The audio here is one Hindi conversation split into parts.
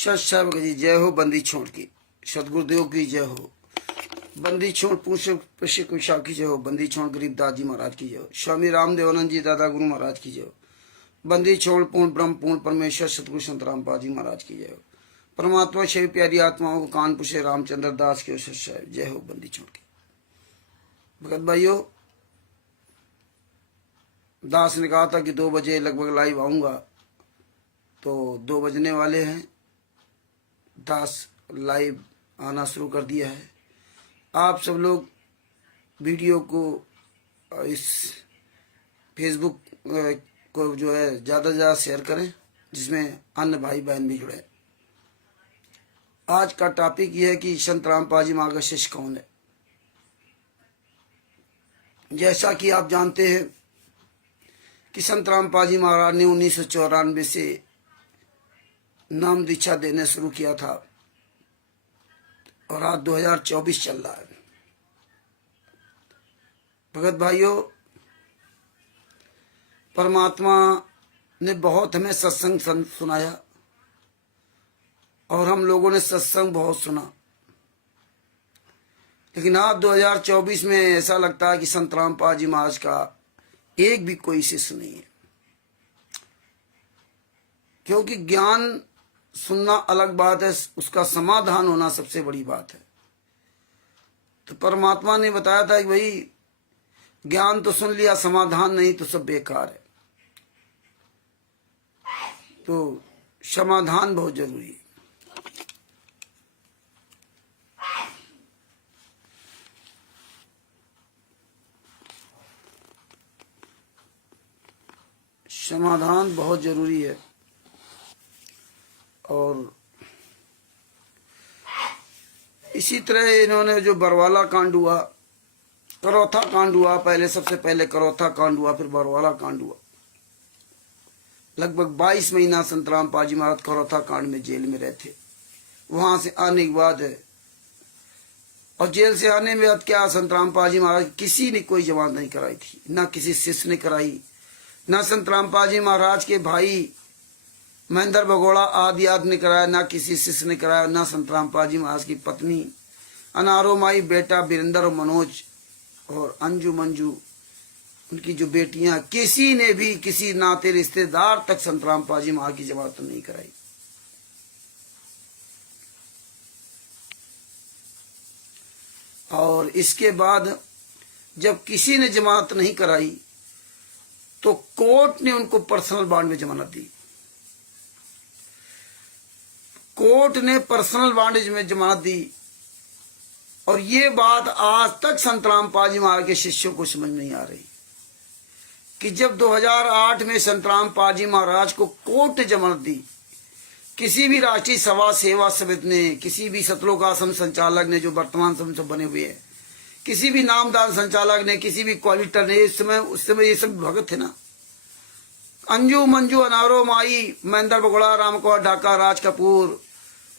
सत साहब जी जय हो। बंदी छोड़ की सतगुरुदेव की जय हो। बंदी छोड़ पुष्य कुशा की जय हो। बंदी छोड़ गरीबदास जी महाराज की जय हो। स्वामी रामदेवानंद जी दादा गुरु महाराज की जय हो। बंदी छोड़ पूर्ण ब्रह्म पूर्ण परमेश्वर सतगुरु संत रामपाल जी महाराज की जय हो। परमात्मा शिव प्यारी आत्माओं को कानपुर से रामचंद्र दास के सत साहब जय हो। बंदी छोड़ की भगत भाइयों, दास ने कहा था कि 2 बजे लगभग लाइव आऊंगा, तो 2 बजने वाले हैं। दास लाइव आना शुरू कर दिया है। आप सब लोग वीडियो को इस फेसबुक को जो है ज़्यादा से ज़्यादा शेयर करें, जिसमें अन्य भाई बहन भी जुड़े। आज का टॉपिक यह है कि संत रामपाल जी महाराज का शिष्य कौन है। जैसा कि आप जानते हैं कि संत रामपाल जी महाराज ने 1994 से नाम दीक्षा देने शुरू किया था और आज 2024 चल रहा है। भगत भाइयों, परमात्मा ने बहुत हमें सत्संग सुनाया और हम लोगों ने सत्संग बहुत सुना, लेकिन आज 2024 में ऐसा लगता है कि संत रामपाल जी महाराज का एक भी कोई शिष्य नहीं है। क्योंकि ज्ञान सुनना अलग बात है, उसका समाधान होना सबसे बड़ी बात है। तो परमात्मा ने बताया था कि भाई ज्ञान तो सुन लिया, समाधान नहीं तो सब बेकार है। तो समाधान बहुत जरूरी है। समाधान बहुत जरूरी है। और इसी तरह इन्होंने जो बरवाला कांड हुआ, करौथा कांड हुआ, पहले सबसे पहले करौथा कांड हुआ, फिर बरवाला कांड हुआ। लगभग 22 महीना संत रामपाल जी महाराज करौथा कांड में जेल में रहे थे। वहां से आने के बाद है, और जेल से आने में बाद क्या, संत रामपाल जी महाराज किसी ने कोई जमानत नहीं कराई थी, ना किसी शिष्य ने कराई, ना संत रामपाल जी महाराज के भाई महेंद्र भगोड़ा आदि ने कराया, ना किसी शिष्य ने कराया, ना संत रामपाल जी महाराज की पत्नी अनारो माई, बेटा वीरेंद्र और मनोज और अंजू मंजू, उनकी जो बेटियां, किसी ने भी किसी नाते रिश्तेदार तक संत रामपाल जी महाराज की जमानत नहीं कराई। और इसके बाद जब किसी ने जमानत नहीं कराई तो कोर्ट ने उनको पर्सनल बॉन्ड में जमानत दी। कोर्ट ने पर्सनल बॉन्ड में जमानत दी। और ये बात आज तक संत रामपाल जी महाराज के शिष्यों को समझ नहीं आ रही कि जब 2008 में संत रामपाल जी महाराज को कोर्ट ने जमानत दी, किसी भी राष्ट्रीय सभा सेवा समिति ने, किसी भी सतलोक आश्रम संचालक ने, जो वर्तमान समय से बने हुए हैं, किसी भी नामदार संचालक ने, किसी भी क्वालिटर ने, उस समय ये सब भगत थे ना, अंजू मंजू अनारो माई, महेंद्र बगोड़ा, राम कौर ढाका, राज कपूर,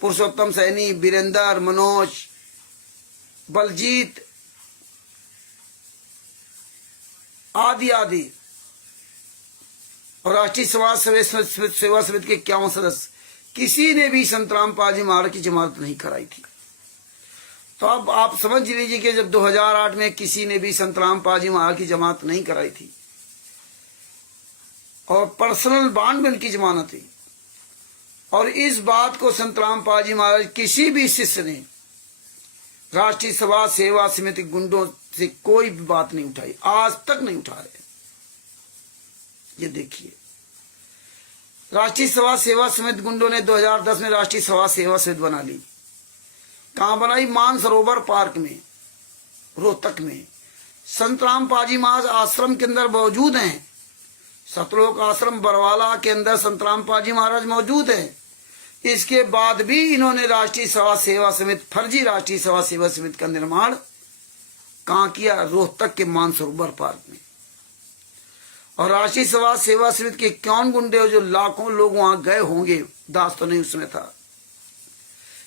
पुरुषोत्तम सैनी, वीरेंद्र, मनोज, बलजीत आदि आदि, और राष्ट्रीय समाज सेवा समिति के 51 सदस्य, किसी ने भी संत रामपाल जी महाराज की जमानत नहीं कराई थी। तो अब आप समझ लीजिए कि जब 2008 में किसी ने भी संत रामपाल जी महाराज की जमानत नहीं कराई थी और पर्सनल बॉन्ड में उनकी जमानत थी, और इस बात को संत रामपाल जी महाराज किसी भी शिष्य ने राष्ट्रीय सभा सेवा समिति गुंडों से कोई भी बात नहीं उठाई, आज तक नहीं उठा रहे। ये देखिए, राष्ट्रीय सभा सेवा समिति गुंडों ने 2010 में राष्ट्रीय सभा सेवा समिति बना ली। कहां बनाई? मानसरोवर पार्क में, रोहतक में। संत रामपाल जी महाराज आश्रम के अंदर मौजूद हैं। सतलोक आश्रम बरवाला के अंदर संत रामपाल जी महाराज मौजूद हैं। इसके बाद भी इन्होंने राष्ट्रीय सभा सेवा समिति, फर्जी राष्ट्रीय सभा सेवा समिति का निर्माण कहां किया? रोहतक के मानसरोवर पार्क में। और राष्ट्रीय सभा सेवा समिति के कौन गुंडे, जो लाखों लोग वहां गए होंगे, दास तो नहीं उसमें था,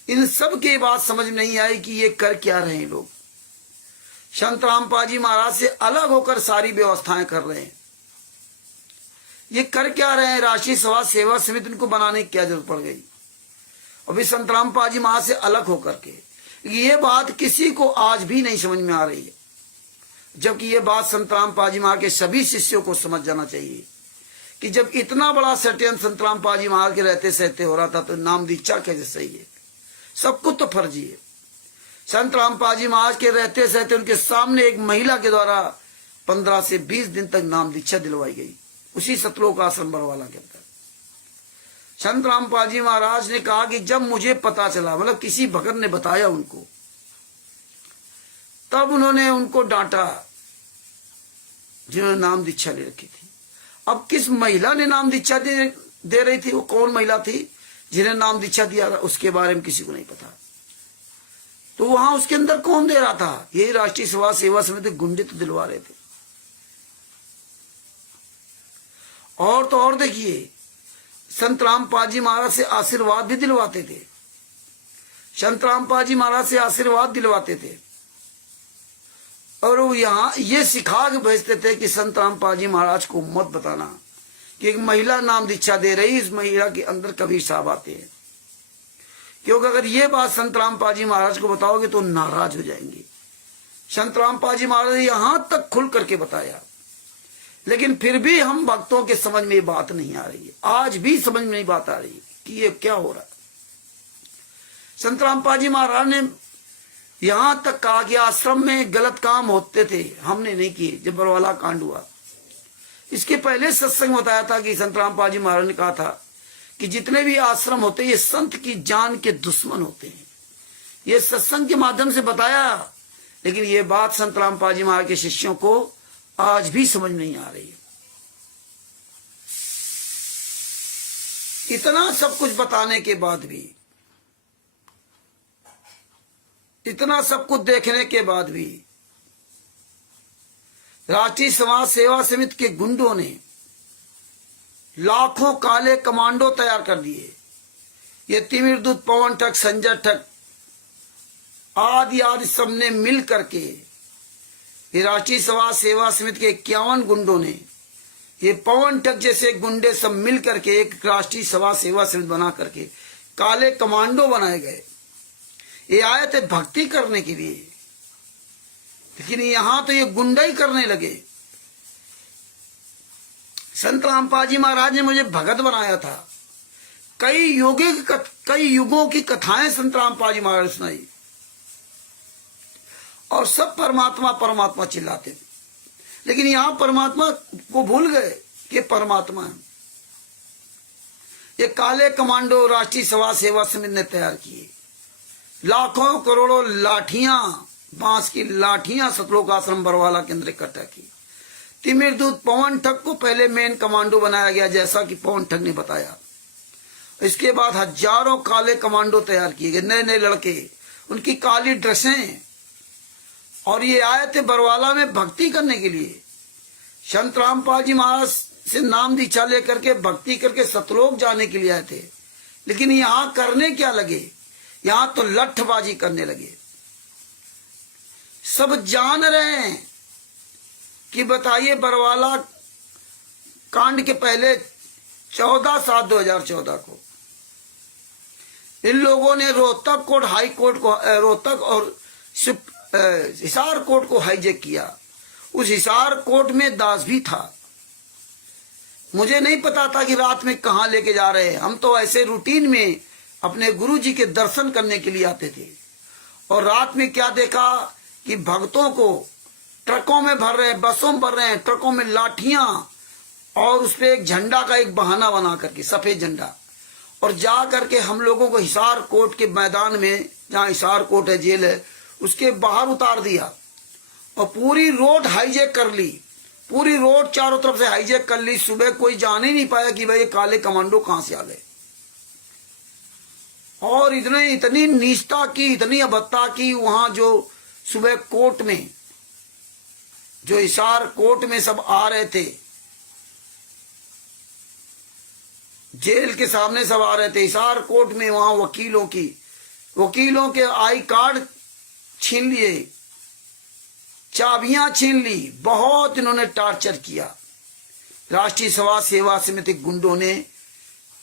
इन सब की बात समझ नहीं आई कि ये कर क्या रहे हैं लोग। संत रामपाल जी महाराज से अलग होकर सारी व्यवस्थाएं कर रहे हैं। ये कर क्या रहे हैं? राष्ट्रीय सभा सेवा समिति इनको बनाने की क्या जरूरत पड़ गई? और भी संतराम पाजी महाराज से अलग होकर के। ये बात किसी को आज भी नहीं समझ में आ रही है, जबकि ये बात संतराम पाजी महाराज के सभी शिष्यों को समझ जाना चाहिए कि जब इतना बड़ा षड्यंत्र संतराम पाजी महाराज के रहते सहते हो रहा था तो नाम दीक्षा कैसे सही है? सब कुछ तो फर्जी है। संतराम पाजी महाराज के रहते सहते उनके सामने एक महिला के द्वारा 15 से 20 दिन तक नाम दीक्षा दिलवाई गई, उसी सतलोक आश्रम बरवाला के अंदर। संतराम पाजी महाराज ने कहा कि जब मुझे पता चला, मतलब किसी भगत ने बताया उनको, तब उन्होंने उनको डांटा जिन्होंने नाम दीक्षा ले रखी थी। अब किस महिला ने नाम दीक्षा दे रही थी, वो कौन महिला थी जिन्हें नाम दीक्षा दिया था, उसके बारे में किसी को नहीं पता। तो वहां उसके अंदर कौन दे रहा था? यही राष्ट्रीय समाज सेवा समिति गुंडे तो दिलवा रहे थे। और तो और देखिए, संतराम पाजी महाराज से आशीर्वाद भी दिलवाते थे। संतराम पाजी महाराज से आशीर्वाद दिलवाते थे और वो यहाँ ये सिखा के भेजते थे कि संतराम पाजी महाराज को मत बताना कि एक महिला नाम दीक्षा दे रही, इस महिला के अंदर कभी साहब आते हैं, क्योंकि अगर ये बात संतराम पाजी महाराज को बताओगे तो नाराज हो जाएंगे। संतराम पाजी महाराज ने यहां तक खुल करके बताया, लेकिन फिर भी हम भक्तों के समझ में ये बात नहीं आ रही है। आज भी समझ में नहीं बात आ रही कि ये क्या हो रहा है। संतराम पाजी महाराज ने यहां तक कहा कि आश्रम में गलत काम होते थे, हमने नहीं किए। जब बरवाला कांड हुआ, इसके पहले सत्संग बताया था कि संतराम पाजी महाराज ने कहा था कि जितने भी आश्रम होते हैं ये संत की जान के दुश्मन होते हैं। ये सत्संग के माध्यम से बताया, लेकिन ये बात संतराम पाजी महाराज के शिष्यों को आज भी समझ नहीं आ रही है। इतना सब कुछ बताने के बाद भी, इतना सब कुछ देखने के बाद भी राष्ट्रीय समाज सेवा समिति के गुंडों ने लाखों काले कमांडो तैयार कर दिए। ये तिमिर दूत, पवन ठग, संजय ठग आदि आदि सबने मिल करके ये राष्ट्रीय समाज सेवा समिति के 51 गुंडों ने, ये पवन ठग जैसे गुंडे सब मिल करके एक राष्ट्रीय समाज सेवा समिति बना करके काले कमांडो बनाए गए। ये आए थे भक्ति करने के लिए, लेकिन यहां तो ये गुंडा ही करने लगे। संतराम पाजी महाराज ने मुझे भगत बनाया था। कई युगों की कथाएं संतराम पाजी महाराज सुनाई और सब परमात्मा परमात्मा चिल्लाते थे, लेकिन यहां परमात्मा को भूल गए कि परमात्मा है। ये काले कमांडो राष्ट्रीय समाज सेवा समिति ने तैयार किए। लाखों करोड़ों लाठियां, बांस की लाठियां सतलोक आश्रम बरवाला के अंदर इकट्ठा की। तिमिर दूत पवन ठग को पहले मेन कमांडो बनाया गया, जैसा कि पवन ठग ने बताया। इसके बाद हजारों काले कमांडो तैयार किए गए, नए नए लड़के, उनकी काली ड्रेसें, और ये आए थे बरवाला में भक्ति करने के लिए। संतराम पाजी महाराज से नाम दीक्षा लेकर के भक्ति करके सतलोक जाने के लिए आए थे, लेकिन यहां करने क्या लगे? यहां तो लठबाजी करने लगे। सब जान रहे हैं कि बताइए, बरवाला कांड के पहले 14/7/2014 को इन लोगों ने रोहतक कोर्ट, हाई कोर्ट को, रोहतक और हिसार कोर्ट को हाईजैक किया। उस हिसार कोर्ट में दास भी था। मुझे नहीं पता था कि रात में कहां लेके जा रहे हैं। हम तो ऐसे रूटीन में अपने गुरु जी के दर्शन करने के लिए आते थे, और रात में क्या देखा कि भक्तों को ट्रकों में भर रहे हैं, बसों में भर रहे हैं, ट्रकों में लाठियां, और उस पे एक झंडा का एक बहाना बना करके, सफेद झंडा, और जा करके हम लोगों को हिसार कोर्ट के मैदान में, जहां हिसार कोर्ट है, जेल है, उसके बाहर उतार दिया और पूरी रोड हाईजैक कर ली। पूरी रोड चारों तरफ से हाईजैक कर ली। सुबह कोई जान ही नहीं पाया कि भाई ये काले कमांडो कहां से आ गए। और इतनी नीचता की, इतनी अभद्रता की, वहां जो सुबह कोर्ट में, जो हिसार कोर्ट में सब आ रहे थे, जेल के सामने सब आ रहे थे हिसार कोर्ट में, वहां वकीलों के आई कार्ड छीन लिए, चाबियां छीन ली। बहुत इन्होंने टार्चर किया। राष्ट्रीय समाज सेवा समिति गुंडों ने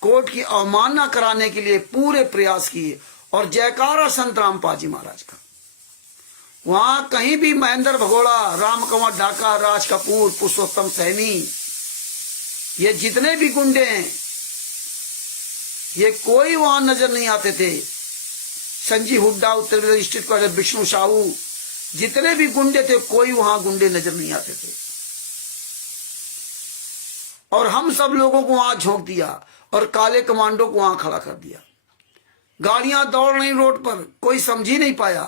कोर्ट की अवमानना कराने के लिए पूरे प्रयास किए। और जयकारा संत रामपाल जी महाराज का। वहां कहीं भी महेंद्र भगोड़ा, राम कंवर ढाका, राज कपूर, पुरुषोत्तम सैनी, ये जितने भी गुंडे हैं, ये कोई वहां नजर नहीं आते थे। संजीव हुड्डा, उत्तर प्रदेश डिस्ट्रिक्ट कलेक्टर विष्णु साहू, जितने भी गुंडे थे, कोई वहां गुंडे नजर नहीं आते थे। और हम सब लोगों को वहां झोंक दिया और काले कमांडो को वहां खड़ा कर दिया। गाड़ियां दौड़ रही रोड पर, कोई समझ ही नहीं पाया,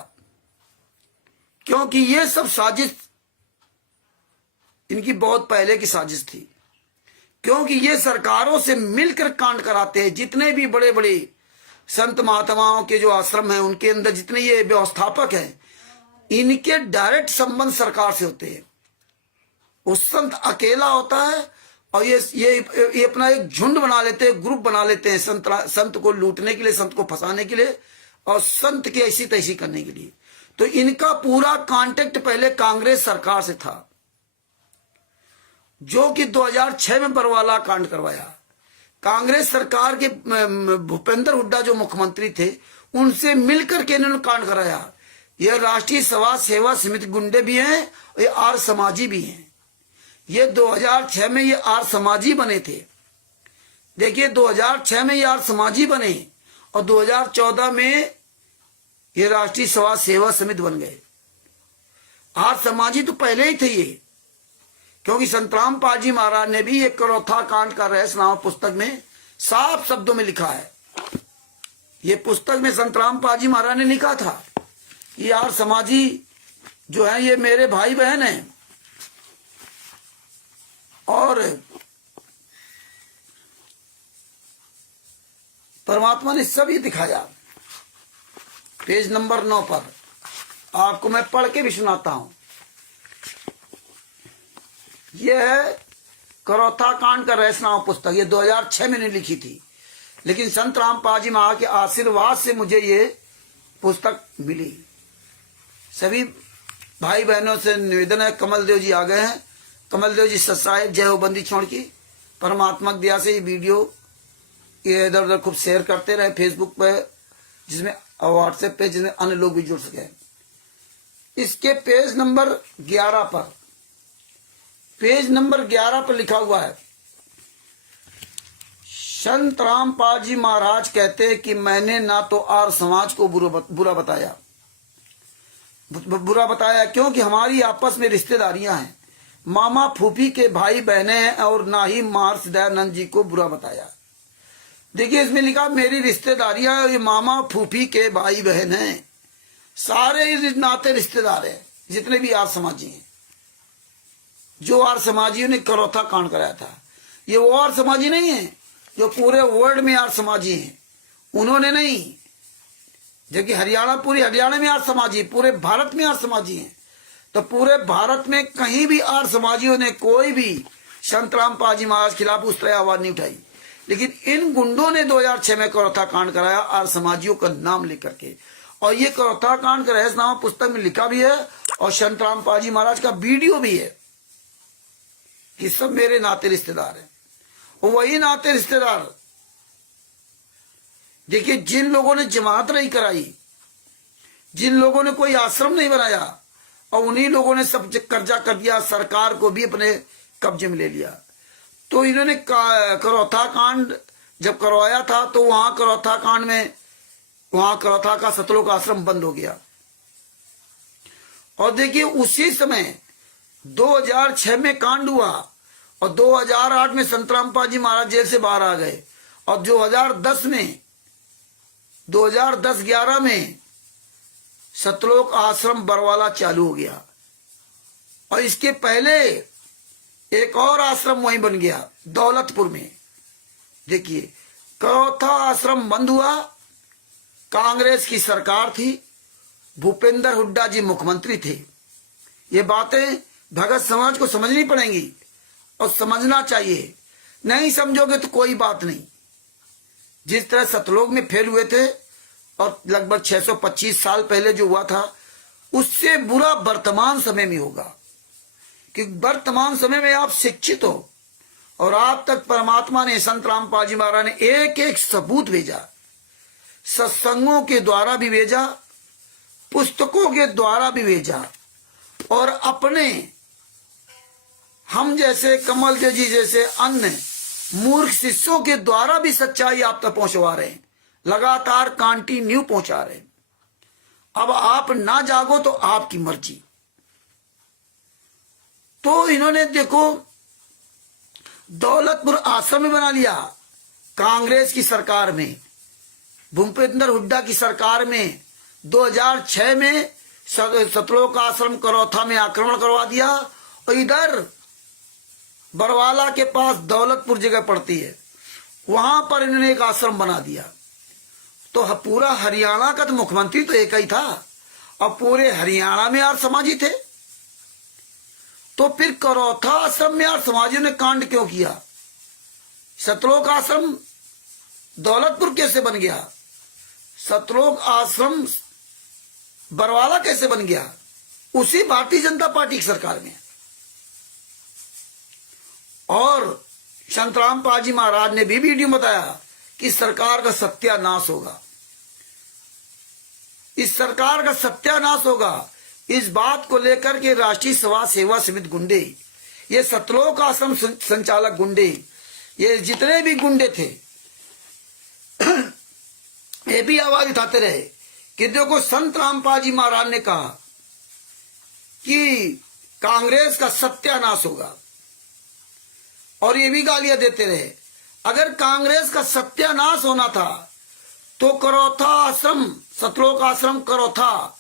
क्योंकि ये सब साजिश इनकी बहुत पहले की साजिश थी। क्योंकि ये सरकारों से मिलकर कांड कराते हैं। जितने भी बड़े बड़े संत महात्माओं के जो आश्रम हैं, उनके अंदर जितने ये व्यवस्थापक हैं, इनके डायरेक्ट संबंध सरकार से होते हैं। उस संत अकेला होता है और ये अपना एक झुंड बना लेते हैं, ग्रुप बना लेते हैं संत को लूटने के लिए, संत को फंसाने के लिए और संत की ऐसी तैसी करने के लिए। तो इनका पूरा कांटेक्ट पहले कांग्रेस सरकार से था, जो कि 2006 में बरवाला कांड करवाया। कांग्रेस सरकार के भूपेंद्र हुड्डा जो मुख्यमंत्री थे, उनसे मिलकर के इन्होंने कांड कराया। ये राष्ट्रीय समाज सेवा समिति गुंडे भी हैं, ये आर्य समाजी भी हैं। ये 2006 में ये आर्य समाजी बने थे। देखिए 2006 में ये आर्य समाजी बने और 2014 में ये राष्ट्रीय समाज सेवा समिति बन गए। आर्य समाजी तो पहले ही थे ये, क्योंकि संत रामपाल जी महाराज ने भी एक करौथा कांड का रहस्य नाम पुस्तक में साफ शब्दों में लिखा है। ये पुस्तक में संत रामपाल जी महाराज ने लिखा था कि यार समाजी जो है ये मेरे भाई बहन हैं और परमात्मा ने सब ये दिखाया। पेज नंबर 9 पर आपको मैं पढ़ के भी सुनाता हूं। यह है करौथा कांड का रहस्यनामा पुस्तक। ये 2006 में लिखी थी, लेकिन संत रामपाल जी महाराज के आशीर्वाद से मुझे ये पुस्तक मिली। सभी भाई बहनों से निवेदन है, कमल देव जी आ गए हैं। कमल देव जी सत्साहेब जय हो बंदी छोड़ की। परमात्मा की दया से ये वीडियो ये इधर उधर खूब शेयर करते रहे फेसबुक पे, जिसमें व्हाट्सएप पे, जिसमें अन्य लोग भी जुड़ सके। इसके पेज नंबर 11 पर, पेज नंबर 11 पर लिखा हुआ है, संत रामपाल जी महाराज कहते हैं कि मैंने ना तो आर्य समाज को बुरा बताया क्योंकि हमारी आपस में रिश्तेदारियां हैं। मामा फूफी के भाई बहने हैं और ना ही महर्षि दयानंद जी को बुरा बताया। देखिए इसमें लिखा मेरी रिश्तेदारियां, ये मामा फूफी के भाई बहन हैं, सारे नाते रिश्तेदार हैं जितने भी आर्य समाजी हैं। जो आर्य समाजियों ने करौथा कांड कराया था, ये वो आर्य समाजी नहीं है जो पूरे वर्ल्ड में आर्य समाजी हैं, उन्होंने नहीं। जबकि हरियाणा, पूरी हरियाणा में आर्य समाजी, पूरे भारत में आर्य समाजी हैं। तो पूरे भारत में कहीं भी आर्य समाजियों ने कोई भी संत रामपाल जी महाराज खिलाफ उस तरह आवाज नहीं उठाई। लेकिन इन गुंडों ने 2006 में करौथा कांड कराया आर्य समाजियों का नाम लेकर के। और ये करौथा कांड का रहस्यनामा पुस्तक में लिखा भी है और संत रामपाल जी महाराज का वीडियो भी है कि सब मेरे नाते रिश्तेदार हैं। और वही नाते रिश्तेदार देखिए, जिन लोगों ने जमात नहीं कराई, जिन लोगों ने कोई आश्रम नहीं बनाया, और उन्हीं लोगों ने सब कर्जा कर दिया, सरकार को भी अपने कब्जे में ले लिया। तो इन्होंने करौथा कांड जब करवाया था तो वहां करौथा कांड में, वहां करौथा का सतलोक आश्रम बंद हो गया। और देखिए उसी समय 2006 में कांड हुआ और 2008 में संत रामपाल जी महाराज जेल से बाहर आ गए। और 2010 में 2010-11 में सतलोक आश्रम बरवाला चालू हो गया। और इसके पहले एक और आश्रम वहीं बन गया दौलतपुर में। देखिए करौथा आश्रम बंद हुआ, कांग्रेस की सरकार थी, भूपेंद्र हुड्डा जी मुख्यमंत्री थे। ये बातें भगत समाज को समझनी पड़ेंगी और समझना चाहिए। नहीं समझोगे तो कोई बात नहीं। जिस तरह सतलोक में फेल हुए थे और लगभग 625 साल पहले जो हुआ था, उससे बुरा वर्तमान समय में होगा। कि वर्तमान समय में आप शिक्षित हो और आप तक परमात्मा ने, संत रामपाल जी महाराज ने एक एक सबूत भेजा, सत्संगों के द्वारा भी भेजा, पुस्तकों के द्वारा भी भेजा, और अपने हम जैसे कमल देव जी जैसे अन्य मूर्ख शिष्यों के द्वारा भी सच्चाई आप तक पहुंचवा रहे हैं, लगातार कंटिन्यू पहुंचा रहे हैं। अब आप ना जागो तो आपकी मर्जी। तो इन्होंने देखो दौलतपुर आश्रम में बना लिया, कांग्रेस की सरकार में, भूपेंद्र हुड्डा की सरकार में 2006 में सतलोक आश्रम करौथा में आक्रमण करवा दिया, और इधर बरवाला के पास दौलतपुर जगह पड़ती है, वहां पर इन्होंने एक आश्रम बना दिया। तो पूरा हरियाणा का तो मुख्यमंत्री तो एक ही था, और पूरे हरियाणा में आर्य समाजी थे। तो फिर करौथा आश्रम में आर्य समाजियों ने कांड क्यों किया? सतलोक आश्रम दौलतपुर कैसे बन गया? सतलोक आश्रम बरवाला कैसे बन गया? उसी भारतीय जनता पार्टी की सरकार में। और संत रामपाल जी महाराज ने भी वीडियो में बताया कि सरकार का सत्यानाश होगा, इस सरकार का सत्यानाश होगा। इस बात को लेकर के राष्ट्रीय सभा सेवा समिति गुंडे, ये सतलोक आश्रम संचालक गुंडे, ये जितने भी गुंडे थे ये भी आवाज उठाते रहे कि देखो संत रामपाल जी महाराज ने कहा कि कांग्रेस का सत्यानाश होगा, और ये भी गालियां देते रहे। अगर कांग्रेस का सत्यानाश होना था तो करौथा आश्रम, सतलोक आश्रम करौथा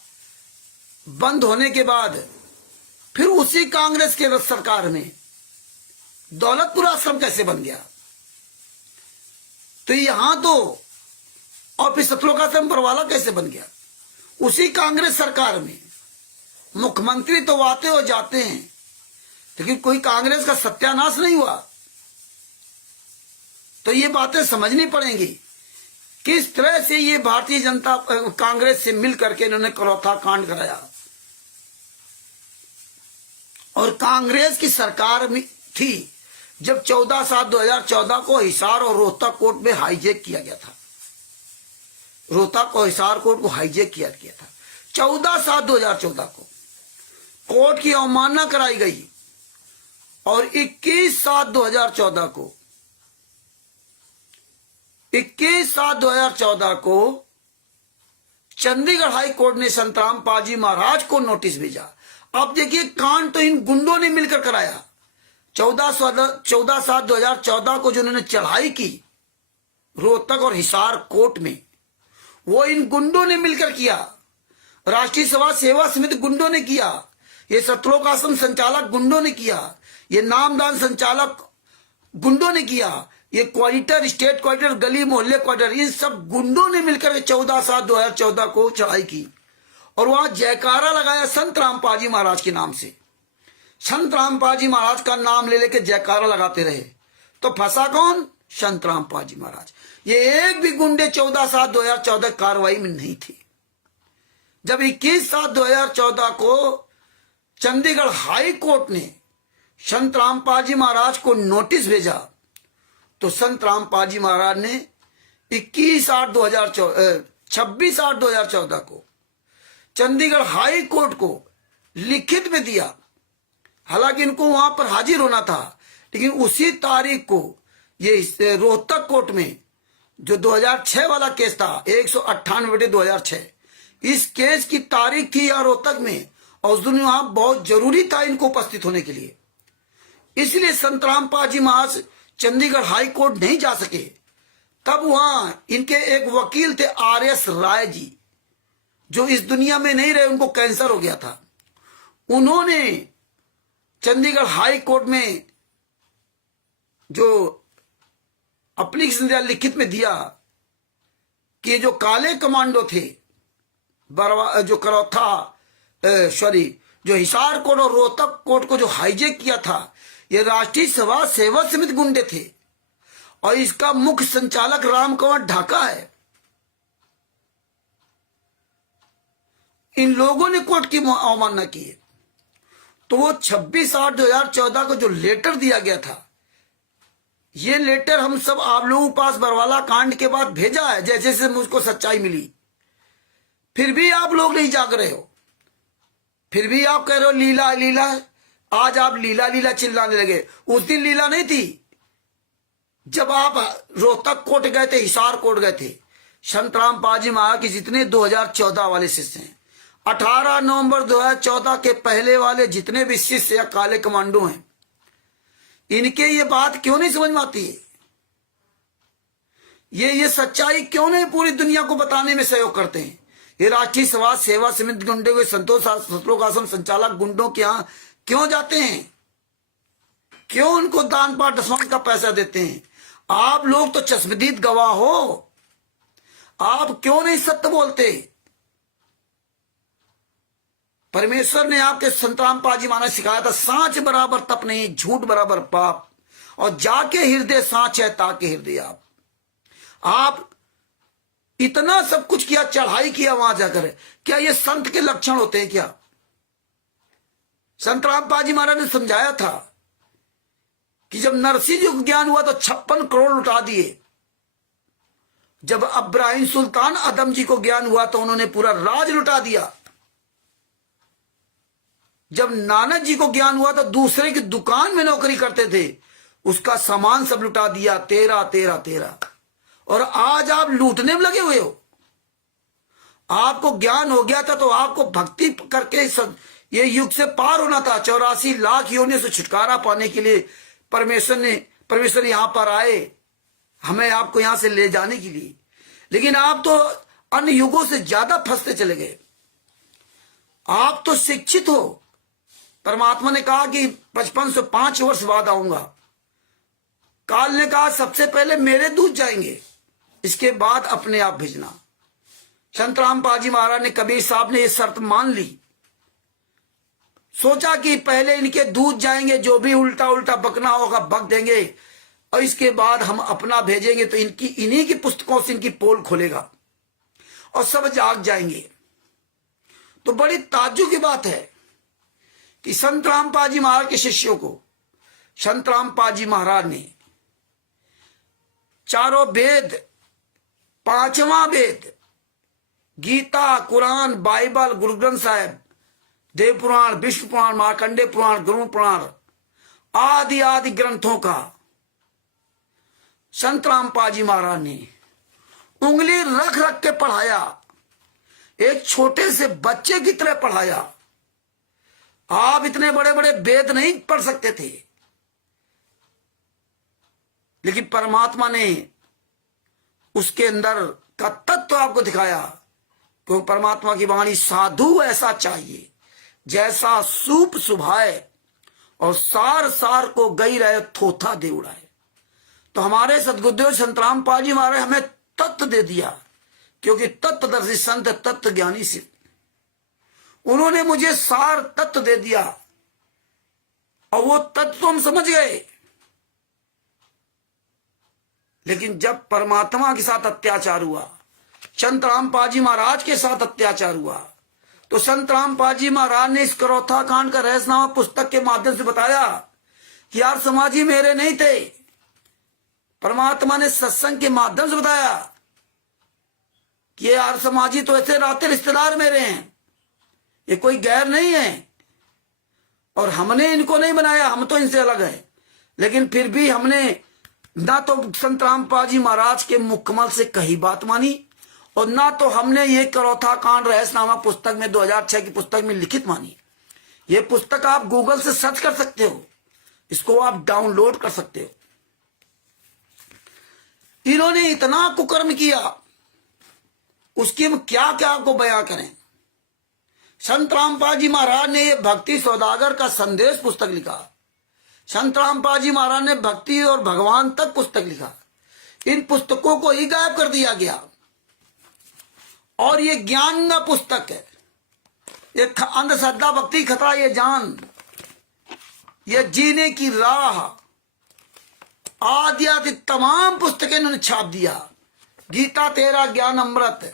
बंद होने के बाद फिर उसी कांग्रेस के सरकार में दौलतपुर आश्रम कैसे बन गया? तो यहां तो, और फिर सतलोक आश्रम बरवाला कैसे बन गया? उसी कांग्रेस सरकार में। मुख्यमंत्री तो आते हो जाते हैं, लेकिन कोई कांग्रेस का सत्यानाश नहीं हुआ। तो ये बातें समझनी पड़ेंगी, किस तरह से ये भारतीय जनता कांग्रेस से मिल करके इन्होंने करौथा कांड कराया। और कांग्रेस की सरकार में थी जब 14/7/2014 को हिसार और रोहतक कोर्ट में हाईजैक किया गया था, रोहतक और हिसार कोर्ट को हाईजैक किया था 14/7/2014 को। कोर्ट की अवमानना कराई गई, और 21/7/2014 को 21/7/2014 को चंडीगढ़ हाई कोर्ट ने संत रामपाल जी महाराज को नोटिस भेजा। अब देखिए कांड तो इन गुंडों ने मिलकर कराया। 14/7/2014 को जो उन्होंने चढ़ाई की रोहतक और हिसार कोर्ट में, वो इन गुंडों ने मिलकर किया। राष्ट्रीय सभा सेवा समिति गुंडों ने किया, ये सतलोक आश्रम संचालक गुंडों ने किया, ये नामदान संचालक गुंडों ने किया, ये क्वार्टर, स्टेट क्वार्टर, गली मोहल्ले क्वार्टर, इन सब गुंडों ने मिलकर 14/7/2014 को चढ़ाई की, और वहां जयकारा लगाया संत रामपाल जी महाराज के नाम से। संत रामपाल जी महाराज का नाम ले लेके जयकारा लगाते रहे। तो फंसा कौन? संत रामपाल जी महाराज। ये एक भी गुंडे 14/7/2014 कार्रवाई में नहीं थे। जब 21/7/2014 को चंडीगढ़ हाई कोर्ट ने संत रामपाल जी महाराज को नोटिस भेजा, तो संत रामपाल जी महाराज ने 26/8/2014 को चंडीगढ़ हाई कोर्ट को लिखित में दिया। हालांकि इनको वहां पर हाजिर होना था, लेकिन उसी तारीख को ये रोहतक कोर्ट में जो 2006 वाला केस था 198/2006, इस केस की तारीख थी यहाँ रोहतक में, और उस दिन वहां बहुत जरूरी था इनको उपस्थित होने के लिए। इसलिए संत रामपाल जी महाराज चंडीगढ़ हाई कोर्ट नहीं जा सके। तब वहां इनके एक वकील थे RS राय जी, जो इस दुनिया में नहीं रहे, उनको कैंसर हो गया था। उन्होंने चंडीगढ़ हाई कोर्ट में जो एप्लीकेशन दिया, लिखित में दिया कि जो काले कमांडो थे, जो करौथा जो हिसार कोर्ट और रोहतक कोर्ट को जो हाईजैक किया था, ये राष्ट्रीय सभा सेवा समिति गुंडे थे, और इसका मुख्य संचालक राम कंवर ढाका है। इन लोगों ने कोर्ट की अवमानना की है। तो वो 26/8/2014 को जो लेटर दिया गया था ये लेटर हम सब आप लोगों के पास बरवाला कांड के बाद भेजा है, जैसे जैसे मुझको सच्चाई मिली। फिर भी आप लोग नहीं जाग रहे हो, फिर भी आप कह रहे हो लीला लीला। आज आप लीला लीला चिल्लाने लगे। उस दिन लीला नहीं थी जब आप रोहतक कोट गए थे, हिसार कोट गए थे। संतराम पाजी महाराज के जितने 2014 वाले शिष्य हैं, 18 नवंबर 2014 के पहले वाले जितने भी शिष्य या काले कमांडो हैं, इनके ये बात क्यों नहीं समझ में आती है? ये सच्चाई क्यों नहीं पूरी दुनिया को बताने में सहयोग करते हैं? ये राष्ट्रीय समाज सेवा समिति गुंडे हुए संतोष सतलोक आश्रम संचालक गुंडों के यहां क्यों जाते हैं? क्यों उनको दान पाठ दसवां का पैसा देते हैं? आप लोग तो चश्मदीद गवाह हो, आप क्यों नहीं सत्य बोलते? परमेश्वर ने आपके संतराम पाजी महाराज सिखाया था, सांच बराबर तप नहीं, झूठ बराबर पाप, और जाके हृदय सांच है ताके हृदय आप इतना सब कुछ किया, चढ़ाई किया वहां जाकर। क्या ये संत के लक्षण होते हैं क्या? संतराम पाजी महाराज ने समझाया था कि जब नरसिंह जी को ज्ञान हुआ तो 56 करोड़ लुटा दिए। जब अब्राहिम सुल्तान आदम जी को ज्ञान हुआ तो उन्होंने पूरा राज लुटा दिया। जब नानक जी को ज्ञान हुआ तो दूसरे की दुकान में नौकरी करते थे, उसका सामान सब लुटा दिया। 13 और आज आप लूटने में लगे हुए हो। आपको ज्ञान हो गया था तो आपको भक्ति करके ये युग से पार होना था। 84 लाख योनियों से छुटकारा पाने के लिए परमेश्वर यहां पर आए, हमें आपको यहां से ले जाने के लिए। लेकिन आप तो अन्य युगों से ज्यादा फंसते चले गए। आप तो शिक्षित हो। परमात्मा ने कहा कि 55 से 5 वर्ष बाद आऊंगा। काल ने कहा सबसे पहले मेरे दूत जाएंगे, इसके बाद अपने आप भेजना। संतराम पाजी महाराज ने, कबीर साहब ने यह शर्त मान ली। सोचा कि पहले इनके दूत जाएंगे, जो भी उल्टा उल्टा बकना होगा बक देंगे, और इसके बाद हम अपना भेजेंगे तो इन्हीं की पुस्तकों से इनकी पोल खोलेगा और सब जाग जाएंगे। तो बड़ी ताज्जुब की बात है कि संतराम पाजी महाराज के शिष्यों को संतराम पाजी महाराज ने चारों वेद, 5वां वेद, गीता, कुरान, बाइबल, गुरु ग्रंथ साहिब, देव पुराण, विष्णु पुराण, मार्कंडे पुराण, गरुड़ पुराण आदि आदि ग्रंथों का संतराम पाजी महाराज ने उंगली रख रख के पढ़ाया। एक छोटे से बच्चे की तरह पढ़ाया। आप इतने बड़े बड़े वेद नहीं पढ़ सकते थे, लेकिन परमात्मा ने उसके अंदर का तत्व आपको दिखाया। क्योंकि परमात्मा की वाणी साधु ऐसा चाहिए जैसा सूप सुभाए और सार सार को गई रहे थोथा दे उड़ाए। तो हमारे सदगुरुदेव संतराम पाजी महाराज हमें तत्व दे दिया, क्योंकि तत्वदर्शी संत तत्व ज्ञानी से उन्होंने मुझे सार तत्व दे दिया और वो तत्व हम समझ गए। लेकिन जब परमात्मा के साथ अत्याचार हुआ, संतराम पाजी महाराज के साथ अत्याचार हुआ, तो संतराम पाजी महाराज ने इस करौथा कांड का रहस्यनामा पुस्तक के माध्यम से बताया कि यार समाजी मेरे नहीं थे। परमात्मा ने सत्संग के माध्यम से बताया कि यार समाजी तो ऐसे नाते रिश्तेदार मेरे हैं, ये कोई गैर नहीं है, और हमने इनको नहीं बनाया, हम तो इनसे अलग है। लेकिन फिर भी हमने ना तो संतराम पाजी महाराज के मुकम्मल से कही बात मानी, और ना तो हमने ये करौथा कांड रहस्यनामा पुस्तक में 2006 की पुस्तक में लिखित मानी। ये पुस्तक आप गूगल से सर्च कर सकते हो, इसको आप डाउनलोड कर सकते हो। इन्होंने इतना कुकर्म किया, उसकी हम क्या क्या आपको बयां करें। संतराम पाजी महाराज ने ये भक्ति सौदागर का संदेश पुस्तक लिखा। संतराम पाजी महाराज ने भक्ति और भगवान तक पुस्तक लिखा। इन पुस्तकों को ही गायब कर दिया गया, और ये ज्ञान का पुस्तक है। ये अंधश्रद्धा भक्ति खतरा ये जान, ये जीने की राह आदि आदि तमाम पुस्तकें इन्होंने छाप दिया। गीता तेरा ज्ञान अमृत,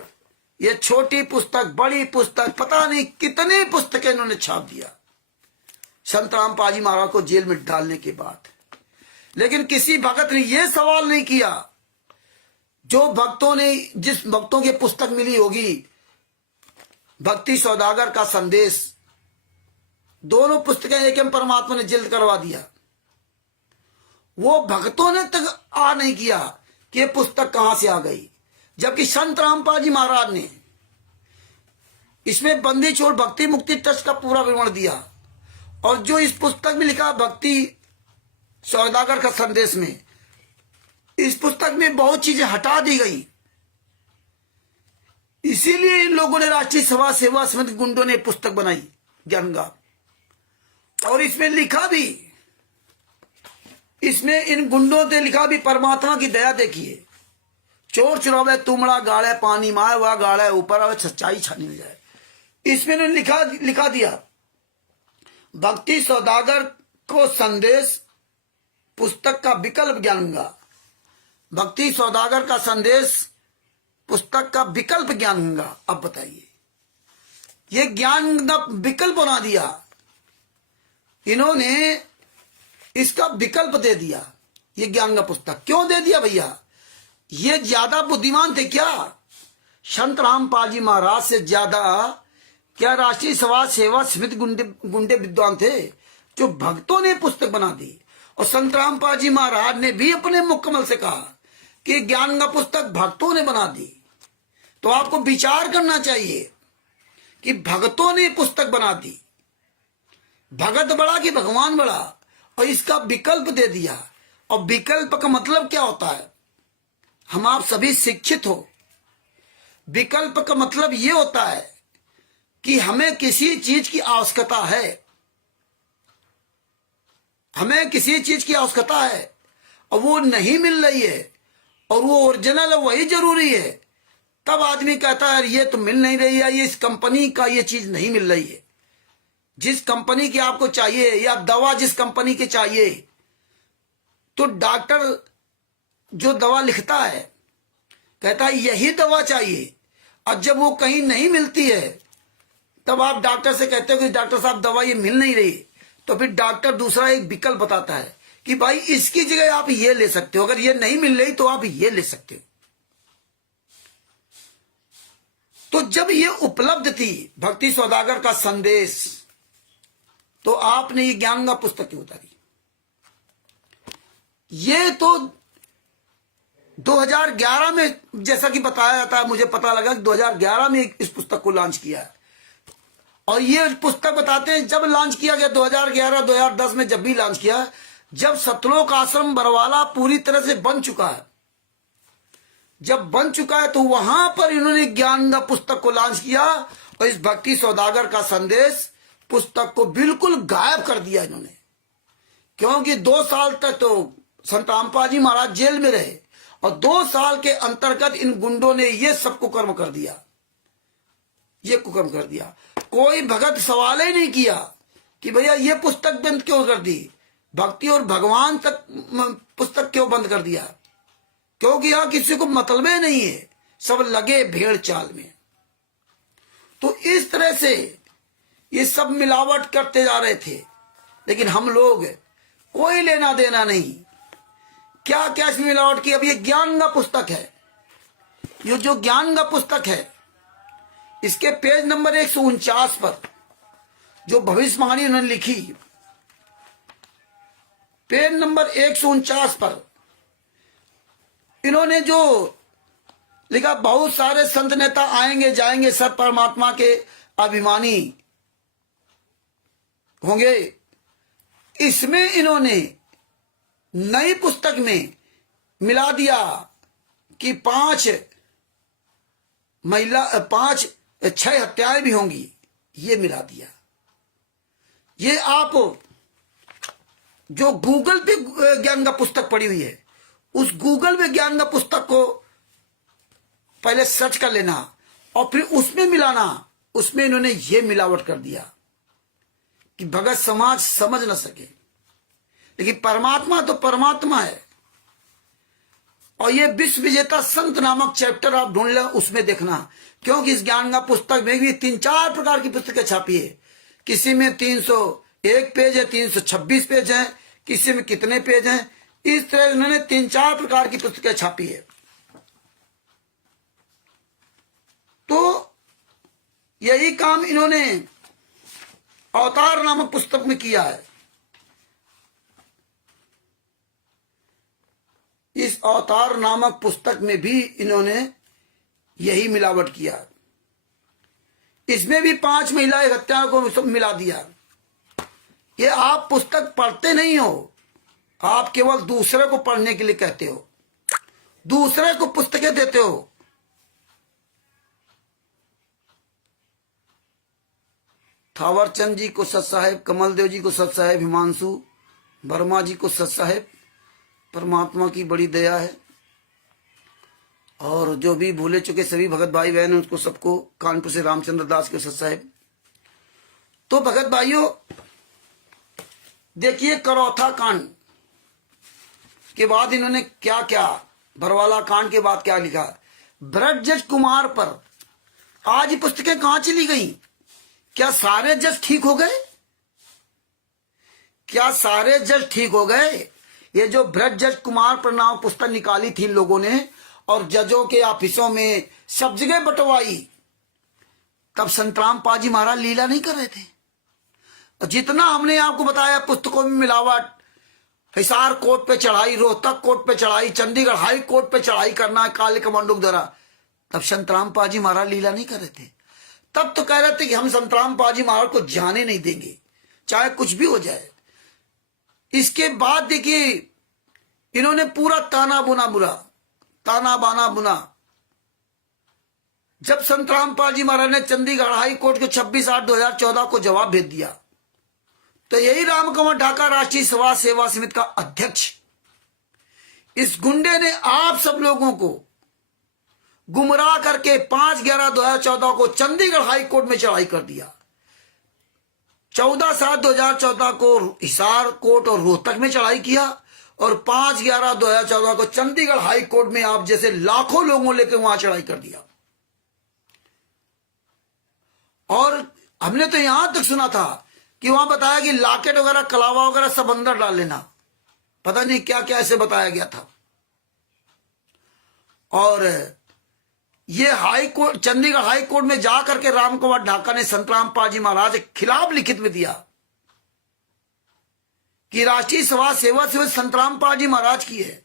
ये छोटी पुस्तक, बड़ी पुस्तक, पता नहीं कितनी पुस्तकें इन्होंने छाप दिया। संतराम पाजी महाराज को जेल में डालने के बाद लेकिन किसी भगत ने यह सवाल नहीं किया, जो भक्तों ने, जिस भक्तों की पुस्तक मिली होगी, भक्ति सौदागर का संदेश, दोनों पुस्तकें एक परमात्मा ने जल्द करवा दिया। वो भक्तों ने तक आ नहीं किया कि ये पुस्तक कहां से आ गई, जबकि संत रामपाल जी महाराज ने इसमें बंदी छोड़ भक्ति मुक्ति ट्रस्ट का पूरा विवरण दिया। और जो इस पुस्तक में लिखा भक्ति सौदागर का संदेश में, इस पुस्तक में बहुत चीजें हटा दी गई। इसीलिए इन लोगों ने राष्ट्रीय सभा सेवा समिति गुंडों ने पुस्तक बनाई ज्ञानगा, और इसमें लिखा भी, इसमें इन गुंडों ने लिखा भी, परमात्मा की दया देखिए, चोर चुरावे तुमड़ा गाड़े पानी माए हुआ गाड़े ऊपर आवे सच्चाई छानी हो जाए। इसमें इन्होंने लिखा दिया भक्ति सौदागर को संदेश पुस्तक का विकल्प ज्ञानगा, भक्ति सौदागर का संदेश पुस्तक का विकल्प ज्ञानगा। अब बताइए, ये ज्ञान का विकल्प बना दिया इन्होंने, इसका विकल्प दे दिया। ये ज्ञान का पुस्तक क्यों दे दिया भैया? ये ज्यादा बुद्धिमान थे क्या? संत रामपाल जी महाराज से ज्यादा क्या राष्ट्रीय सभा सेवा समिति गुंडे विद्वान थे, जो भक्तों ने पुस्तक बना दी? और संत रामपाल जी महाराज ने भी अपने मुकम्मल से कहा कि ज्ञान का पुस्तक भक्तों ने बना दी। तो आपको विचार करना चाहिए कि भक्तों ने पुस्तक बना दी, भगत बड़ा कि भगवान बड़ा, और इसका विकल्प दे दिया। और विकल्प का मतलब क्या होता है? हम आप सभी शिक्षित हो, विकल्प का मतलब यह होता है कि हमें किसी चीज की आवश्यकता है, हमें किसी चीज की आवश्यकता है और वो नहीं मिल रही है, और वो ओरिजिनल है, वही जरूरी है, तब आदमी कहता है ये तो मिल नहीं रही है, ये इस कंपनी का ये चीज नहीं मिल रही है। जिस कंपनी की आपको चाहिए, या दवा जिस कंपनी की चाहिए, तो डॉक्टर जो दवा लिखता है कहता है यही दवा चाहिए, और जब वो कहीं नहीं मिलती है तब आप डॉक्टर से कहते हो कि डॉक्टर साहब दवा ये मिल नहीं रही, तो फिर डॉक्टर दूसरा एक विकल्प बताता है कि भाई इसकी जगह आप ये ले सकते हो, अगर ये नहीं मिल रही तो आप ये ले सकते हो। तो जब ये उपलब्ध थी भक्ति सौदागर का संदेश, तो आपने ये ज्ञान का पुस्तक क्यों उतारी? ये तो 2011 में, जैसा कि बताया जाता है, मुझे पता लगा कि 2011 में इस पुस्तक को लॉन्च किया है। और ये पुस्तक बताते हैं जब लॉन्च किया गया 2011-2010 में, जब भी लॉन्च किया, जब सतलोक आश्रम बरवाला पूरी तरह से बन चुका है, जब बन चुका है तो वहां पर इन्होंने ज्ञान का पुस्तक को लॉन्च किया, और इस भक्ति सौदागर का संदेश पुस्तक को बिल्कुल गायब कर दिया इन्होंने। क्योंकि 2 साल तक तो संत रामपाल जी महाराज जेल में रहे, और 2 साल के अंतर्गत इन गुंडों ने ये सब कुकर्म कर दिया, ये कुकर्म कर दिया। कोई भगत सवाल ही नहीं किया कि भैया ये पुस्तक बंद क्यों कर दी, भक्ति और भगवान तक पुस्तक क्यों बंद कर दिया, क्योंकि यहां किसी को मतलब ही नहीं है, सब लगे भेड़ चाल में। तो इस तरह से ये सब मिलावट करते जा रहे थे, लेकिन हम लोग कोई लेना देना नहीं। क्या क्या इसमें मिलावट की? अब ये ज्ञान का पुस्तक है, ये जो ज्ञान का पुस्तक है, इसके पेज नंबर 149 पर जो भविष्यवाणी उन्होंने लिखी, पेज नंबर 149 पर इन्होंने जो लिखा, बहुत सारे संत नेता आएंगे जाएंगे, सब परमात्मा के अभिमानी होंगे। इसमें इन्होंने नई पुस्तक में मिला दिया कि 6 हत्याएं भी होंगी, ये मिला दिया। ये आप जो गूगल पे ज्ञान का पुस्तक पड़ी हुई है, उस गूगल पे ज्ञान का पुस्तक को पहले सर्च कर लेना और फिर उसमें मिलाना। उसमें इन्होंने ये मिलावट कर दिया कि भगत समाज समझ न सके, लेकिन परमात्मा तो परमात्मा है। और ये विश्व विजेता संत नामक चैप्टर आप ढूंढ लें, उसमें देखना, क्योंकि इस ज्ञान का पुस्तक में भी 3-4 प्रकार की पुस्तकें छापी है। किसी में 301 पेज है, 326 पेज है, किसी में कितने पेज हैं, इस तरह उन्होंने 3-4 प्रकार की पुस्तकें छापी है। तो यही काम इन्होंने अवतार नामक पुस्तक में किया है। इस अवतार नामक पुस्तक में भी इन्होंने यही मिलावट किया। इसमें भी 5 महिला हत्याओं को सब मिला दिया। ये आप पुस्तक पढ़ते नहीं हो, आप केवल दूसरे को पढ़ने के लिए कहते हो, दूसरे को पुस्तकें देते हो। थावरचंद जी को सत साहेब, कमलदेव जी को सत साहेब, हिमांशु वर्मा जी को सत साहेब। परमात्मा की बड़ी दया है। और जो भी भूले चुके सभी भगत भाई बहन उसको सबको कानपुर से रामचंद्र दास के सत साहेब। तो भगत भाइयों देखिए, करौथा कांड के बाद इन्होंने क्या क्या, बरवाला कांड के बाद क्या लिखा। ब्रजज कुमार पर आज ये पुस्तकें कहां चली गई? क्या सारे जज ठीक हो गए? क्या सारे जज ठीक हो गए? ये जो ब्रजज कुमार पर नाम पुस्तक निकाली थी लोगों ने और जजों के ऑफिसों में सब जगह बंटवाई, तब संतराम पाजी महाराज लीला नहीं कर रहे थे। और जितना हमने आपको बताया पुस्तकों में मिलावट, हिसार कोर्ट पे चढ़ाई, रोहतक कोर्ट पे चढ़ाई, चंडीगढ़ हाई कोर्ट पे चढ़ाई करना काले कमांडो के द्वारा, तब संतराम पाजी महाराज लीला नहीं कर रहे थे। तब तो कह रहे थे कि हम संतराम पाजी महाराज को जाने नहीं देंगे, चाहे कुछ भी हो जाए। इसके बाद देखिए इन्होंने पूरा ताना बाना बुना। जब संतराम पाजी महाराज ने चंडीगढ़ हाई कोर्ट को 26/8/2014 को जवाब भेज दिया, तो यही रामकुमार ढाका राष्ट्रीय समाज सेवा समिति का अध्यक्ष, इस गुंडे ने आप सब लोगों को गुमराह करके 5/11/2014 को चंडीगढ़ हाई कोर्ट में चढ़ाई कर दिया। 14/7/2014 को हिसार कोर्ट और रोहतक में चढ़ाई किया और 5/11/2014 को चंडीगढ़ हाई कोर्ट में आप जैसे लाखों लोगों लेकर वहां चढ़ाई कर दिया। और हमने तो यहां तक सुना था कि वहां बताया कि लाकेट वगैरह, कलावा वगैरह सब अंदर डाल लेना, पता नहीं क्या क्या ऐसे बताया गया था। और ये high court, Chandigarh high court में जाकर के रामकुमार ढाका ने संतराम पाजी महाराज के खिलाफ लिखित में दिया कि राष्ट्रीय समाज सेवा समिति संतराम पाजी महाराज की है।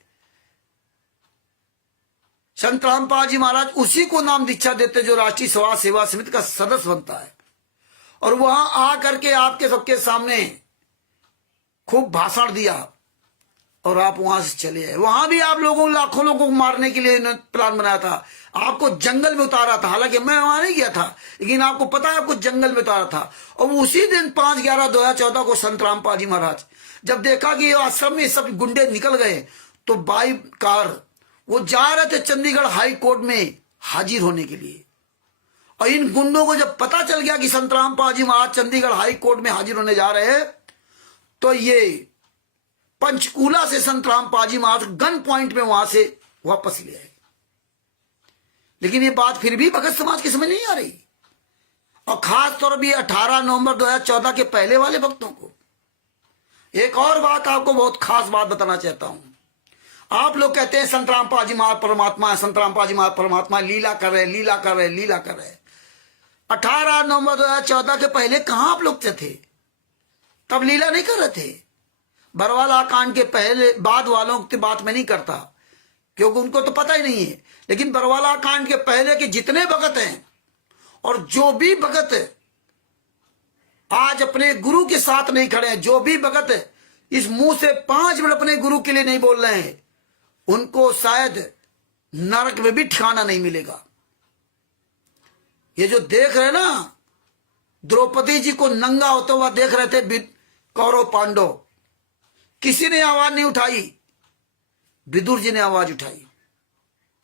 संतराम पाजी महाराज उसी को नाम दीक्षा देते जो राष्ट्रीय समाज सेवा समिति का सदस्य बनता है। और वहां आकर के आपके सबके सामने खूब भाषण दिया और आप वहां से चले आए। वहां भी आप लोगों, लाखों लोगों को मारने के लिए प्लान बनाया था, आपको जंगल में उतारा था। हालांकि मैं वहां नहीं गया था, लेकिन आपको पता है आपको जंगल में उतारा था। और उसी दिन 5/11/2014 को संतराम पाजी महाराज जब देखा कि आश्रम में सब गुंडे निकल गए, तो बाई कार वो जा रहे थे चंडीगढ़ हाई कोर्ट में हाजिर होने के लिए। और इन गुंडों को जब पता चल गया कि संतराम पाजी महाराज चंडीगढ़ हाई कोर्ट में हाजिर होने जा रहे हैं, तो ये पंचकूला से संतराम पाजी महाराज गन पॉइंट में वहां से वापस ले आए। लेकिन ये बात फिर भी भगत समाज की समझ नहीं आ रही। और खास तौर पर 18 नवंबर 2014 के पहले वाले भक्तों को एक और बात, आपको बहुत खास बात बताना चाहता हूं। आप लोग कहते हैं संतराम पाजी महाराज परमात्मा है, संतराम पाजी महाराज परमात्मा, लीला कर रहे, लीला कर रहे, लीला कर रहे। 18 नवंबर 2014 के पहले कहां आप लोग थे? तब लीला नहीं कर रहे थे। बरवाला कांड के पहले बाद वालों की बात मैं नहीं करता, क्योंकि उनको तो पता ही नहीं है। लेकिन बरवाला कांड के पहले के जितने भगत हैं, और जो भी भगत आज अपने गुरु के साथ नहीं खड़े हैं, जो भी भगत इस मुंह से 5 मिनट अपने गुरु के लिए नहीं बोल रहे हैं, उनको शायद नरक में भी ठिकाना नहीं मिलेगा। ये जो देख रहे ना, द्रौपदी जी को नंगा होता हुआ देख रहे थे कौरव पांडव, किसी ने आवाज नहीं उठाई, विदुर जी ने आवाज उठाई,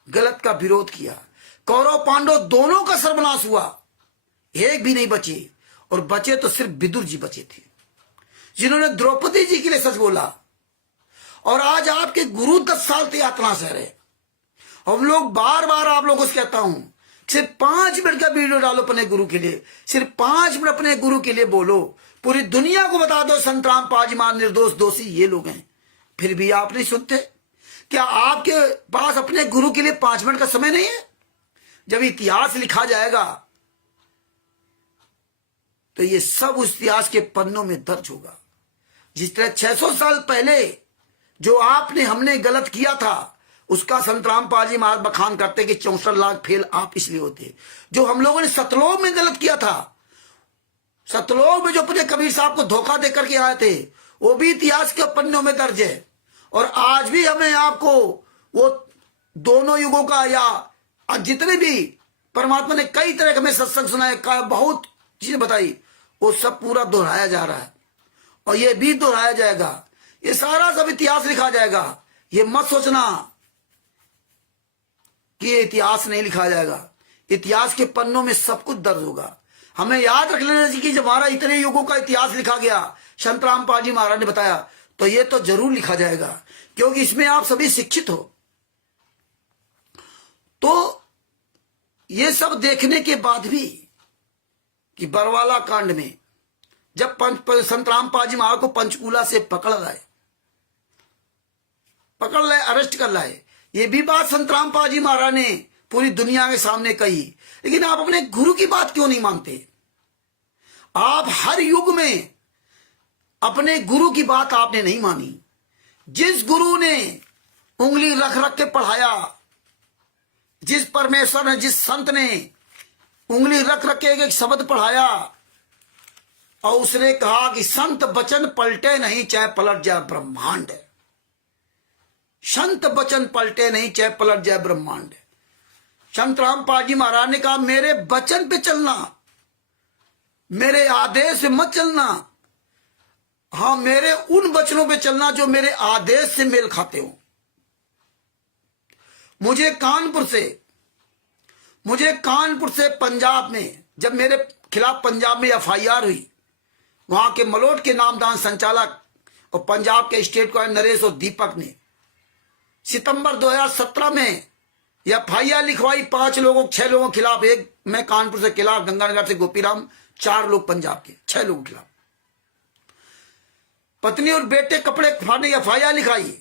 गलत का विरोध किया। कौरव पांडव दोनों का सर्वनाश हुआ, एक भी नहीं बचे। और बचे तो सिर्फ विदुर जी बचे थे, जिन्होंने द्रौपदी जी के लिए सच बोला। और आज आपके गुरु 10 साल से यातना सह रहे। हम लोग बार बार आप लोगों से कहता हूं, सिर्फ 5 मिनट का वीडियो डालो अपने गुरु के लिए, सिर्फ 5 मिनट अपने गुरु के लिए बोलो, पूरी दुनिया को बता दो संतराम पाजी महाराज निर्दोष दोषी ये लोग हैं। फिर भी आप नहीं सुनते। क्या आपके पास अपने गुरु के लिए 5 मिनट का समय नहीं है? जब इतिहास लिखा जाएगा तो ये सब उस इतिहास के पन्नों में दर्ज होगा। जिस तरह 600 साल पहले जो आपने हमने गलत किया था, उसका संत रामपाल जी महाराज बखान करते कि 64 लाख फेल आप इसलिए होते। जो हम लोगों ने सतलोक में गलत किया था, सतलोक में जो अपने कबीर साहब को धोखा देकर के आए थे, वो भी इतिहास के पन्नों में दर्ज है। और आज भी हमें आपको वो दोनों युगों का या जितने भी परमात्मा ने कई तरह का हमें सत्संग सुनाए, बहुत चीजें बताई, वो सब पूरा दोहराया जा रहा है और ये भी दोहराया जाएगा। ये सारा सब इतिहास लिखा जाएगा। ये मत सोचना कि ये इतिहास नहीं लिखा जाएगा। इतिहास के पन्नों में सब कुछ दर्ज होगा। हमें याद रख लेना चाहिए कि जब हमारा इतने युगों का इतिहास लिखा गया, संत रामपाल जी महाराज ने बताया, तो ये तो जरूर लिखा जाएगा, क्योंकि इसमें आप सभी शिक्षित हो। तो ये सब देखने के बाद भी कि बरवाला कांड में जब संत रामपाल जी महाराज को पंचकूला से पकड़ लाए, अरेस्ट कर लाए, ये भी बात संत रामपाल जी महाराज ने पूरी दुनिया के सामने कही। लेकिन आप अपने गुरु की बात क्यों नहीं मानते? आप हर युग में अपने गुरु की बात आपने नहीं मानी। जिस गुरु ने उंगली रख रख के पढ़ाया, जिस परमेश्वर ने, जिस संत ने उंगली रख रख के एक शब्द पढ़ाया और उसने कहा कि संत वचन पलटे नहीं चाहे पलट जाए ब्रह्मांड। संत वचन पलटे नहीं चाहे पलट जाए ब्रह्मांड। संत रामपाल जी महाराज ने कहा मेरे वचन पे चलना, मेरे आदेश से मत चलना। हाँ, मेरे उन वचनों पे चलना जो मेरे आदेश से मेल खाते हो। मुझे कानपुर से पंजाब में, जब मेरे खिलाफ पंजाब में एफआईआर हुई, वहां के मलोट के नामदान संचालक और पंजाब के स्टेट को नरेश और दीपक ने सितंबर 2017 में एफआईआर लिखवाई 5 लोगों 6 लोगों के खिलाफ। एक मैं कानपुर से खिलाफ, गंगानगर से गोपीराम, 4 लोग पंजाब के, 6 लोगों के खिलाफ। पत्नी और बेटे कपड़े फाड़ने की एफआईआर लिखाई।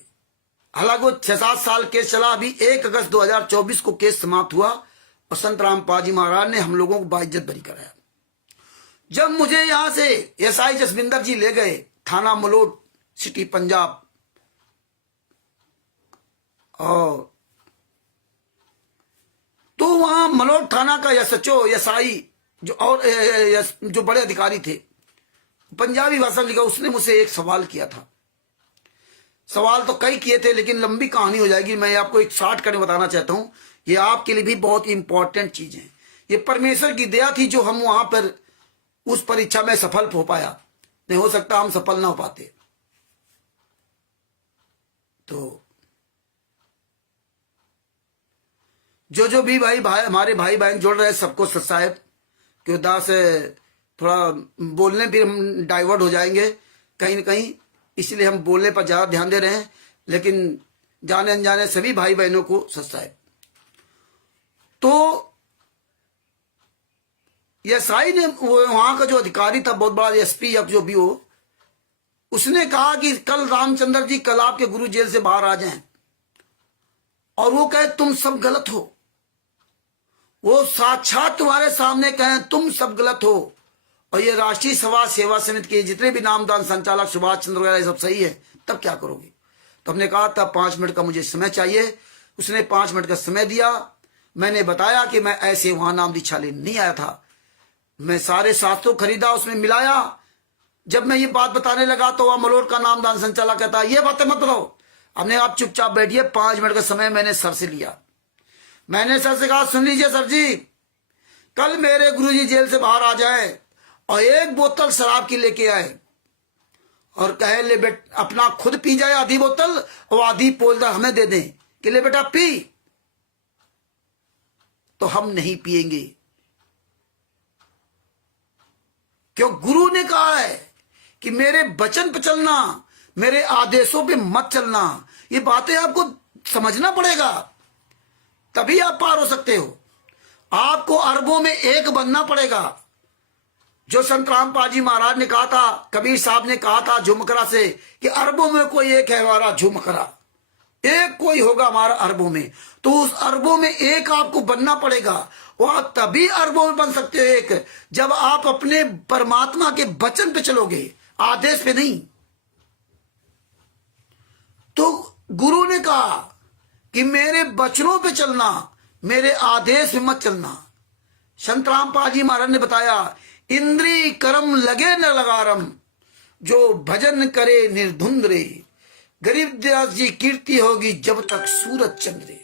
हालांकि वो 6-7 साल केस चला। अभी 1 अगस्त 2024 को केस समाप्त हुआ और संत रामपाल जी महाराज ने हम लोगों को बाइज्जत बरी कराया। जब मुझे यहां से एसआई जसविंदर जी ले गए थाना मलोट सिटी पंजाब, और तो वहां मलोट थाना का एसएचओ, एसआई जो और जो बड़े अधिकारी थे, पंजाबी भाषा लिखा, उसने मुझसे एक सवाल किया था। सवाल तो कई किए थे, लेकिन लंबी कहानी हो जाएगी। मैं आपको एक शॉर्टकट में बताना चाहता हूं। ये आपके लिए भी बहुत इंपॉर्टेंट चीज है। ये परमेश्वर की दया थी जो हम वहां पर उस परीक्षा में सफल हो पाया। नहीं हो सकता हम सफल ना हो पाते। तो जो भी भाई हमारे भाई बहन जुड़ रहे हैं, सबको सत साहेब के उद्दार से थोड़ा बोलने भी हम डाइवर्ट हो जाएंगे कहीं ना कहीं, इसलिए हम बोलने पर ज्यादा ध्यान दे रहे हैं। लेकिन जाने अनजाने सभी भाई बहनों को सत साहेब। तो एसआई ने, वहां का जो अधिकारी था, बहुत बड़ा एसपी या जो भी हो, उसने कहा कि कल रामचंद्र जी, कल आपके गुरु जेल से बाहर आ जाएं, और वो कहे तुम सब गलत हो। वो साक्षात तुम्हारे सामने कहें तुम सब गलत हो, और ये राष्ट्रीय समाज सेवा समिति के जितने भी नामदान संचालक सुभाष चंद्र वगैरह सब सही है, तब क्या करोगे? तो हमने कहा था 5 मिनट का मुझे समय चाहिए। उसने 5 मिनट का समय दिया। मैंने बताया कि मैं ऐसे वहां नाम दीक्षा लेने नहीं आया था। मैं सारे शास्त्रों खरीदा, उसमें मिलाया। जब मैं ये बात बताने लगा तो वह मलोट का नामदान संचालक कहता ये बातें मत बताओ, हमने आप चुपचाप बैठिए। 5 मिनट का समय मैंने सर से लिया। मैंने सर से कहा सुन लीजिए सर जी, कल मेरे गुरुजी जेल से बाहर आ जाए और 1 बोतल शराब की लेके आए और कहे ले बेटा अपना खुद पी जाए आधी बोतल और आधी पोलदार हमें दे दें कि ले बेटा पी, तो हम नहीं पिएंगे। क्यों? गुरु ने कहा है कि मेरे वचन पे चलना, मेरे आदेशों पे मत चलना। ये बातें आपको समझना पड़ेगा, तभी आप पार हो सकते हो। आपको अरबों में एक बनना पड़ेगा। जो संत रामपाल जी महाराज ने कहा था, कबीर साहब ने कहा था झुमकरा से कि अरबों में कोई एक है हमारा झुमकरा, एक कोई होगा हमारा अरबों में, तो उस अरबों में एक आपको बनना पड़ेगा। वह तभी अरबों में बन सकते हो एक, जब आप अपने परमात्मा के वचन पे चलोगे, आदेश पे नहीं। तो गुरु ने कहा कि मेरे वचनों पे चलना, मेरे आदेश में मत चलना। संत रामपाल जी महाराज ने बताया, इंद्री कर्म लगे न लगारम, जो भजन करे निर्धुंध रे, गरीबदास जी कीर्ति होगी जब तक सूरज चंद्रे।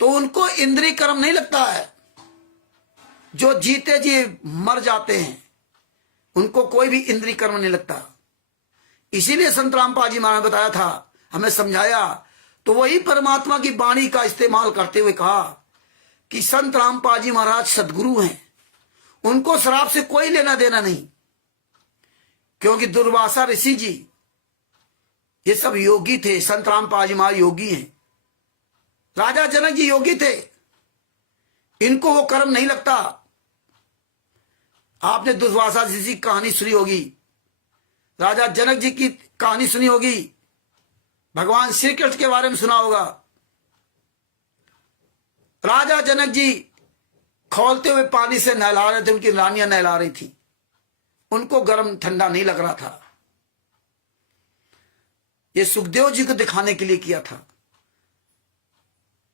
तो उनको इंद्री कर्म नहीं लगता है, जो जीते जी मर जाते हैं उनको कोई भी इंद्री कर्म नहीं लगता। इसीलिए संत रामपाल जी महाराज ने बताया था, हमें समझाया। तो वही परमात्मा की वाणी का इस्तेमाल करते हुए कहा कि संत रामपाल जी महाराज सदगुरु हैं, उनको शराब से कोई लेना देना नहीं, क्योंकि दुर्वासा ऋषि जी ये सब योगी थे। संत रामपाल जी महाराज योगी हैं, राजा जनक जी योगी थे, इनको वो कर्म नहीं लगता। आपने दुर्वासा ऋषि की कहानी सुनी होगी, राजा जनक जी की कहानी सुनी होगी, भगवान श्री कृष्ण के बारे में सुना होगा। राजा जनक जी खौलते हुए पानी से नहला रहे थे, उनकी रानियां नहला रही थी, उनको गर्म ठंडा नहीं लग रहा था। ये सुखदेव जी को दिखाने के लिए किया था।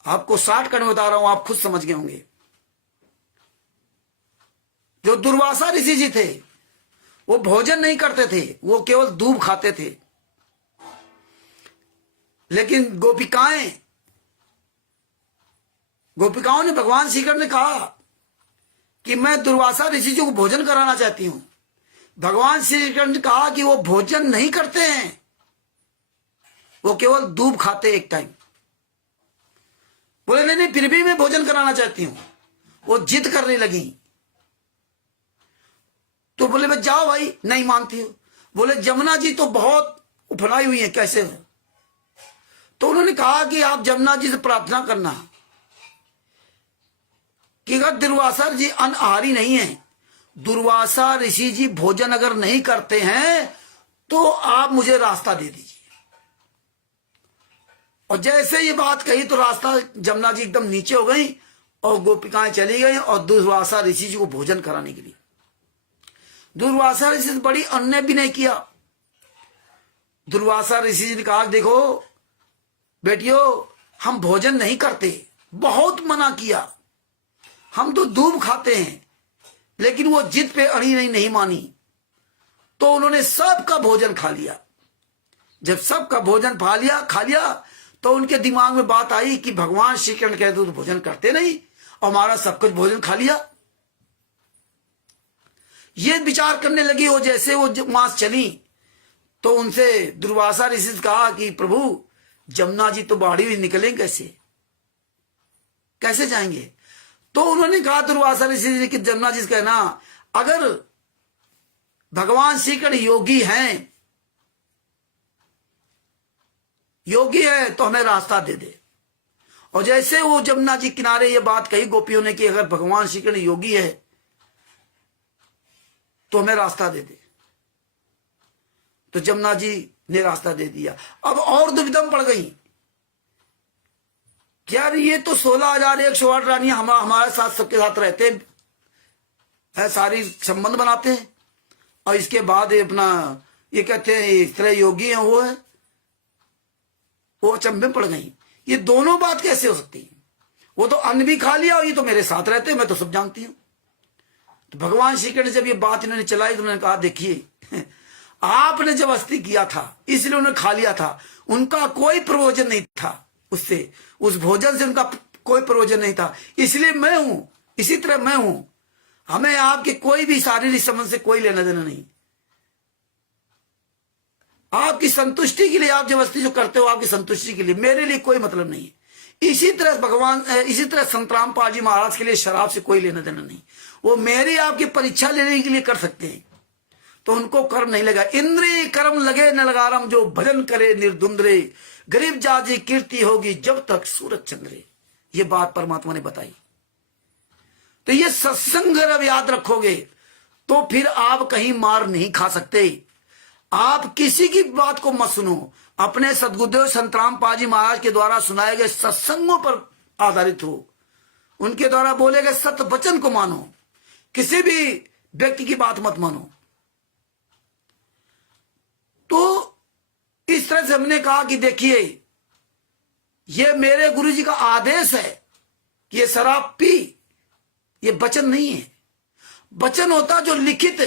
आपको 60 कण बता रहा हूं, आप खुद समझ गए होंगे। जो दुर्वासा ऋषि जी थे वो भोजन नहीं करते थे, वो केवल दूध खाते थे। लेकिन गोपिकाओं ने भगवान श्री कृष्ण ने कहा कि मैं दुर्वासा ऋषि जी को भोजन कराना चाहती हूं। भगवान श्री कृष्ण ने कहा कि वो भोजन नहीं करते हैं, वो केवल दूध खाते एक टाइम। बोले नहीं, फिर भी मैं भोजन कराना चाहती हूं। वो जिद करने लगी, तो बोले मैं जाओ भाई, नहीं मानती हो। बोले जमुना जी तो बहुत उफनाई हुई है, कैसे है? तो उन्होंने कहा कि आप जमुना जी से प्रार्थना करना कि अगर दुर्वासा जी अनाहारी नहीं है, दुर्वासा ऋषि जी भोजन अगर नहीं करते हैं तो आप मुझे रास्ता दे दीजिए। और जैसे ये बात कही तो रास्ता जमुना जी एकदम नीचे हो गई और गोपिकाएं चली गई और दुर्वासा ऋषि जी को भोजन कराने के लिए। दुर्वासा ऋषि से बड़ी अन्याय भी नहीं किया। दुर्वासा ऋषि जी ने कहा देखो बेटियों, हम भोजन नहीं करते, बहुत मना किया, हम तो दूध खाते हैं, लेकिन वो जिद पे अड़ी नहीं मानी। तो उन्होंने सबका भोजन खा लिया। जब सबका भोजन खा लिया तो उनके दिमाग में बात आई कि भगवान श्री कृष्ण कहते तो भोजन करते नहीं और हमारा सब कुछ भोजन खा लिया। ये विचार करने लगी। वो जैसे वो मास चली तो उनसे दुर्वासा ऋषि ने कहा कि प्रभु जमुना जी तो बाढ़ी हुई निकलेंगे, कैसे जाएंगे? तो उन्होंने कहा दुर्वासा ऋषि जी कि जमुना जी से कहना, अगर भगवान श्री कृष्ण योगी है तो हमें रास्ता दे दे। और जैसे वो जमुना जी किनारे ये बात कही गोपियों ने कि अगर भगवान श्री कृष्ण योगी है तो हमें रास्ता दे दे, तो जमुना जी ने रास्ता दे दिया। अब और दुविधा पड़ गई कि यार ये तो 16,108 रानियां हमारे साथ सबके साथ रहते हैं, सारी संबंध बनाते हैं, और इसके बाद ये अपना ये कहते हैं इस तरह योगी है, वो अचंभे पड़ गई। ये दोनों बात कैसे हो सकती है? वो तो अन्न भी खा लिया और ये तो मेरे साथ रहते हैं, मैं तो सब जानती हूं। तो भगवान श्री कृष्ण जब ये बात इन्होंने चलाई तो उन्होंने कहा देखिए आपने जबरदस्ती किया था इसलिए उन्होंने खा लिया था, उनका कोई प्रयोजन नहीं था, उससे उस भोजन से उनका कोई प्रयोजन नहीं था, इसलिए मैं हूं, इसी तरह मैं हूं। हमें आपके कोई भी शारीरिक संबंध से कोई लेना देना नहीं। आपकी संतुष्टि के लिए आप जबरदस्ती जो करते हो आपकी संतुष्टि के लिए, मेरे लिए कोई मतलब नहीं है। इसी तरह संत रामपाल जी महाराज के लिए शराब से कोई लेना देना नहीं। वो मेरी आपकी परीक्षा लेने के लिए कर सकते हैं, तो उनको कर्म नहीं लगा। इंद्रिय कर्म लगे न लगारम, जो भजन करे निर्धुंध रे, गरीब जाजी कीर्ति होगी जब तक सूरज चंद्रे। ये बात परमात्मा ने बताई। तो ये सत्संग अगर याद रखोगे तो फिर आप कहीं मार नहीं खा सकते। आप किसी की बात को मत सुनो, अपने सद्गुरुदेव संत रामपाल जी महाराज के द्वारा सुनाए गए सत्संगों पर आधारित हो, उनके द्वारा बोले गए सत्य वचन को मानो, किसी भी व्यक्ति की बात मत मानो। तो इस तरह से हमने कहा कि देखिए, ये मेरे गुरु जी का आदेश है कि ये शराब पी, ये वचन नहीं है। वचन होता जो लिखित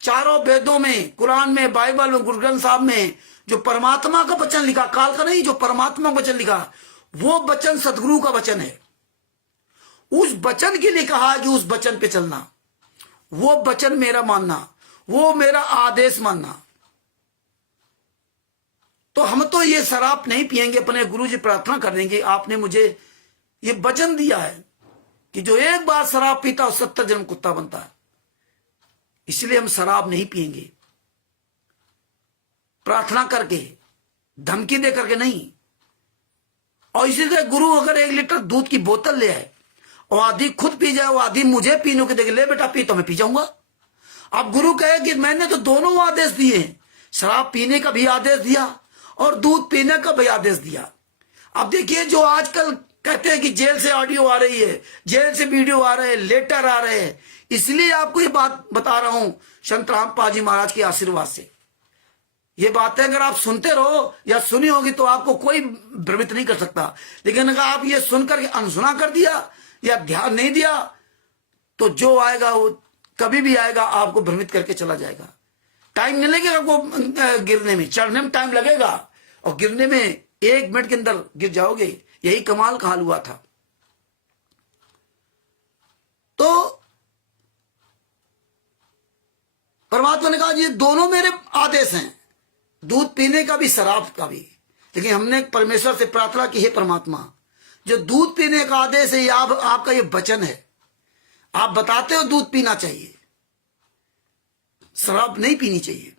चारों वेदों में, कुरान में, बाइबल में, गुरु ग्रंथ साहब में जो परमात्मा का वचन लिखा, काल का नहीं, जो परमात्मा का वचन लिखा, वो वचन सदगुरु का वचन है। उस वचन के लिए कहा कि उस वचन पे चलना, वो वचन मेरा मानना, वो मेरा आदेश मानना। तो हम तो ये शराब नहीं पिएंगे। अपने गुरु जी प्रार्थना कर देंगे, आपने मुझे ये वचन दिया है कि जो एक बार शराब पीता है 70 जन्म कुत्ता बनता है, इसलिए हम शराब नहीं पिएंगे। प्रार्थना करके, धमकी दे करके नहीं। और इसी तरह गुरु अगर 1 लीटर दूध की बोतल ले आए और आधी खुद पी जाए, वो आधी मुझे पीने को देखे, ले बेटा पी, तो मैं पी जाऊंगा। अब गुरु कहे कि मैंने तो दोनों आदेश दिए, शराब पीने का भी आदेश दिया और दूध पीने का भी आदेश दिया। अब देखिए, जो आजकल कहते हैं कि जेल से ऑडियो आ रही है, जेल से वीडियो आ रहे हैं, लेटर आ रहे हैं, इसलिए आपको ये बात बता रहा हूं संत रामपाल जी महाराज के आशीर्वाद से। ये बातें अगर आप सुनते रहो या सुनी होगी तो आपको कोई भ्रमित नहीं कर सकता। लेकिन अगर आप ये सुनकर अनसुना कर दिया या ध्यान नहीं दिया, तो जो आएगा वो कभी भी आएगा, आपको भ्रमित करके चला जाएगा। टाइम नहीं लगेगा आपको गिरने में, चढ़ने में टाइम लगेगा, और गिरने में 1 मिनट के अंदर गिर जाओगे। यही कमाल का हाल हुआ था। तो परमात्मा ने कहा ये दोनों मेरे आदेश हैं, दूध पीने का भी, शराब का भी। लेकिन हमने परमेश्वर से प्रार्थना की, हे परमात्मा, जो दूध पीने का आदेश है, ये आपका ये वचन है, आप बताते हो दूध पीना चाहिए, शराब नहीं पीनी चाहिए।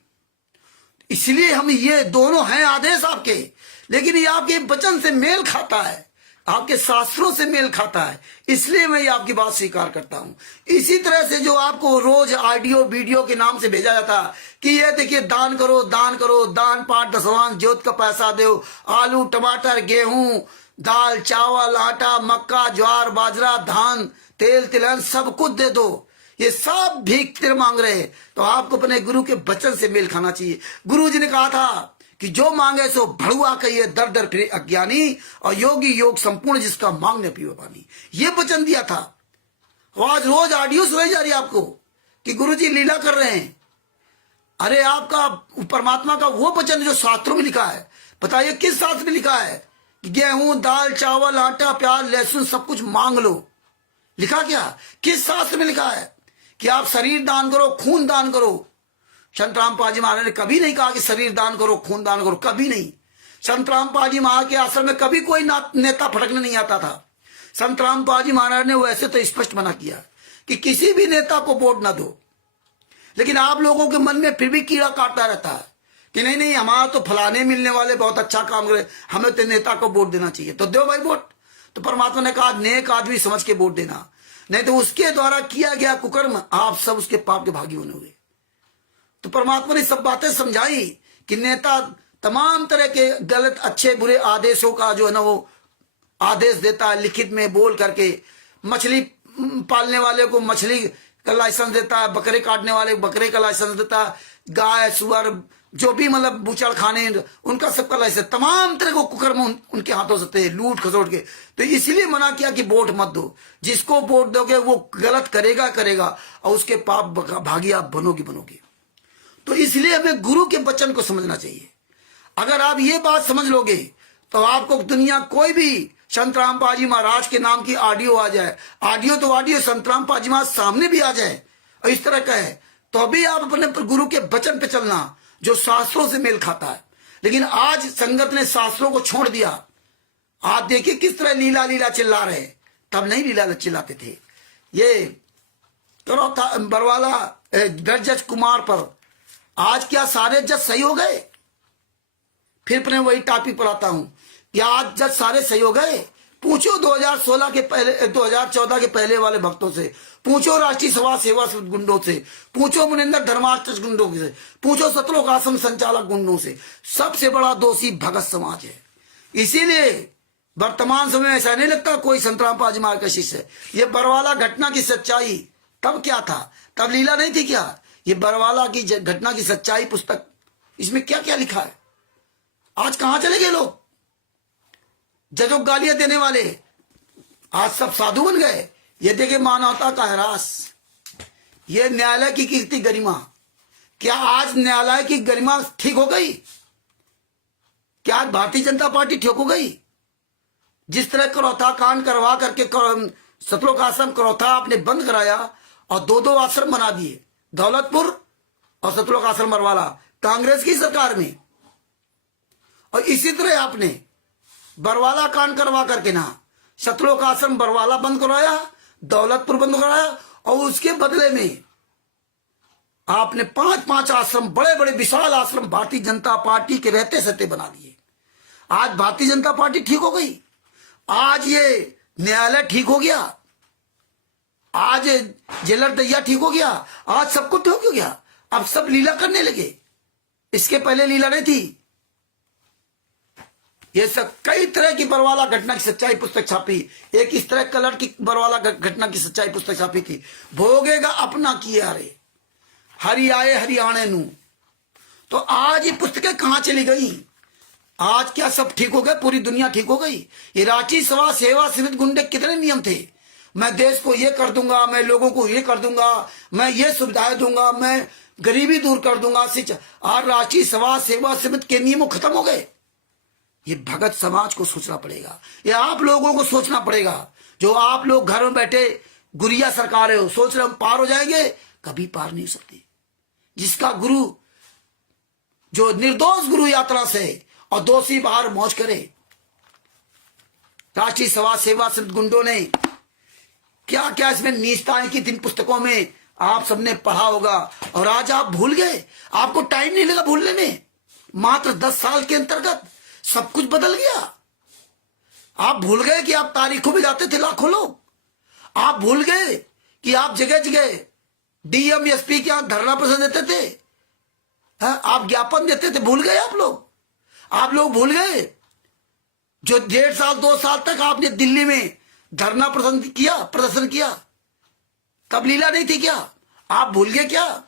इसलिए हम, ये दोनों हैं आदेश आपके, लेकिन ये आपके वचन से मेल खाता है, आपके शास्त्रों से मेल खाता है, इसलिए मैं ये आपकी बात स्वीकार करता हूं। इसी तरह से जो आपको रोज ऑडियो वीडियो के नाम से भेजा जाता कि ये देखिए दान करो, दान करो, दान पाठ दसवां ज्योत का पैसा दो, आलू टमाटर गेहूं दाल चावल आटा मक्का ज्वार बाजरा धान तेल तिलहन सब कुछ दे दो, ये सब भीख तिर मांग रहे। तो आपको अपने गुरु के वचन से मेल खाना चाहिए। गुरु जी ने कहा था कि जो मांगे सो भड़ुआ कहिए, दर दर फिरे अज्ञानी, और योगी योग संपूर्ण जिसका मांगने पीवे पानी, ये वचन दिया था। आज रोज ऑडियो सुनाई जा रही है आपको कि गुरु जी लीला कर रहे हैं। अरे आपका परमात्मा का वो वचन जो शास्त्रों में लिखा है, बताइए किस शास्त्र में लिखा है कि गेहूं दाल चावल आटा प्याज लहसुन सब कुछ मांग लो? लिखा क्या? किस शास्त्र में लिखा है कि आप शरीर दान करो, खून दान करो? संत रामपाल जी महाराज ने कभी नहीं कहा कि शरीर दान करो, खून दान करो, कभी नहीं। संत रामपाल जी महाराज के आश्रम में कभी कोई नेता फटकने नहीं आता था। संत रामपाल जी महाराज ने वैसे तो स्पष्ट मना किया कि किसी भी नेता को वोट ना दो, लेकिन आप लोगों के मन में फिर भी कीड़ा काटता रहता है कि नहीं नहीं हमारा तो फलाने मिलने वाले बहुत अच्छा काम करे, हमें तो नेता को वोट देना चाहिए, तो दो भाई वोट। तो परमात्मा ने कहा नेक आदमी समझ के वोट देना, नहीं तो उसके द्वारा किया गया कुकर्म आप सब उसके पाप के भागी होने हुए। तो परमात्मा ने सब बातें समझाई कि नेता तमाम तरह के गलत अच्छे बुरे आदेशों का जो है ना वो आदेश देता है, लिखित में बोल करके। मछली पालने वाले को मछली का लाइसेंस देता है, बकरे काटने वाले को बकरे का लाइसेंस देता है, गाय सुअर जो भी मतलब बुचड़ खाने उनका सबका लाइसेंस, तमाम तरह को कुकर्म उनके हाथों से थे, लूट खसोट के। तो इसलिए मना किया कि वोट मत दो, जिसको वोट दोगे वो गलत करेगा करेगा और उसके पाप भागी आप बनोगे। तो इसलिए हमें गुरु के वचन को समझना चाहिए। अगर आप ये बात समझ लोगे तो आपको दुनिया कोई भी संत रामपाल जी महाराज के नाम की ऑडियो आ जाए, ऑडियो तो ऑडियो संत रामपाल जी महाराज सामने भी आ जाए और इस तरह का है, तो अभी आप अपने गुरु के वचन पे चलना जो शास्त्रों से मेल खाता है। लेकिन आज संगत ने शास्त्रों को छोड़ दिया। आप देखिए किस तरह लीला लीला चिल्ला रहे, तब नहीं लीला चिल्लाते थे। ये करो बरवाला जज कुमार पर, आज क्या सारे जज सही हो गए? फिर अपने वही टॉपिक पर आता हूं कि आज जज सारे सही हो गए? पूछो 2016 के पहले 2014 के पहले वाले भक्तों से, पूछो राष्ट्रीय सभा सेवा समिति गुंडों से, पूछो मुनिंदर धर्माष्टक गुंडों से, पूछो सतलोक आश्रम संचालक गुंडों से। सबसे बड़ा दोषी भगत समाज है। इसीलिए वर्तमान समय में ऐसा नहीं लगता कोई संतराम पाजी महाराज का शिष्य है। ये बरवाला घटना की सच्चाई तब क्या था, तब लीला नहीं थी क्या? ये बरवाला की घटना की सच्चाई पुस्तक, इसमें क्या क्या लिखा है? आज कहां चले गए लोग? जजों गालियां देने वाले आज सब साधु बन गए। ये देखे मानवता का ह्रास, ये न्यायालय की कीर्ति गरिमा। क्या आज न्यायालय की गरिमा ठीक हो गई? क्या आज भारतीय जनता पार्टी ठीक हो गई? जिस तरह करौथा कांड करवा करके सतलोक आश्रम करौथा आपने बंद कराया और दो आश्रम बना दिए, दौलतपुर और सतलोक आश्रम बरवाला, कांग्रेस की सरकार में। और इसी तरह आपने बरवाला कांड करवा करके ना सतलोक आश्रम बरवाला बंद करवाया, दौलतपुर बंद कराया, और उसके बदले में आपने 5-5 आश्रम, बड़े बड़े विशाल आश्रम भारतीय जनता पार्टी के रहते सहते बना दिए। आज भारतीय जनता पार्टी ठीक हो गई, आज ये न्यायालय ठीक हो गया, आज जेलर दैया ठीक हो गया, आज सब कुछ ठीक हो गया। अब सब लीला करने लगे, इसके पहले लीला नहीं थी। ये सब कई तरह की बरवाला घटना की सच्चाई पुस्तक छापी। एक इस तरह कलर की बरवाला घटना की सच्चाई पुस्तक छापी थी, भोगेगा अपना किया रे हरि आए हरियाणे नू। तो आज ये पुस्तकें कहां चली गई? आज क्या सब ठीक हो गए? पूरी दुनिया ठीक हो गई? ये राष्ट्रीय सभा सेवा समिति गुंडे कितने नियम थे, मैं देश को ये कर दूंगा, मैं लोगों को ये कर दूंगा, मैं ये सुविधाएं दूंगा, मैं गरीबी दूर कर दूंगा, शिक्षा। आज राष्ट्रीय सभा सेवा समिति के नियम खत्म हो गए। ये भगत समाज को सोचना पड़ेगा, ये आप लोगों को सोचना पड़ेगा। जो आप लोग घर में बैठे गुरिया सरकार हो, सोच रहे हम पार हो जाएंगे, कभी पार नहीं हो सकते। जिसका गुरु, जो निर्दोष गुरु यात्रा से और दोषी बाहर मौज करे। राष्ट्रीय सभा सेवा समिति गुंडों ने क्या क्या इसमें नीचताएं की तीन पुस्तकों में आप सबने पढ़ा होगा, और आज आप भूल गए। आपको टाइम नहीं लगा भूलने में। मात्र 10 साल के अंतर्गत सब कुछ बदल गया। आप भूल गए कि आप तारीखों में जाते थे लाखों लोग। आप भूल गए कि आप जगह जगह डीएम एसपी के यहां धरना प्रदर्शन देते थे, आप ज्ञापन देते थे। भूल गए आप लोग भूल गए जो 1.5 साल 2 साल तक आपने दिल्ली में धरना प्रदर्शन किया, तब लीला नहीं थी क्या? आप भूल गए क्या?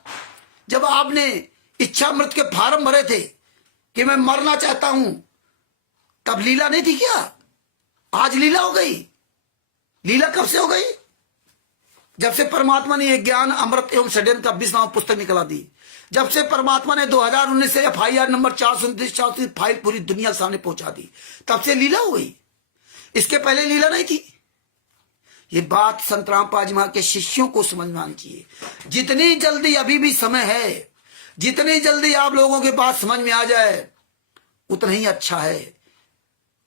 जब आपने इच्छा मृत्यु के फार्म भरे थे कि मैं मरना चाहता हूं, तब लीला नहीं थी क्या? आज लीला हो गई। लीला कब से हो गई? जब से परमात्मा ने ये ज्ञान अमृत एवं षड्यंत्र का 20 नाम पुस्तक निकला दी, जब से परमात्मा ने 2019 से FIR नंबर 429 फाइल पूरी दुनिया के सामने पहुंचा दी, तब से लीला हो गई। इसके पहले लीला नहीं थी। ये बात संतराम पाजी महाराज के शिष्यों को समझ में आनी चाहिए। जितनी जल्दी, अभी भी समय है, जितनी जल्दी आप लोगों के बात समझ में आ जाए उतना ही अच्छा है,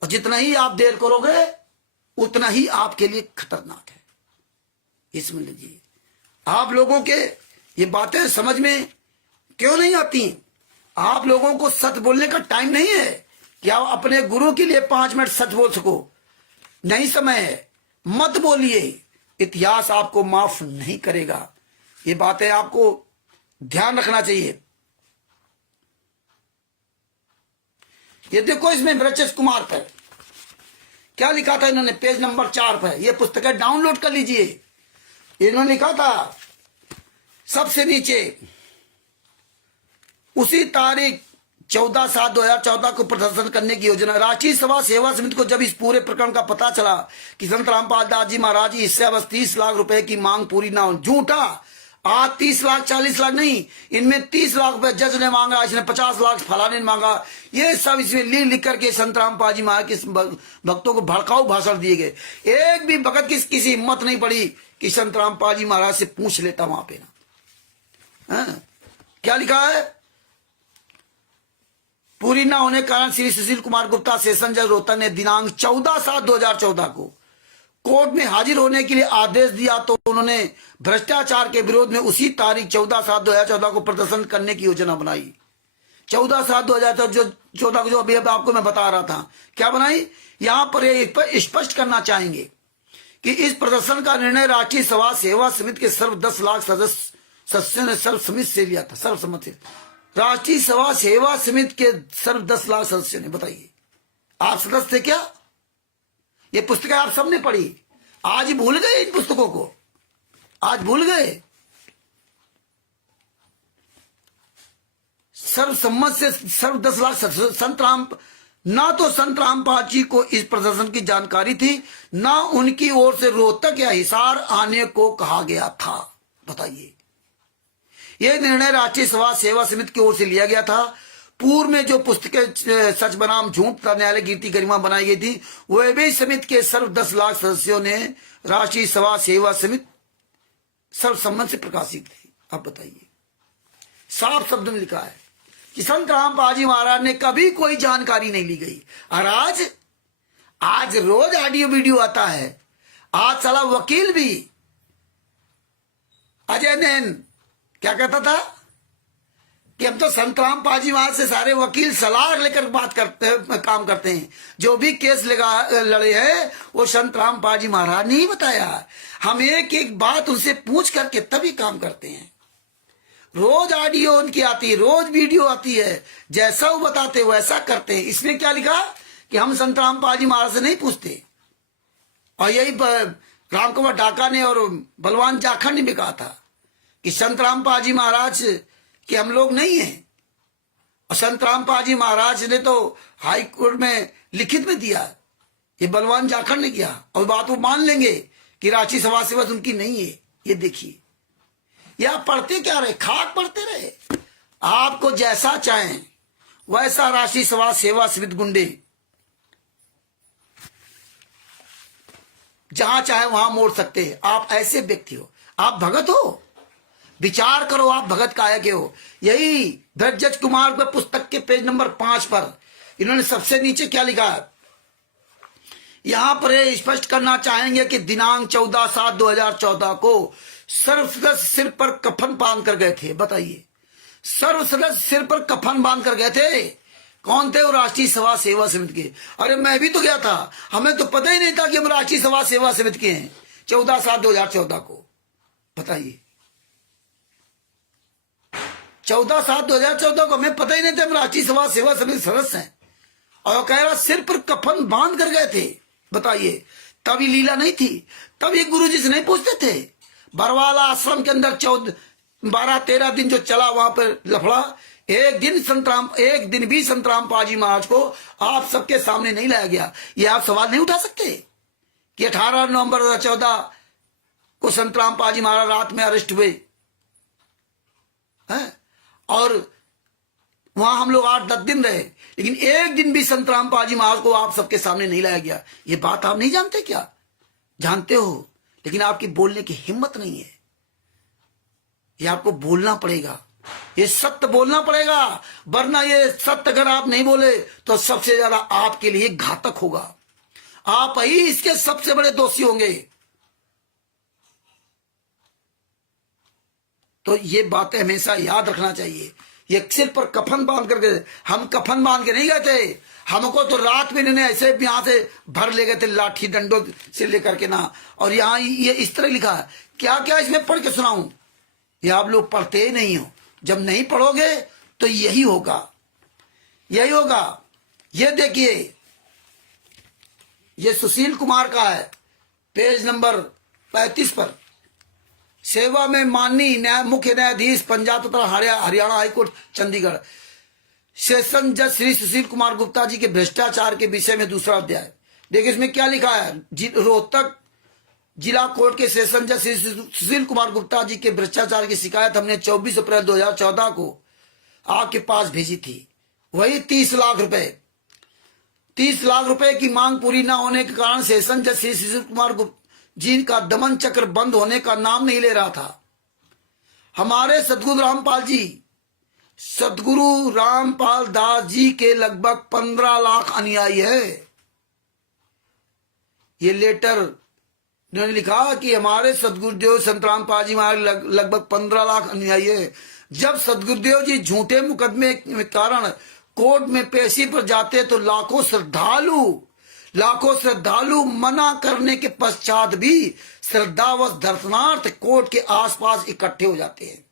और जितना ही आप देर करोगे उतना ही आपके लिए खतरनाक है। इसमें लीजिए, आप लोगों के ये बातें समझ में क्यों नहीं आती? आप लोगों को सच बोलने का टाइम नहीं है कि आप अपने गुरु के लिए 5 मिनट सच बोल सको। नहीं समय है, मत बोलिए। इतिहास आपको माफ नहीं करेगा। ये बातें आपको ध्यान रखना चाहिए। ये देखो, इसमें ब्रजेश कुमार पर क्या लिखा था इन्होंने, पेज नंबर 4 पर। ये पुस्तकें डाउनलोड कर लीजिए। इन्होंने लिखा था सबसे नीचे, उसी तारीख 14/7/2014 को प्रदर्शन करने की योजना। राष्ट्रीय सभा सेवा समिति को जब इस पूरे प्रकरण का पता चला कि संत रामपाल दास जी महाराज जी इससे बस 30 लाख रुपए की मांग पूरी ना हो, झूठा। आज 30 लाख 40 लाख नहीं, इनमें 30 लाख रुपए जज ने मांगा, इसने 50 लाख फलाने ने मांगा। ये सब इसमें लिख करके संत रामपाल जी महाराज के भक्तों को भड़काऊ भाषण दिए गए। एक भी भगत की किसी हिम्मत नहीं पड़ी कि संत रामपाल जी महाराज से पूछ लेता वहां पे ना। क्या लिखा है? पूरी न होने के कारण श्री सुशील कुमार गुप्ता सेशन जज रोहतक ने दिनांक 14/7/2014 को कोर्ट में हाजिर होने के लिए आदेश दिया, तो उन्होंने भ्रष्टाचार के विरोध में उसी तारीख 14/7/2014 को प्रदर्शन करने की योजना बनाई। 14/7/2014 को जो अभी आपको मैं बता रहा था, क्या बनाई, यहां पर ये स्पष्ट करना चाहेंगे कि इस प्रदर्शन का निर्णय राष्ट्रीय सभा सेवा समिति के सर्व 10 लाख सदस्यों ने सर्वसम्मति से लिया था। सर्वसम्मति, राष्ट्रीय सभा सेवा समिति के सर्व 10 लाख सदस्यों ने, बताइए आप सदस्य थे क्या? ये पुस्तकें आप सबने पढ़ी, आज भूल गए इन पुस्तकों को, आज भूल गए। सर्वसम्मत से सर्व 10 लाख संत राम, ना तो संत रामपाल जी को इस प्रदर्शन की जानकारी थी, ना उनकी ओर से रोहतक या हिसार आने को कहा गया था। बताइए, यह निर्णय राष्ट्रीय सभा सेवा समिति की ओर से लिया गया था। पूर्व में जो पुस्तकें सच बनाम झूठ तथा न्यायालय कीर्ति गरिमा बनाई गई थी, वह भी समिति के सर्व 10 लाख सदस्यों ने राष्ट्रीय सभा सेवा समिति सर्वसम्मत से प्रकाशित थी। अब बताइए, साफ शब्द में लिखा है कि संत रामपाल जी महाराज ने कभी कोई जानकारी नहीं ली गई। और आज रोज ऑडियो वीडियो आता है। आज साला वकील भी अजय नैन क्या कहता था कि हम तो संत रामपाल जी महाराज से सारे वकील सलाह लेकर बात करते हैं, काम करते हैं। जो भी केस लड़े हैं वो संत रामपाल जी महाराज ने ही बताया। हम एक एक बात उनसे पूछ करके तभी काम करते हैं। रोज ऑडियो उनकी आती है, रोज वीडियो आती है, जैसा वो बताते वैसा करते हैं। इसमें क्या लिखा कि हम संत रामपाल जी महाराज से नहीं पूछते। और यही रामकुमार ढाका ने और बलवान जाखड़ ने भी कहा था कि संत रामपाल जी महाराज कि हम लोग नहीं हैं। और संत रामपाल जी महाराज ने तो हाई कोर्ट में लिखित में दिया, ये बलवान जाखड़ ने किया, और बात वो मान लेंगे कि राष्ट्रीय सभा सेवा उनकी नहीं है। ये देखिए, या पढ़ते क्या रहे, खाक पढ़ते रहे। आपको जैसा चाहें वैसा राष्ट्रीय सभा सेवा समिति गुंडे जहां चाहे वहां मोड़ सकते हैं। आप ऐसे व्यक्ति हो, आप भगत हो, विचार करो आप भगत काहे के हो। यही धज्जज कुमार के पुस्तक के पेज नंबर 5 पर इन्होंने सबसे नीचे क्या लिखा है, यहां पर स्पष्ट करना चाहेंगे कि दिनांक 14/7/2014 को सर्व सदस्य सिर पर कफन बांध कर गए थे। बताइए, सर्व सदस्य सिर पर कफन बांध कर गए थे। कौन थे वो? राष्ट्रीय सभा सेवा समिति के। अरे मैं भी तो गया था, हमें तो पता ही नहीं था कि हम राष्ट्रीय सभा सेवा समिति के हैं 14/7/2014 को। बताइए, 14/7/2014 को हमें पता ही नहीं था हम राष्ट्रीय सभा सेवा समिति सदस्य हैं। और कह रहा सिर पर कफन बांध कर गए थे। बताइए, तभी लीला नहीं थी, तभी गुरु जी से नहीं पूछते थे। बरवाला आश्रम के अंदर 12-13 दिन जो चला वहां पर लफड़ा, एक दिन भी संत रामपाल जी महाराज को आप सबके सामने नहीं लाया गया। ये आप सवाल नहीं उठा सकते कि 18 नवंबर 2014 को संत रामपाल जी महाराज रात में अरेस्ट हुए हैं और वहां हम लोग 8-10 दिन रहे, लेकिन एक दिन भी संत रामपाल जी महाराज को आप सबके सामने नहीं लाया गया। ये बात आप नहीं जानते क्या? जानते हो, लेकिन आपकी बोलने की हिम्मत नहीं है। ये आपको बोलना पड़ेगा, ये सत्य बोलना पड़ेगा, वरना ये सत्य अगर आप नहीं बोले तो सबसे ज्यादा आपके लिए घातक होगा। आप ही इसके सबसे बड़े दोषी होंगे। तो ये बातें हमेशा याद रखना चाहिए। ये सिर पर कफन बांध करके, हम कफन बांध के नहीं गए थे। हमको तो रात में इन्होंने ऐसे यहां से भर ले गए थे, लाठी डंडों से लेकर के ना। और यहाँ ये इस तरह लिखा है, क्या क्या इसमें पढ़ के सुनाऊं? ये आप लोग पढ़ते ही नहीं हो। जब नहीं पढ़ोगे तो यही होगा, यही होगा। ये देखिए, ये सुशील कुमार का है, पेज नंबर 35 पर। सेवा में माननीय मुख्य न्यायाधीश पंजाब तथा हरियाणा हाईकोर्ट चंडीगढ़, सेशन जज श्री सुशील कुमार गुप्ता जी के भ्रष्टाचार के विषय में दूसरा अध्याय। देखिए इसमें क्या लिखा है, रोहतक जिला कोर्ट के सेशन जज श्री सुशील कुमार गुप्ता जी के भ्रष्टाचार की शिकायत हमने 24 अप्रैल 2014 को आपके पास भेजी थी। वही 30 लाख रुपए 30 लाख रुपए की मांग पूरी न होने के कारण सेशन जज श्री सुशील कुमार गुप्ता जी का दमन चक्र बंद होने का नाम नहीं ले रहा था। हमारे सदगुरु रामपाल दास जी के लगभग 15 लाख अनुयायी है। ये लेटर उन्होंने लिखा कि हमारे सदगुरुदेव संत रामपाल जी महाराज लगभग 15 लाख अनुयायी है। जब सदगुरुदेव जी झूठे मुकदमे के कारण कोर्ट में पेशी पर जाते तो लाखों श्रद्धालु मना करने के पश्चात भी श्रद्धावश दर्शनार्थ कोर्ट के आसपास इकट्ठे हो जाते हैं।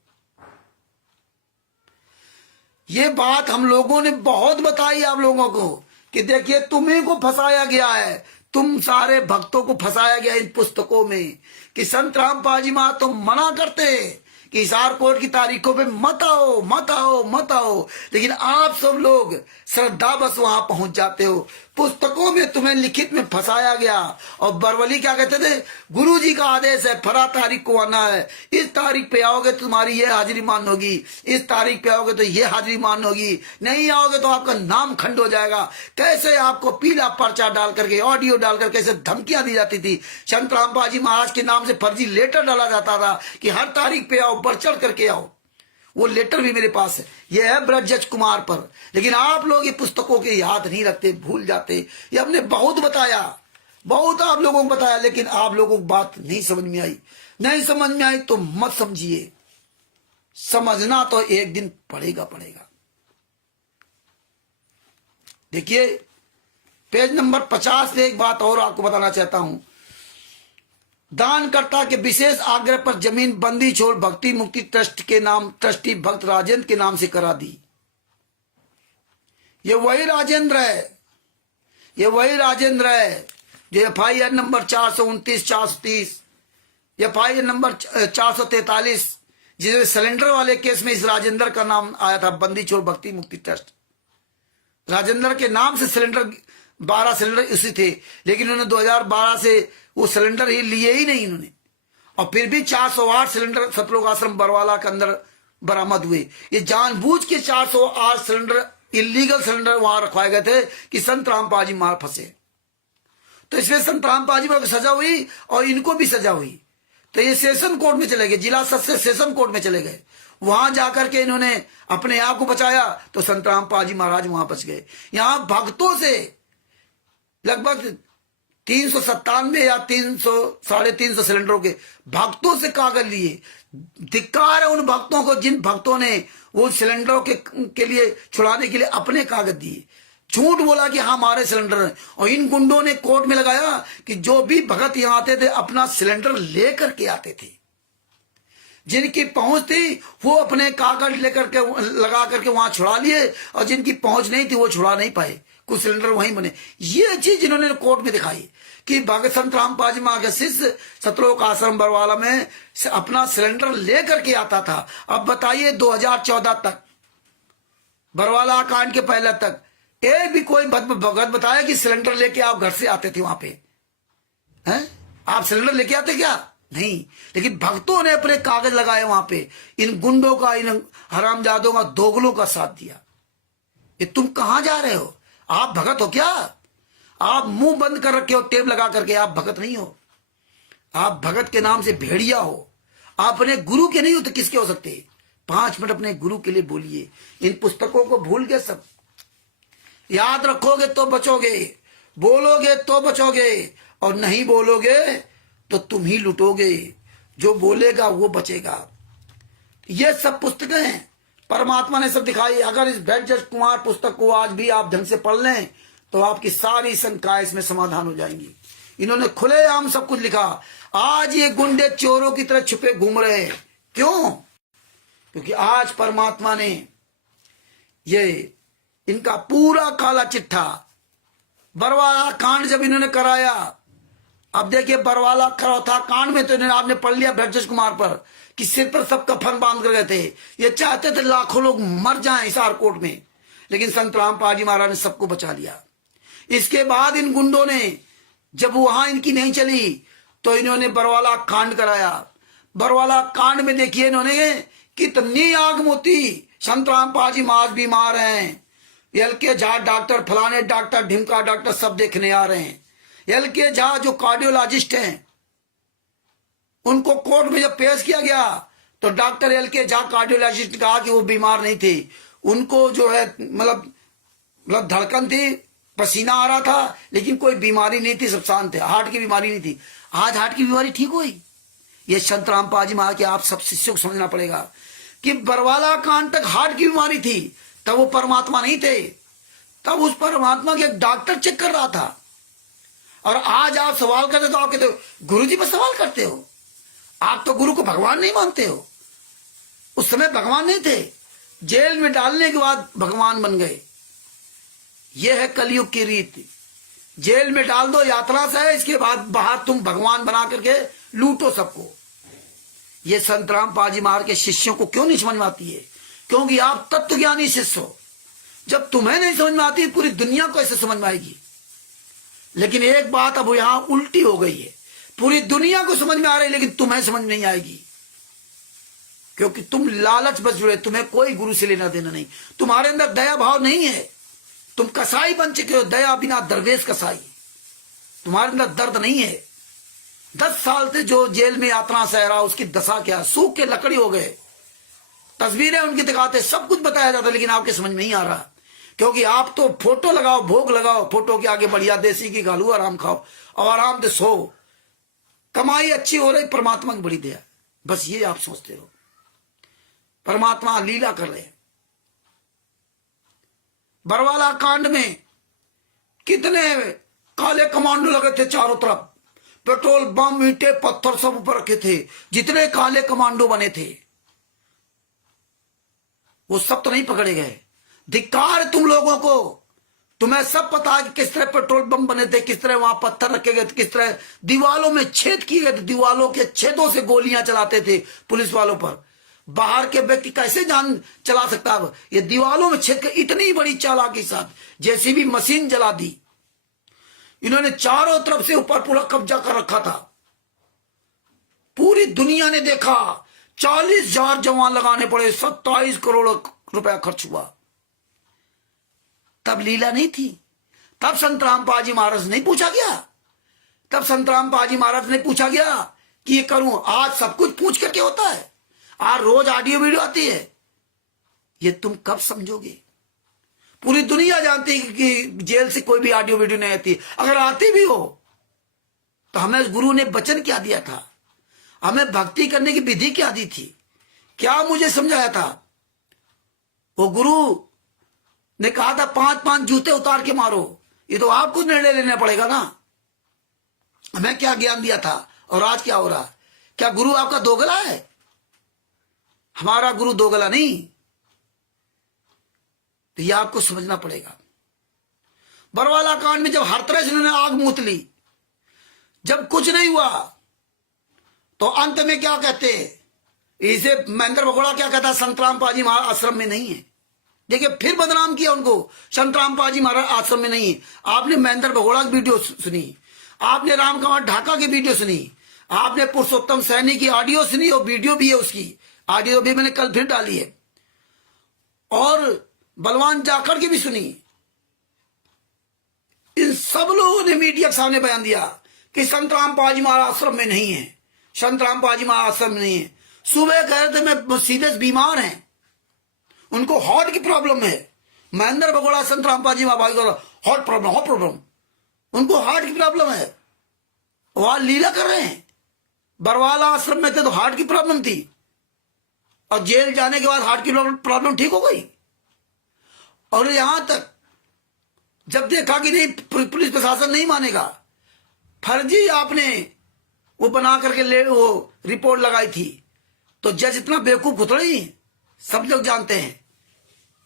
ये बात हम लोगों ने बहुत बताई आप लोगों को कि देखिए तुम्हीं को फंसाया गया है, तुम सारे भक्तों को फंसाया गया इन पुस्तकों में कि संत रामपाल जी महाराज तो मना करते हैं कि हिसार कोर्ट की तारीखों पे मत आओ मत आओ मत आओ, लेकिन आप सब लोग श्रद्धा बस वहां पहुंच जाते हो। पुस्तकों में तुम्हें लिखित में फंसाया गया। और बरवली क्या कहते थे, गुरु जी का आदेश है फला तारीख को आना है, इस तारीख पे आओगे तो तुम्हारी ये हाजिरी मान होगी, इस तारीख पे आओगे तो ये हाजिरी मान होगी, नहीं आओगे तो आपका नाम खंड हो जाएगा। कैसे आपको पीला पर्चा डाल करके ऑडियो डाल करके कैसे धमकियां दी जाती थी। संत रामपाल जी महाराज के नाम से फर्जी लेटर डाला जाता था कि हर तारीख पे आओ, बढ़ चढ़ करके आओ। वो लेटर भी मेरे पास है, ये है ब्रजज कुमार पर। लेकिन आप लोग ये पुस्तकों के याद नहीं रखते, भूल जाते। ये हमने बहुत बताया, बहुत आप लोगों को बताया, लेकिन आप लोगों को बात नहीं समझ में आई। नहीं समझ में आई तो मत समझिए, समझना तो एक दिन पड़ेगा। देखिए पेज नंबर 50 से एक बात और आपको बताना चाहता हूं। दानकर्ता के विशेष आग्रह पर जमीन बंदी छोड़ भक्ति मुक्ति ट्रस्ट के नाम ट्रस्टी भक्त राजेंद्र के नाम से करा दी। ये वही राजेंद्र है, जो FIR नंबर 429 430, FIR नंबर 443, जिसमें सिलेंडर वाले केस में इस राजेंद्र का नाम आया था, बंदी छोड़ भक्ति मुक्ति ट्रस्ट। राजेंद्र के नाम से सिलेंडर 12 सिलेंडर उसी थे, लेकिन उन्होंने 2012 से वो सिलेंडर ही लिए ही नहीं इन्होंने। और फिर भी 408 सिलेंडर सतलोक आश्रम बरवाला के अंदर बरामद हुए। ये जानबूझ के 408 सिलेंडर इलीगल सिलेंडर वहां रखवाए गए थे कि संत रामपाल जी मार फंसे। तो इसमें संत रामपाल जी को सजा हुई और इनको भी सजा हुई। तो ये सेशन कोर्ट में चले गए, जिला सत्र से सेशन कोर्ट में चले गए। वहां जाकर के इन्होंने अपने आप को बचाया तो संत रामपाल जी महाराज वहां बच गए। यहां भक्तों से लगभग 397 या 300 350 सिलेंडरों के भक्तों से कागज लिए। धिक्कार है उन भक्तों को जिन भक्तों ने वो सिलेंडरों के लिए छुड़ाने के लिए अपने कागज दिए, झूठ बोला कि हाँ हमारे सिलेंडर हैं। और इन गुंडों ने कोर्ट में लगाया कि जो भी भगत यहां आते थे अपना सिलेंडर लेकर के आते थे, जिनकी पहुंच थी वो अपने कागज लेकर के लगा करके वहां छुड़ा लिए, और जिनकी पहुंच नहीं थी वो छुड़ा नहीं पाए, कुछ सिलेंडर वहीं बने। ये चीज इन्होंने कोर्ट में दिखाई कि भगत संत रामपाल जी महाराज शिष्य सतलोक आश्रम बरवाला में अपना सिलेंडर लेकर के आता था। अब बताइए 2014 तक, बरवाला कांड के पहले तक एक भी कोई भगत बताया कि सिलेंडर लेके आप घर से आते थे वहां पे? हैं? आप सिलेंडर लेके आते क्या? नहीं। लेकिन भक्तों ने अपने कागज लगाए वहां पे, इन गुंडों का, इन हरामजादों का, दोगलों का साथ दिया। ये तुम कहां जा रहे हो? आप भगत हो क्या? आप मुंह बंद कर रखे हो टेप लगा करके, आप भगत नहीं हो। आप भगत के नाम से भेड़िया हो। आप अपने गुरु के नहीं हो तो किसके हो सकते? 5 मिनट अपने गुरु के लिए बोलिए। इन पुस्तकों को भूल गए सब। याद रखोगे तो बचोगे, बोलोगे तो बचोगे, और नहीं बोलोगे तो तुम ही लुटोगे। जो बोलेगा वो बचेगा। ये सब पुस्तकें हैं, परमात्मा ने सब दिखाई। अगर इस ब्रजज कुमार पुस्तक को आज भी आप ढंग से पढ़ लें तो आपकी सारी शंकाएं इसमें समाधान हो जाएंगी। इन्होंने खुलेआम सब कुछ लिखा। आज ये गुंडे चोरों की तरह छुपे घूम रहे हैं। क्यों? क्योंकि आज परमात्मा ने ये इनका पूरा काला चिट्ठा, बरवाला कांड जब इन्होंने कराया, अब देखिए बरवाला था कांड में तो इन्होंने आपने पढ़ लिया ब्रजज कुमार पर कि सिर पर सब कफन बांध कर गए थे। ये चाहते थे लाखों लोग मर जाएं हिसार कोर्ट में, लेकिन संत रामपाल जी महाराज ने सबको बचा लिया। इसके बाद इन गुंडों ने जब वहां इनकी नहीं चली तो इन्होंने बरवाला कांड कराया। बरवाला कांड में देखिए इन्होंने कितनी आग मोती। संत रामपाल जी महाराज बीमार हैं, LK झा डॉक्टर, फलाने डॉक्टर, ढिमका डॉक्टर सब देखने आ रहे हैं। LK झा जो कार्डियोलॉजिस्ट हैं, उनको कोर्ट में जब पेश किया गया तो डॉक्टर LK झा कार्डियोलॉजिस्ट कहा कि वो बीमार नहीं थे। उनको जो है मतलब धड़कन थी, पसीना आ रहा था, लेकिन कोई बीमारी नहीं थी, सब शांत थे। हार्ट की बीमारी नहीं थी। आज हार्ट की बीमारी ठीक हुई। ये संत रामपाल जी महाराज के आप सब शिष्यों को समझना पड़ेगा कि बरवाला कांड तक हार्ट की बीमारी थी, तब वो परमात्मा नहीं थे, तब उस परमात्मा के एक डॉक्टर चेक कर रहा था। और आज आप सवाल करते तो आप कहते हो गुरु जी पर सवाल करते हो, आप तो गुरु को भगवान नहीं मानते हो। उस समय भगवान नहीं थे, जेल में डालने के बाद भगवान बन गए। यह है कलयुग की रीति, जेल में डाल दो यात्रा से, इसके बाद बाहर तुम भगवान बना करके लूटो सबको। ये संत रामपाल जी महाराज के शिष्यों को क्यों नहीं समझ में आती है? क्योंकि आप तत्वज्ञानी शिष्य हो। जब तुम्हें नहीं समझ में आती, पूरी दुनिया को ऐसे समझ में आएगी। लेकिन एक बात अब यहां उल्टी हो गई है, पूरी दुनिया को समझ में आ रही है, लेकिन तुम्हें समझ नहीं आएगी, क्योंकि तुम लालच बस जुड़े, तुम्हें कोई गुरु से लेना देना नहीं, तुम्हारे अंदर दया भाव नहीं है, तुम कसाई बन चुके हो, दया बिना दरवेश कसाई। तुम्हारे अंदर दर्द नहीं है। 10 साल से जो जेल में यात्रा सह रहा, उसकी दशा क्या, सूख के लकड़ी हो गए। तस्वीरें उनकी दिखाते, सब कुछ बताया जाता, लेकिन आपके समझ में नहीं आ रहा, क्योंकि आप तो फोटो लगाओ, भोग लगाओ, फोटो के आगे बढ़िया देसी की घालू, आराम खाओ और आराम से सो, कमाई अच्छी हो रही, परमात्मा की बड़ी दया। बस ये आप सोचते हो परमात्मा लीला कर रहे हैं। बरवाला कांड में कितने काले कमांडो लगे थे चारों तरफ, पेट्रोल बम ईंटे पत्थर सब ऊपर रखे थे, जितने काले कमांडो बने थे वो सब तो नहीं पकड़े गए। धिक्कार तुम लोगों को, तुम्हें सब पता है कि किस तरह पेट्रोल बम बने थे, किस तरह वहां पत्थर रखे गए थे, किस तरह दीवालों में छेद किए गए थे, दीवालों के छेदों से गोलियां चलाते थे पुलिस वालों पर। बाहर के व्यक्ति कैसे जान चला सकता है? ये दीवालों में छेद कर इतनी बड़ी चालाकी के साथ जेसीबी मशीन जला दी। इन्होंने चारों तरफ से ऊपर पूरा कब्जा कर रखा था। पूरी दुनिया ने देखा, 40,000 जवान लगाने पड़े, 27 करोड़ रुपया खर्च हुआ। तब लीला नहीं थी, तब संत रामपाल जी महाराज नहीं पूछा गया, तब संत रामपाल जी महाराज ने पूछा गया कि ये करूं। आज सब कुछ पूछ करके होता है, आज रोज ऑडियो वीडियो आती है। ये तुम कब समझोगे? पूरी दुनिया जानती है कि जेल से कोई भी ऑडियो वीडियो नहीं आती। अगर आती भी हो तो हमें गुरु ने वचन क्या दिया था, हमें भक्ति करने की विधि क्या दी थी, क्या मुझे समझाया था? वो गुरु ने कहा था 5-5 जूते उतार के मारो। ये तो आपको निर्णय लेना पड़ेगा ना। हमें क्या ज्ञान दिया था और आज क्या हो रहा? क्या गुरु आपका दोगला है? हमारा गुरु दोगला नहीं। तो ये आपको समझना पड़ेगा। बरवाला कांड में जब हर तरह से उन्होंने आग मूत ली, जब कुछ नहीं हुआ, तो अंत में क्या कहते? इसे महेंद्र भगोड़ा क्या कहता? संत रामपाल जी महाराज आश्रम में नहीं है। देखिए फिर बदनाम किया उनको, संत रामपाल जी महाराज आश्रम में नहीं है। आपने महेंद्र भगोड़ा की वीडियो सुनी, आपने रामकुमार ढाका की वीडियो सुनी, आपने पुरुषोत्तम सैनी की ऑडियो सुनी, और वीडियो भी है उसकी, ऑडियो भी मैंने कल फिर डाली है, और बलवान जाखड़ की भी सुनी। इन सब लोगों ने मीडिया के सामने बयान दिया कि संत रामपाल जी महाराज आश्रम में नहीं है, संत रामपाल जी महाराज आश्रम में नहीं है। सुबह कह रहे थे मैं सीरियस बीमार हैं, उनको हार्ट की प्रॉब्लम है। महेंद्र भगोड़ा संत रामपाल जी महाराज हार्ट प्रॉब्लम, उनको हार्ट की प्रॉब्लम है। वहां लीला कर रहे हैं। बरवाला आश्रम में थे तो हार्ट की प्रॉब्लम थी, और जेल जाने के बाद हार्ट की प्रॉब्लम ठीक हो गई। और यहां तक जब देखा कि नहीं, पुलिस प्रशासन नहीं मानेगा, फर्जी आपने वो बना करके वो रिपोर्ट लगाई थी, तो जज इतना बेवकूफ उतरी, सब लोग जानते हैं।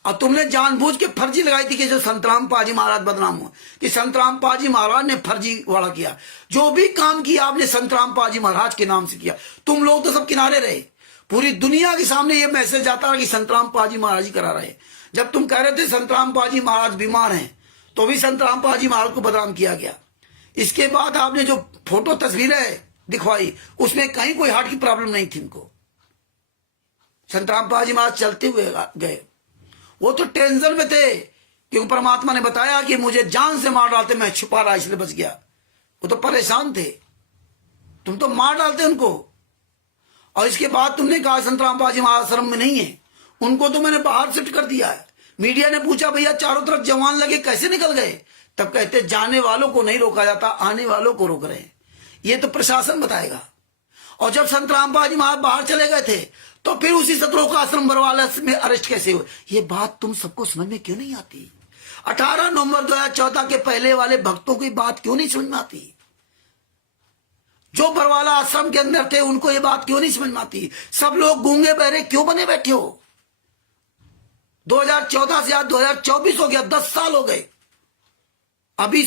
और तुमने जानबूझ के फर्जी लगाई थी कि जो संत रामपाल जी महाराज बदनाम हो, कि संत रामपाल जी महाराज ने फर्जी वाला किया। जो भी काम किया आपने संत रामपाल जी महाराज के नाम से किया। तुम लोग तो सब किनारे रहे, पूरी दुनिया के सामने ये मैसेज आता रहा कि संत रामपाल जी महाराज ही करा रहे। जब तुम कह रहे थे संत रामपाल जी महाराज बीमार हैं, तो भी संत रामपाल जी महाराज को बदनाम किया गया। इसके बाद आपने जो फोटो तस्वीरें दिखवाई, उसमें कहीं कोई हार्ट की प्रॉब्लम नहीं थी उनको। संत रामपाल जी महाराज चलते हुए गए। वो तो टेंशन में थे, क्योंकि परमात्मा ने बताया कि मुझे जान से मार डालते, मैं छुपा रहा इसलिए बच गया। वो तो परेशान थे, तुम तो मार डालते उनको। और इसके बाद तुमने कहा संत रामपाल जी महाराज आश्रम में नहीं है, उनको तो मैंने बाहर शिफ्ट कर दिया है। मीडिया ने पूछा भैया चारों तरफ जवान लगे कैसे निकल गए? तब कहते जाने वालों को नहीं रोका जाता, आने वालों को रोक रहे हैं। ये तो प्रशासन बताएगा। और जब संत रामपाल जी महाराज बाहर चले गए थे तो फिर उसी सतरों का आश्रम बरवाला में अरेस्ट कैसे हुए? ये बात तुम सबको समझ में क्यों नहीं आती? 18 नवंबर 2014 के पहले वाले भक्तों की बात क्यों नहीं समझ में आती? जो बरवाला आश्रम के अंदर थे उनको ये बात क्यों नहीं समझ में आती? सब लोग गूंगे बहरे क्यों बने बैठे हो? 2014 से आज 2024 हो गया, 10 साल हो गए। अभी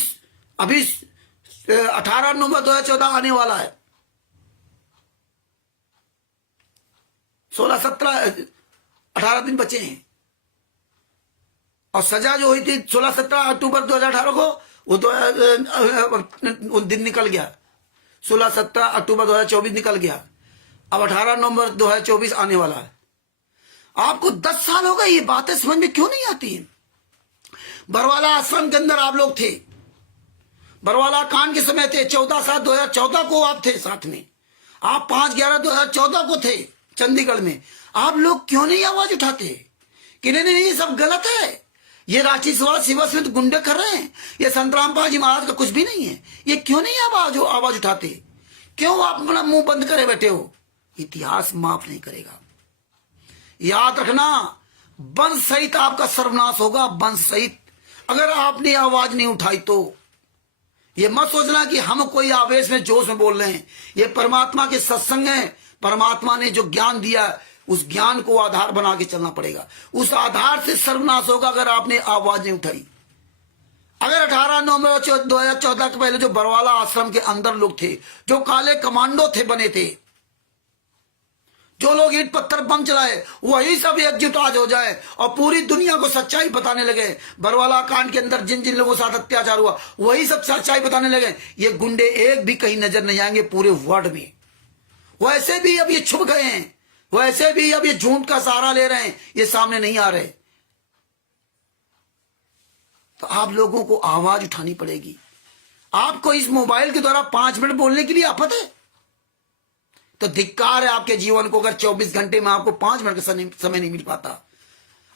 18 नवंबर 2014 आने वाला है। 18 दिन बचे हैं और सजा जो हुई थी 16-17 अक्टूबर 2018 को वो दिन निकल गया। 16-17 अक्टूबर 2024 निकल गया। अब 18 नवंबर 2024 आने वाला है। आपको 10 साल हो गए, ये बातें समझ में क्यों नहीं आती? बरवाला आश्रम के अंदर आप लोग थे, बरवाला कांड के समय थे। 14/7/2014 को आप थे साथ में। आप 5/11/2014 को थे चंडीगढ़ में। आप लोग क्यों नहीं आवाज उठाते कि नहीं नहीं ये सब गलत है, ये रांची सेवा समिति गुंडे कर रहे हैं, ये संत रामपाल जी महाराज का कुछ भी नहीं है? ये क्यों नहीं आवाज उठाते? क्यों आप अपना मुंह बंद करे बैठे हो? इतिहास माफ नहीं करेगा। याद रखना, वंश सहित आपका सर्वनाश होगा, वंश सहित। अगर आपने आवाज नहीं उठाई तो ये मत सोचना कि हम कोई आवेश में जोश में बोल रहे हैं। ये परमात्मा के सत्संग है। परमात्मा ने जो ज्ञान दिया उस ज्ञान को आधार बना के चलना पड़ेगा। उस आधार से सर्वनाश होगा अगर आपने आवाज नहीं उठाई। अगर 18 नवंबर 2014 के पहले जो बरवाला आश्रम के अंदर लोग थे, जो काले कमांडो थे बने थे, जो लोग ईंट पत्थर बम चलाए, वही सब एकजुट आज हो जाए और पूरी दुनिया को सच्चाई बताने लगे। बरवाला कांड के अंदर जिन जिन लोगों के साथ अत्याचार हुआ वही सब सच्चाई बताने लगे। ये गुंडे एक भी कहीं नजर नहीं आएंगे पूरे वर्ल्ड में। वैसे भी अब ये छुप गए हैं, वैसे भी अब ये झूठ का सहारा ले रहे हैं, ये सामने नहीं आ रहे। तो आप लोगों को आवाज उठानी पड़ेगी। आपको इस मोबाइल के द्वारा 5 मिनट बोलने के लिए आफत है तो धिक्कार है आपके जीवन को अगर 24 घंटे में आपको 5 मिनट का समय नहीं मिल पाता।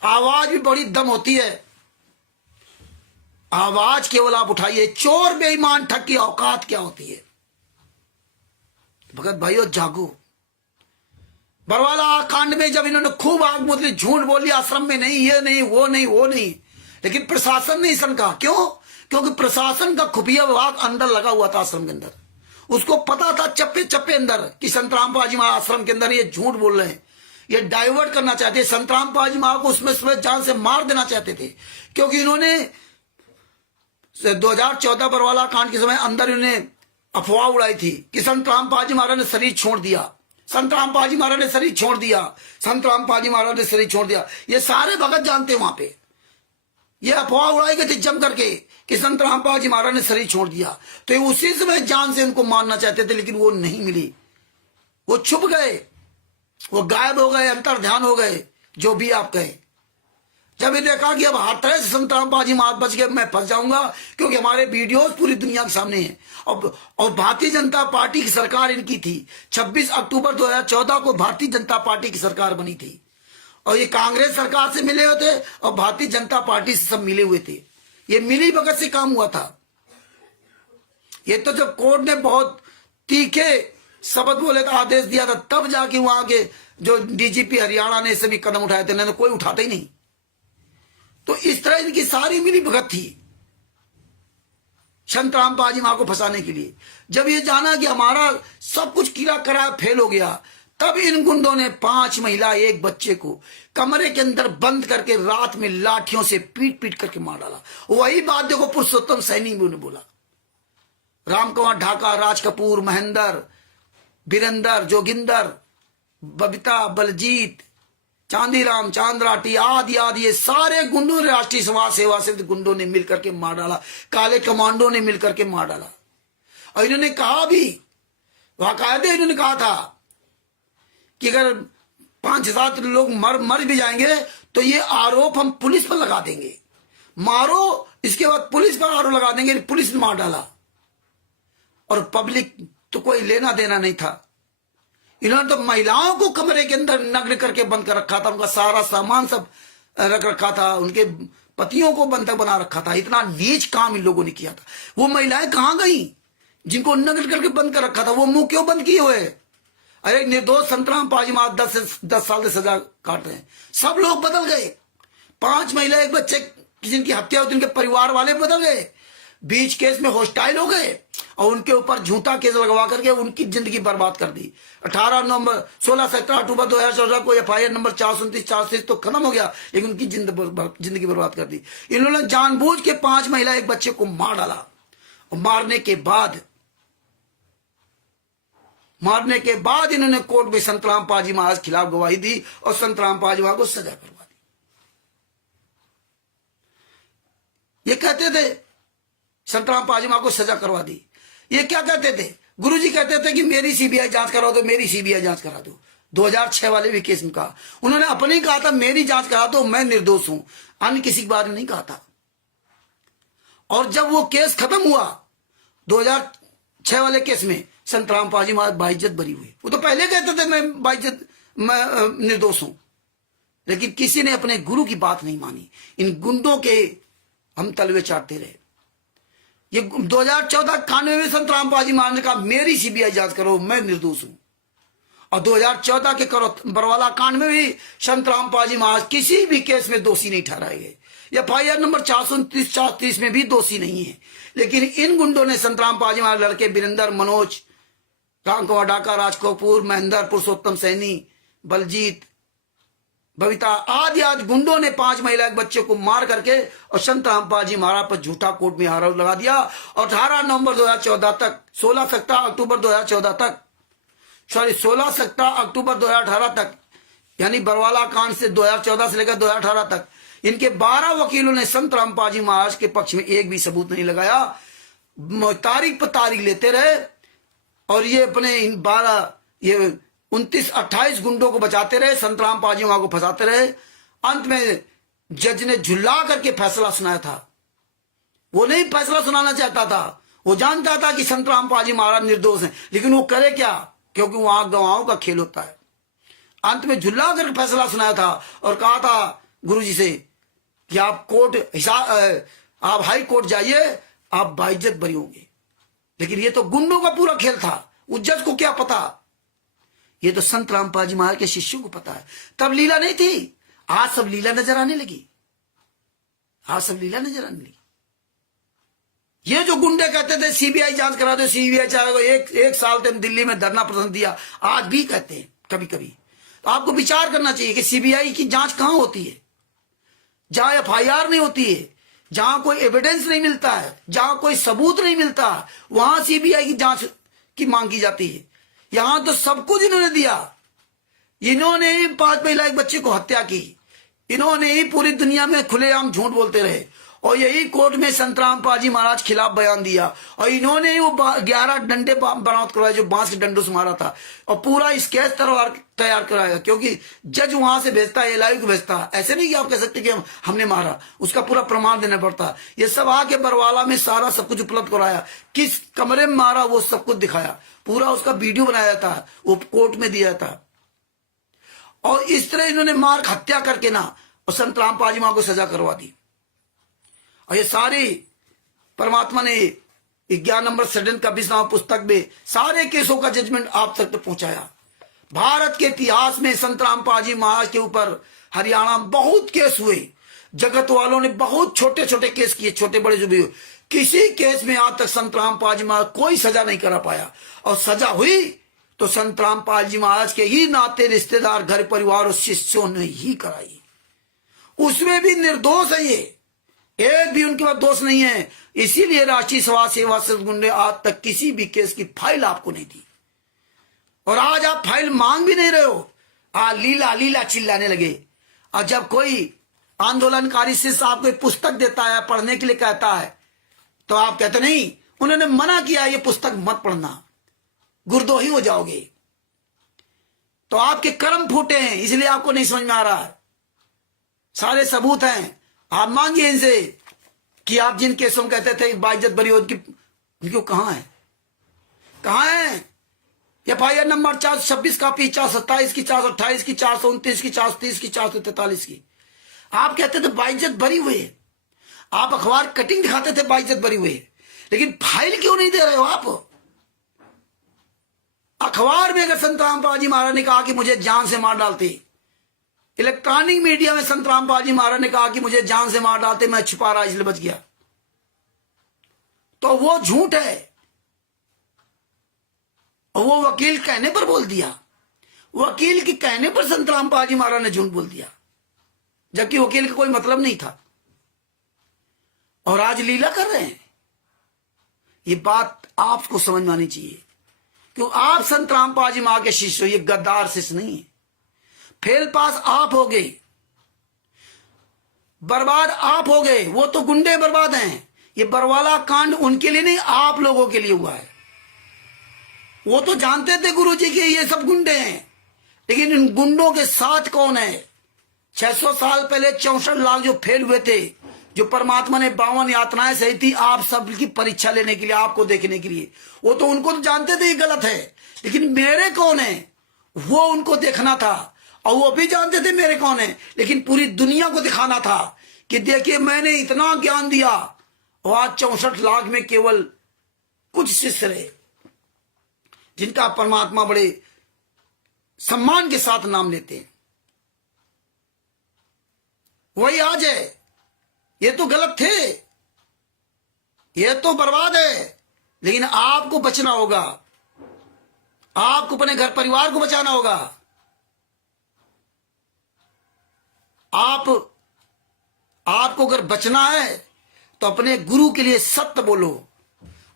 आवाज भी बड़ी दम होती है। आवाज केवल आप उठाइए। चोर बेईमान ठग की औकात क्या होती है? भगत भाइयों जागो। बरवाला कांड में जब इन्होंने खूब आग मुदली, झूठ बोली, आश्रम में नहीं, ये नहीं, वो नहीं, वो नहीं, लेकिन प्रशासन ने सनका। क्यों? क्योंकि प्रशासन का खुफिया विभाग अंदर लगा हुआ था आश्रम के अंदर। उसको पता था चप्पे चप्पे अंदर कि संत रामपाल जी महाराज आश्रम के अंदर ये झूठ बोल रहे हैं, ये डाइवर्ट करना चाहते हैं। संत रामपाल जी महाराज को उसमें सुबह जान से मार देना चाहते थे, क्योंकि इन्होंने 2014 बरवाला कांड के समय अंदर इन्होंने अफवाह उड़ाई थी कि संत रामपाल जी महाराज ने शरीर छोड़ दिया, संत रामपाल जी महाराज ने शरीर छोड़ दिया, संत रामपाल जी महाराज ने शरीर छोड़ दिया। ये सारे भगत जानते हैं वहां पे। ये अफवाह उड़ाई गई थी जम करके कि संत रामपाल जी महाराज ने शरीर छोड़ दिया। तो ये उसी समय जान से उनको मारना चाहते थे, लेकिन वो नहीं मिली। वो छुप गए, वो गायब हो गए, अंतर ध्यान हो गए, जो भी आप कहें। जब ये देखा कि अब हर तरह से संत रामपाल जी महाराज बच गए, मैं फंस जाऊंगा, क्योंकि हमारे वीडियोस पूरी दुनिया के सामने हैं। और भारतीय जनता पार्टी की सरकार इनकी थी। 26 अक्टूबर 2014 को भारतीय जनता पार्टी की सरकार बनी थी और ये कांग्रेस सरकार से मिले हुए थे और भारतीय जनता पार्टी से सब मिले हुए थे। ये मिली भगत से काम हुआ था। ये तो जब कोर्ट ने बहुत तीखे शब्द बोले का आदेश दिया था, तब जाके वहां के जो डीजीपी हरियाणा ने सभी कदम उठाए थे, नहीं तो कोई उठाते ही नहीं। तो इस तरह इनकी सारी मिली भगत थी संत रामपाल जी महाराज को फंसाने के लिए। जब ये जाना कि हमारा सब कुछ कीड़ा करा फेल हो गया, तब इन गुंडों ने 5 महिला 1 बच्चे को कमरे के अंदर बंद करके रात में लाठियों से पीट पीट करके मार डाला। वही बात देखो पुरुषोत्तम सैनी भी उन्होंने बोला। रामकुमार ढाका, राज कपूर, महेंद्र, वीरेंद्र, जोगिंदर, बबीता, बलजीत, चांदीराम, चांदराटी आदि आदि ये सारे गुंडों ने, राष्ट्रीय समाज सेवा से गुंडों ने मिलकर के मार डाला, काले कमांडो ने मिलकर के मार डाला। और इन्होंने कहा भी, बाकायदे इन्होंने कहा था कि अगर 5-7 लोग मर भी जाएंगे तो ये आरोप हम पुलिस पर लगा देंगे, मारो, इसके बाद पुलिस पर आरोप लगा देंगे। पुलिस ने मार डाला और पब्लिक तो कोई लेना देना नहीं था। इन्होंने तो महिलाओं को कमरे के अंदर नग्न करके बंद कर रखा था, उनका सारा सामान सब रख रखा था, उनके पतियों को बंधक बना रखा था। इतना नीच काम इन लोगों ने किया था। वो महिलाएं कहां गई जिनको नग्न करके बंद कर रखा था? वो मुंह क्यों बंद किए हुए? अरे निर्दोष संतराम पाजी महाराज 10 साल से सजा काट रहे हैं। सब लोग बदल गए। 5 महिला, एक बच्चे जिनकी हत्या हुई, उनके परिवार वाले बदल गए, बीच केस में हॉस्टाइल हो गए और उनके ऊपर झूठा केस लगवा करके उनकी जिंदगी बर्बाद कर दी। 16-17 अक्टूबर 2014 को FIR नंबर 429-430 तो खत्म हो गया, लेकिन उनकी जिंदगी बर्बाद कर दी। इन्होंने जानबूझ के 5 महिला, एक बच्चे को मार डाला और मारने के बाद इन्होंने कोर्ट में संतराम पाजी महाराज खिलाफ गवाही दी और संतराम पाजी महाराज को सजा करवा दी। ये कहते थे संतराम पाजी महाराज को सजा करवा दी। ये क्या कहते थे? गुरुजी कहते थे कि मेरी CBI जांच करा दो, मेरी CBI जांच करा दो। 2006 वाले भी केस में कहा, उन्होंने अपने ही कहा था मेरी जांच करा दो, मैं निर्दोष हूं, अन्य किसी के बारे में नहीं कहा था। और जब वो केस खत्म हुआ 2006 वाले केस में, संतराम पाजी महाराज बाइज्जत बरी हुए। वो तो पहले कहते थे मैं निर्दोष हूं, लेकिन किसी ने अपने गुरु की बात नहीं मानी। इन गुंडों के हम तलवे चाटते रहे। ये 2014 91 में संतराम पाजी महाराज ने कहा मेरी CBI जांच करो, मैं निर्दोष हूं। और 2014 के बरवाला कांड में भी संतराम पाजी महाराज किसी भी केस में दोषी नहीं ठहराए गए। FIR नंबर 429-430 में भी दोषी नहीं है। लेकिन इन गुंडों ने संतराम पाजी महाराज लड़के वीरेंद्र, मनोज, रामकुमार डाका, राज कपूर, महेंद्र, पुरुषोत्तम सैनी, बलजीत, बबीता आदि गुंडों ने 5 महिला, एक बच्चे को मार करके और संतराम पाजी महाराज पर झूठा कोर्ट में आरोप लगा दिया। और 18 नवंबर 2014 तक 16 अक्टूबर 2018 तक, यानी बरवाला कांड से 2014 से लेकर 2018 तक इनके 12 वकीलों ने संतराम पाजी महाराज के पक्ष में एक भी सबूत नहीं लगाया। तारीख पर तारीख लेते रहे और ये अपने इन 29-28 गुंडों को बचाते रहे, संतराम पाजी महाराज को फंसाते रहे। अंत में जज ने झुल्ला करके फैसला सुनाया था। वो नहीं फैसला सुनाना चाहता था, वो जानता था कि संतराम पाजी महाराज निर्दोष हैं, लेकिन वो करे क्या, क्योंकि वहां गवाहों का खेल होता है। अंत में झुल्ला करके फैसला सुनाया था और कहा था गुरुजी से कि आप आप हाई कोर्ट जाइए, आप बाइज्जत बरी होंगे। लेकिन ये तो गुंडों का पूरा खेल था। उस जज को क्या पता? ये तो संतराम पाजी महाराज के शिष्यों को पता है। तब लीला नहीं थी, आज सब लीला नजर आने लगी। ये जो गुंडे कहते थे CBI जांच करा दो, CBI चाहे एक साल तक दिल्ली में धरना प्रदर्शन दिया, आज भी कहते हैं कभी कभी। तो आपको विचार करना चाहिए कि CBI की जांच कहां होती है? जहां FIR नहीं होती है, जहां कोई एविडेंस नहीं मिलता है, जहां कोई सबूत नहीं मिलता, वहां CBI की जांच की मांग की जाती है। यहां तो सब कुछ इन्होंने दिया। इन्होंने 5 महिला, एक बच्चे को हत्या की। इन्होंने ही पूरी दुनिया में खुलेआम झूठ बोलते रहे और यही कोर्ट में संतराम पाजी महाराज खिलाफ बयान दिया। और इन्होंने ही वो 11 डंडे बरामद करवाए जो बांस के डंडों से मारा था, और पूरा स्केच तैयार कराया। क्योंकि जज वहां से भेजता है, LIU को भेजता है। ऐसे नहीं कि आप कह सकते कि हमने मारा, उसका पूरा प्रमाण देना पड़ता। ये सब आके बरवाला में सारा सब कुछ उपलब्ध कराया, किस कमरे में मारा वो सब कुछ दिखाया, पूरा उसका वीडियो बनाया था, वो कोर्ट में दिया था। और इस तरह इन्होंने मार हत्या करके ना और संतराम पाजी महाराज को सजा करवा दी। और ये सारी परमात्मा ने 11 नंबर षड्यंत्र का 20वां पुस्तक में सारे केसों का जजमेंट आप तक तो पहुंचाया। भारत के इतिहास में संतराम पाजी महाराज के ऊपर हरियाणा में बहुत केस हुए। जगत वालों ने बहुत छोटे छोटे केस किए, छोटे बड़े जो भी हुए। किसी केस में आज तक संतराम पाजी महाराज कोई सजा नहीं करा पाया। और सजा हुई तो संतराम पाजी महाराज के ही नाते रिश्तेदार, घर परिवार और शिष्यों ने ही कराई। उसमें भी निर्दोष है ये, एक भी उनके पास दोष नहीं है। इसीलिए राष्ट्रीय समाज सेवा संघ ने आज तक किसी भी केस की फाइल आपको नहीं दी। और आज आप फाइल मांग भी नहीं रहे हो। आज लीला लीला चिल्लाने लगे। और जब कोई आंदोलनकारी शिष्य आपको एक पुस्तक देता है, पढ़ने के लिए कहता है, तो आप कहते नहीं, उन्होंने मना किया ये पुस्तक मत पढ़ना, गुरदोही हो जाओगे। तो आपके कर्म फूटे हैं, इसलिए आपको नहीं समझ में आ रहा है। सारे सबूत हैं, आप मांगिए इनसे कि आप जिन केसों में कहते थे बाइज्जत बरी हो, उनकी कहां है? कहां है? FIR नंबर 426 कॉपी 427 की, 428 की, 429 की, 430 की, 443 की। आप कहते थे बाइज्जत बरी हुए। आप अखबार कटिंग दिखाते थे बाइज्जत बरी हुए, लेकिन फाइल क्यों नहीं दे रहे हो आप? अखबार में अगर संत रामपाल जी महाराज ने कहा कि मुझे जान से मार डालते, इलेक्ट्रॉनिक मीडिया में संत रामपाल जी महाराज ने कहा कि मुझे जान से मार डालते, मैं छुपा रहा इसलिए बच गया, तो वो झूठ है। और वो वकील कहने पर बोल दिया, वकील के कहने पर संत रामपाल जी महाराज ने झूठ बोल दिया, जबकि वकील का कोई मतलब नहीं था। और आज लीला कर रहे हैं। ये बात आपको समझ में आनी चाहिए, क्यों आप संत रामपाल जी महाराज के शिष्य हो, ये गद्दार शिष्य नहीं है। फेल पास आप हो गए, बर्बाद आप हो गए, वो तो गुंडे बर्बाद हैं। ये बरवाला कांड उनके लिए नहीं, आप लोगों के लिए हुआ है। वो तो जानते थे गुरुजी के ये सब गुंडे हैं, लेकिन इन गुंडों के साथ कौन है? 600 साल पहले 64 लाख जो फेल हुए थे, जो परमात्मा ने 52 यातनाएं सही थी आप सब की परीक्षा लेने के लिए, आपको देखने के लिए, वो तो उनको तो जानते थे ये गलत है, लेकिन मेरे कौन है वो उनको देखना था। और वो भी जानते थे मेरे कौन है, लेकिन पूरी दुनिया को दिखाना था कि देखिए मैंने इतना ज्ञान दिया। और आज 64 लाख में केवल कुछ शिष्य रहे जिनका परमात्मा बड़े सम्मान के साथ नाम लेते हैं। वही आज है। ये तो गलत थे, ये तो बर्बाद है, लेकिन आपको बचना होगा, आपको अपने घर परिवार को बचाना होगा। आपको अगर बचना है तो अपने गुरु के लिए सत्य बोलो,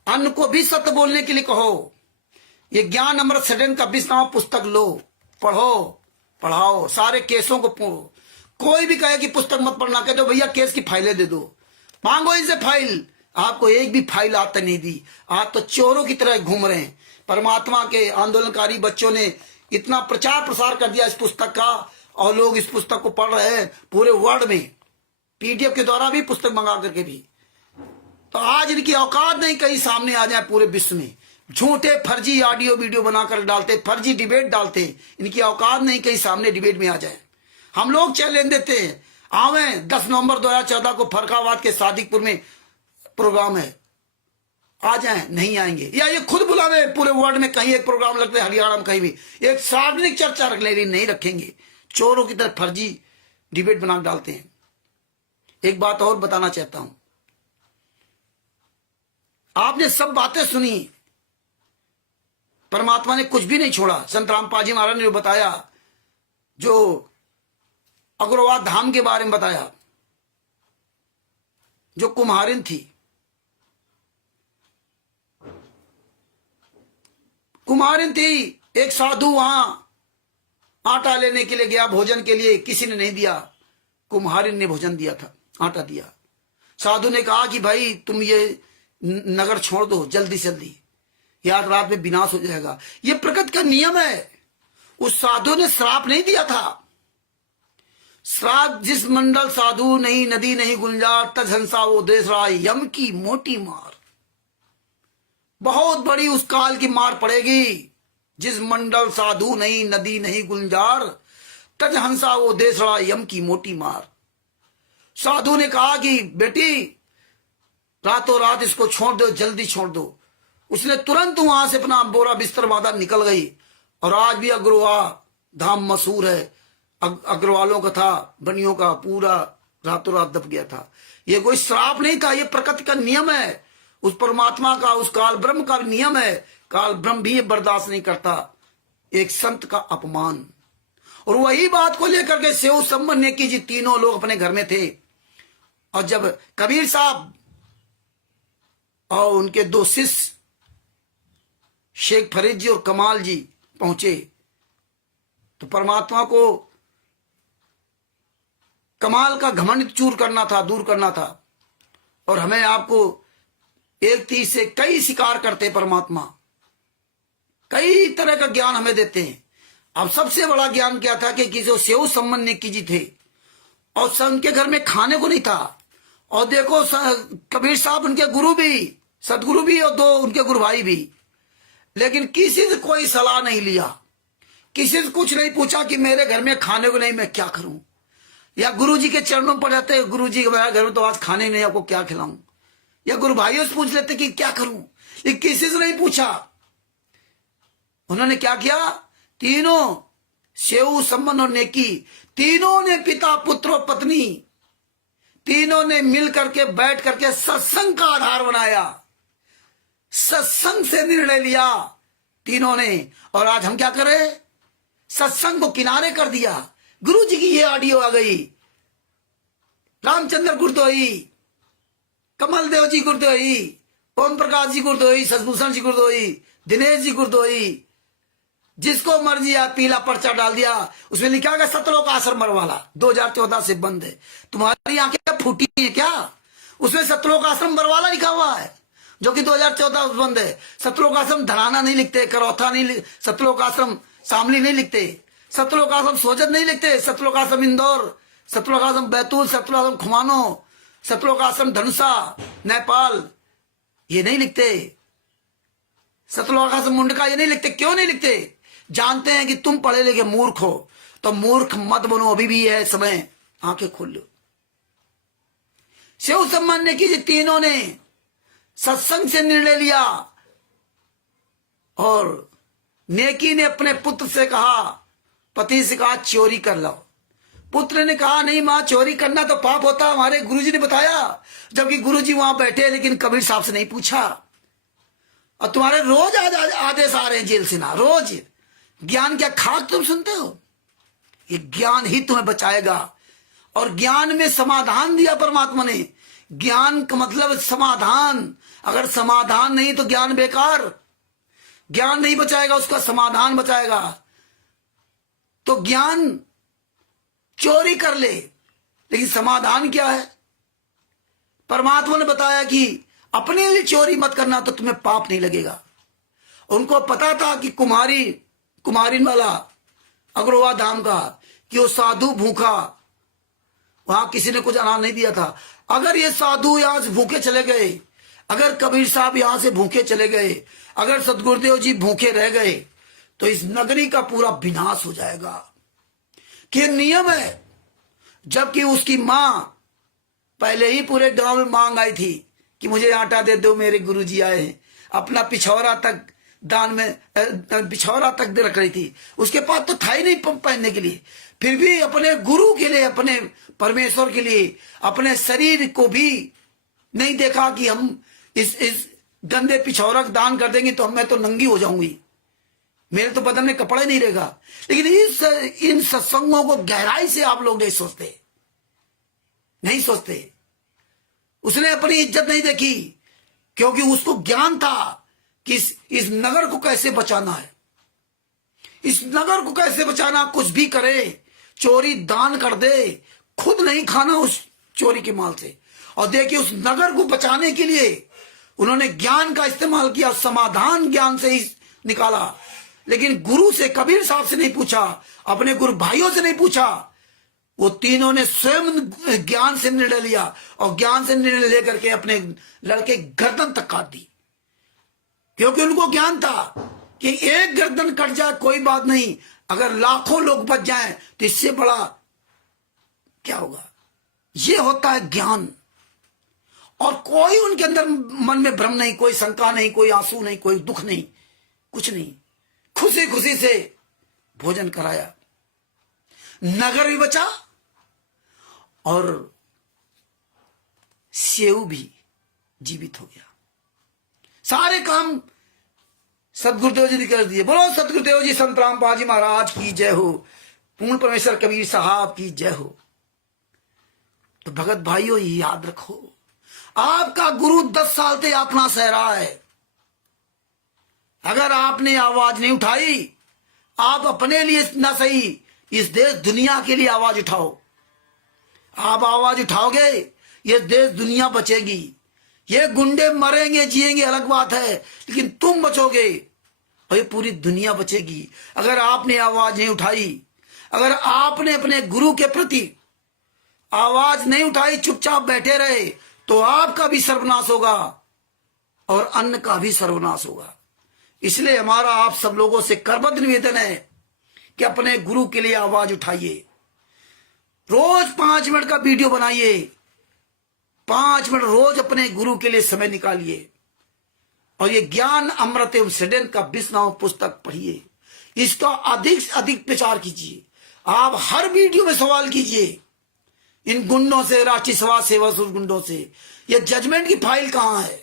अन्य को भी सत्य बोलने के लिए कहो। ये ज्ञान अमृत सदन का 20वां पुस्तक लो, पढ़ो, पढ़ाओ, सारे केसों को पढ़ो। कोई भी कहे कि पुस्तक मत पढ़ना, कहते हो भैया केस की फाइलें दे दो, मांगो इनसे फाइल। आपको एक भी फाइल आज तक नहीं दी, आप तो चोरों की तरह घूम रहे हैं। परमात्मा के आंदोलनकारी बच्चों ने इतना प्रचार प्रसार कर दिया इस पुस्तक का, और लोग इस पुस्तक को पढ़ रहे हैं पूरे वर्ल्ड में, पीडीएफ के द्वारा भी, पुस्तक मंगा करके भी। तो आज इनकी औकात नहीं कहीं सामने आ जाए पूरे विश्व में। झूठे फर्जी ऑडियो वीडियो बनाकर डालते, फर्जी डिबेट डालते, इनकी औकात नहीं कहीं सामने डिबेट में आ जाए। हम लोग चैलेंज देते हैं, आवे 10 नवंबर 2014 को फरखाबाद के सादिकपुर में प्रोग्राम है, आ जाएं, नहीं आएंगे। या ये खुद बुलावे, पूरे वर्ल्ड में कहीं एक प्रोग्राम लगते, हरियाणा में कहीं भी एक सार्वजनिक चर्चा रख ले, नहीं रखेंगे। चोरों की तरह फर्जी डिबेट बना डालते हैं। एक बात और बताना चाहता हूं, आपने सब बातें सुनी, परमात्मा ने कुछ भी नहीं छोड़ा। संत रामपाल जी महाराज ने जो बताया, जो अग्रवाल धाम के बारे में बताया, जो कुम्हारिन थी, एक साधु वहां आटा लेने के लिए गया भोजन के लिए, किसी ने नहीं दिया, कुम्हारिन ने भोजन दिया था, आटा दिया। साधु ने कहा कि भाई तुम ये नगर छोड़ दो जल्दी से जल्दी, यार रात में विनाश हो जाएगा। ये प्रकृति का नियम है। उस साधु ने श्राप नहीं दिया था। श्राप, जिस मंडल साधु नहीं नदी नहीं गुंजार, तजहंसा वो देश राय, यम की मोटी मार। बहुत बड़ी उस काल की मार पड़ेगी। जिस मंडल साधु नहीं नदी नहीं गुंजार, तजहंसा वो देश राय, यम की मोटी मार। साधु ने कहा कि बेटी रातों रात इसको छोड़ दो, जल्दी छोड़ दो। उसने तुरंत वहां से अपना बोरा बिस्तर बांधा, निकल गई। और आज भी अग्रवाल धाम मशहूर है। अग्रवालों का था, बनियों का, पूरा रातों रात दब गया था। ये कोई श्राप नहीं था, ये प्रकृति का नियम है, उस परमात्मा का, उस काल ब्रह्म का नियम है। काल ब्रह्म भी ये बर्दाश्त नहीं करता एक संत का अपमान। और वही बात को लेकर के सेव संबन नेकी जी तीनों लोग अपने घर में थे। और जब कबीर साहब और उनके 2 शिष्य शेख फरीद जी और कमाल जी पहुंचे, तो परमात्मा को कमाल का घमंड चूर करना था, दूर करना था। और हमें आपको एक तीर से कई शिकार करते परमात्मा, कई तरह का ज्ञान हमें देते हैं। अब सबसे बड़ा ज्ञान क्या था कि किसी सेव संबंध नेकी जी थे और उनके घर में खाने को नहीं था। और देखो कबीर साहब उनके गुरु भी, सदगुरु भी, और 2 उनके गुरु भाई भी, लेकिन किसी से कोई सलाह नहीं लिया, किसी से कुछ नहीं पूछा कि मेरे घर में खाने को नहीं, मैं क्या करूं। या गुरु जी के चरणों पर जाते, गुरु जी मेरे घर में तो आज खाने नहीं, आपको क्या खिलाऊं। या गुरु भाइयों से पूछ लेते कि क्या करूं, ये किसी से नहीं पूछा। उन्होंने क्या किया? तीनों, सेऊ, संबंध और नेकी, तीनों ने पिता, पुत्र और पत्नी, तीनों ने मिल करके बैठ करके सत्संग का आधार बनाया, सत्संग से निर्णय लिया तीनों ने। और आज हम क्या करें? सत्संग को किनारे कर दिया। गुरु जी की ये ऑडियो आ गई, रामचंद्र गुरदोई, कमल देव जी गुरदोई, ओम प्रकाश जी गुरदोई, शशभूषण जी गुरदोई, दिनेश जी गुरदोई, जिसको मर्जी आप पीला पर्चा डाल दिया, उसमें लिखा गया सतलोक आश्रम बरवाला 2014 से बंद है। तुम्हारी आंखें फूटी है क्या? उसमें सतलोक आश्रम बरवाला लिखा हुआ है, जो कि 2014 से बंद है। सतलोक आश्रम धराना नहीं लिखते, करौथा नहीं, सतलोक आश्रम शामली नहीं लिखते, सतलोक आश्रम सोजत नहीं लिखते, सतलोक आश्रम इंदौर, सतलोक आश्रम बैतूल, सतलोक आश्रम खुमानो, सतलोक आश्रम धनुषा नेपाल, ये नहीं लिखते। सतलोक आश्रम मुंडका ये नहीं लिखते। क्यों नहीं लिखते? जानते हैं कि तुम पढ़े लिखे मूर्ख हो, तो मूर्ख मत बनो, अभी भी है समय, आंखें खोल लो। शिव सम्मान ने की, तीनों ने सत्संग से निर्णय लिया। और नेकी ने अपने पुत्र से कहा, पति से कहा चोरी कर लो। पुत्र ने कहा नहीं मां, चोरी करना तो पाप होता, हमारे गुरुजी ने बताया। जबकि गुरुजी वहां बैठे, लेकिन कबीर साहब से नहीं पूछा। और तुम्हारे रोज आदेश आ रहे हैं जेल से ना, रोज। ज्ञान क्या खाक तुम सुनते हो? ये ज्ञान ही तुम्हें बचाएगा। और ज्ञान में समाधान दिया परमात्मा ने। ज्ञान का मतलब समाधान। अगर समाधान नहीं तो ज्ञान बेकार। ज्ञान नहीं बचाएगा, उसका समाधान बचाएगा। तो ज्ञान चोरी कर ले, लेकिन समाधान क्या है? परमात्मा ने बताया कि अपने लिए चोरी मत करना, तो तुम्हें पाप नहीं लगेगा। उनको पता था कि कुमारीन वाला अग्रवा धाम का, कि वो साधु भूखा, वहां किसी ने कुछ अनाज नहीं दिया था। अगर ये साधु यहां से भूखे चले गए, अगर कबीर साहब यहां से भूखे चले गए, अगर सतगुरुदेव जी भूखे रह गए, तो इस नगरी का पूरा विनाश हो जाएगा। कि नियम है। जबकि उसकी मां पहले ही पूरे गांव में मांग आई थी कि मुझे आटा दे दो, मेरे गुरुजी आए हैं। अपना पिछौरा तक दान में, पिछौरा तक दे रख रही थी। उसके पास तो था ही नहीं पहनने के लिए, फिर भी अपने गुरु के लिए, अपने परमेश्वर के लिए, अपने शरीर को भी नहीं देखा कि हम इस गंदे पिछौरा दान कर देंगे तो मैं तो नंगी हो जाऊंगी, मेरे तो बदन में कपड़ा ही नहीं रहेगा। लेकिन इन सत्संगों को गहराई से आप लोग नहीं सोचते। उसने अपनी इज्जत नहीं देखी, क्योंकि उसको ज्ञान था कि इस नगर को कैसे बचाना है, इस नगर को कैसे बचाना। कुछ भी करे, चोरी दान कर दे, खुद नहीं खाना उस चोरी के माल से। और देखिए, उस नगर को बचाने के लिए उन्होंने ज्ञान का इस्तेमाल किया, समाधान ज्ञान से ही निकाला। लेकिन गुरु से, कबीर साहब से नहीं पूछा, अपने गुरु भाइयों से नहीं पूछा। वो तीनों ने स्वयं ज्ञान से निर्णय लिया, और ज्ञान से निर्णय लेकर के अपने लड़के गर्दन तक काट दी। क्योंकि उनको ज्ञान था कि एक गर्दन कट जाए कोई बात नहीं, अगर लाखों लोग बच जाएं तो इससे बड़ा क्या होगा। ये होता है ज्ञान। और कोई उनके अंदर मन में भ्रम नहीं, कोई शंका नहीं, कोई आंसू नहीं, कोई दुख नहीं, कुछ नहीं। खुशी खुशी से भोजन कराया, नगर भी बचा और सेऊ भी जीवित हो गया। सारे काम सतगुरुदेव जी ने कर दिए। बोलो सतगुरुदेव जी संत रामपाल जी महाराज की जय हो, पूर्ण परमेश्वर कबीर साहब की जय हो। तो भगत भाइयों, याद रखो, आपका गुरु 10 साल से अपना सह रहा है। अगर आपने आवाज नहीं उठाई, आप अपने लिए ना सही, इस देश दुनिया के लिए आवाज उठाओ। आप आवाज उठाओगे, ये देश दुनिया बचेगी। ये गुंडे मरेंगे जिएंगे अलग बात है, लेकिन तुम बचोगे और ये पूरी दुनिया बचेगी। अगर आपने आवाज नहीं उठाई, अगर आपने अपने गुरु के प्रति आवाज नहीं उठाई, चुपचाप बैठे रहे, तो आपका भी सर्वनाश होगा और अन्य का भी सर्वनाश होगा। इसलिए हमारा आप सब लोगों से करबद्ध निवेदन है कि अपने गुरु के लिए आवाज उठाइए। रोज 5 मिनट का वीडियो बनाइए, 5 मिनट रोज अपने गुरु के लिए समय निकालिए। और ये ज्ञान अमृत एवं षड्यंत्र का 20 नाम पुस्तक पढ़िए, इसका अधिक से अधिक प्रचार कीजिए। आप हर वीडियो में सवाल कीजिए इन गुंडों से, राष्ट्रीय समाज सेवा गुंडों से, ये जजमेंट की फाइल कहां है?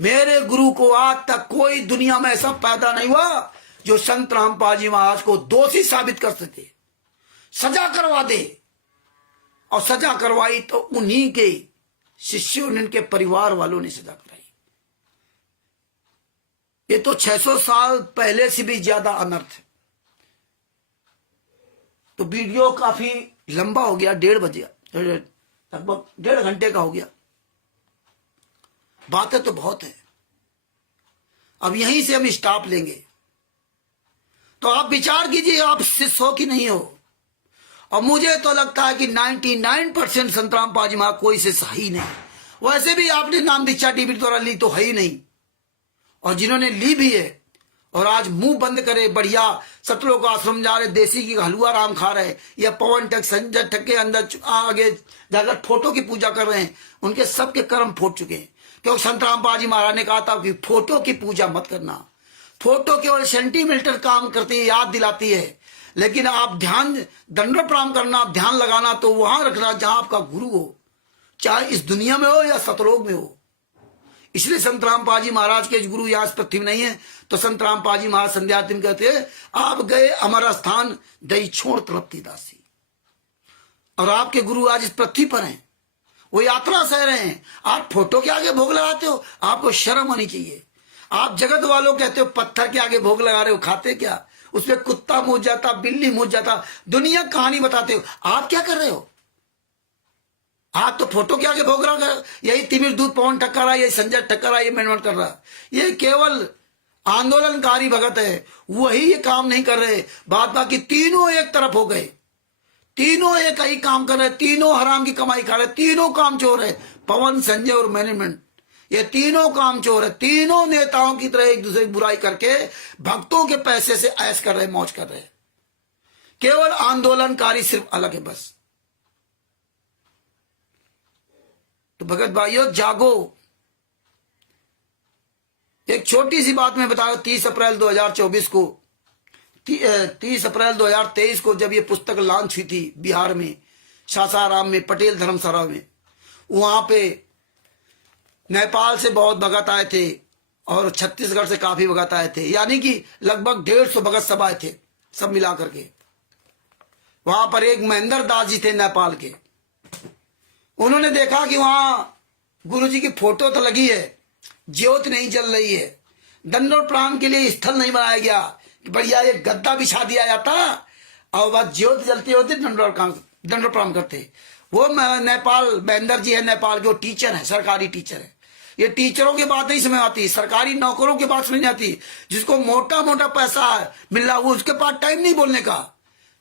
मेरे गुरु को आज तक कोई दुनिया में ऐसा पैदा नहीं हुआ जो संत रामपाल जी महाराज को दोषी साबित कर सके, सजा करवा दे। और सजा करवाई तो उन्हीं के शिष्यों ने, उनके परिवार वालों ने सजा कराई। ये तो 600 साल पहले से भी ज्यादा अनर्थ है। तो वीडियो काफी लंबा हो गया, 1:30 बजे, लगभग 1.5 घंटे का हो गया। बातें तो बहुत है, अब यहीं से हम स्टॉप लेंगे। तो आप विचार कीजिए, आप शिष्य हो कि नहीं हो। और मुझे तो लगता है कि 99% संत रामपाल जी महाराज कोई शिष्य ही नहीं। वैसे भी आपने नाम दीक्षा टीवी द्वारा ली तो है ही नहीं, और जिन्होंने ली भी है और आज मुंह बंद करे बढ़िया सतलोक आश्रम जा रहे, देसी की हलवा राम खा रहे, या पवन टक संजय टक के अंदर आगे जाकर फोटो की पूजा कर रहे हैं, उनके सबके कर्म फूट चुके हैं। क्योंकि संत रामपाल जी महाराज ने कहा था कि फोटो की पूजा मत करना। फोटो केवल सेंटीमीटर काम करती है, याद दिलाती है, लेकिन आप ध्यान, दंड प्रणाम करना, ध्यान लगाना तो वहां रखना जहां आपका गुरु हो, चाहे इस दुनिया में हो या सतलोक में हो। इसलिए संत रामपाल जी महाराज के गुरु यहाँ पृथ्वी में नहीं है, तो संत रामपाल जी महाराज संध्या दिन कहते हैं, आप गए हमारा स्थान दई छोड़ तड़पती दासी। और आपके गुरु आज इस पृथ्वी पर हैं, वो यात्रा सह रहे हैं। आप फोटो के आगे भोग लगाते हो, आपको शर्म आनी चाहिए। आप जगत वालों कहते हो पत्थर के आगे भोग लगा रहे हो, खाते क्या? उसमें कुत्ता मुझ जाता, बिल्ली मुझ जाता, दुनिया कहानी बताते हो। आप क्या कर रहे हो? आप तो फोटो के आगे भोग रहा, यही तिमिर दूध पवन ठक्कर, यही संजय ठक्कर, ये मेहनत कर रहा। ये केवल आंदोलनकारी भगत है, वही ये काम नहीं कर रहे। बात बाकी तीनों एक तरफ हो गए, तीनों एक ही काम कर रहे, तीनों हराम की कमाई खा रहे, तीनों काम चोर है। पवन, संजय और मैनेजमेंट, ये तीनों काम चोर है। तीनों नेताओं की तरह एक दूसरे की बुराई करके भक्तों के पैसे से ऐश कर रहे, मौज कर रहे। केवल आंदोलनकारी सिर्फ अलग है बस। तो भगत भाइयों जागो। एक छोटी सी बात मैं बता रहा हूं, 30 अप्रैल 2024 को, 30 अप्रैल 2023 को जब ये पुस्तक लॉन्च हुई थी बिहार में, सासाराम में, पटेल धर्मशाला में, वहां पे नेपाल से बहुत भगत आए थे और छत्तीसगढ़ से काफी भगत आए थे, यानी कि लगभग 150 भगत सब आए थे, सब मिला करके। वहां पर एक महेंद्र दास जी थे नेपाल के, उन्होंने देखा कि वहां गुरुजी की फोटो तो लगी है, ज्योत नहीं जल रही है, दंडोत प्रणाम के लिए स्थल नहीं बनाया गया कि बढ़िया एक गद्दा बिछा दिया जाता और बस ज्योत जलती होती, दंडोत प्रणाम करते। वो नेपाल, महेंद्र जी है नेपाल के, टीचर है, सरकारी टीचर है। ये टीचरों की बात नहीं समझ आती, सरकारी नौकरों की बात समझ आती। जिसको मोटा मोटा पैसा मिल रहा, वो उसके पास टाइम नहीं बोलने का,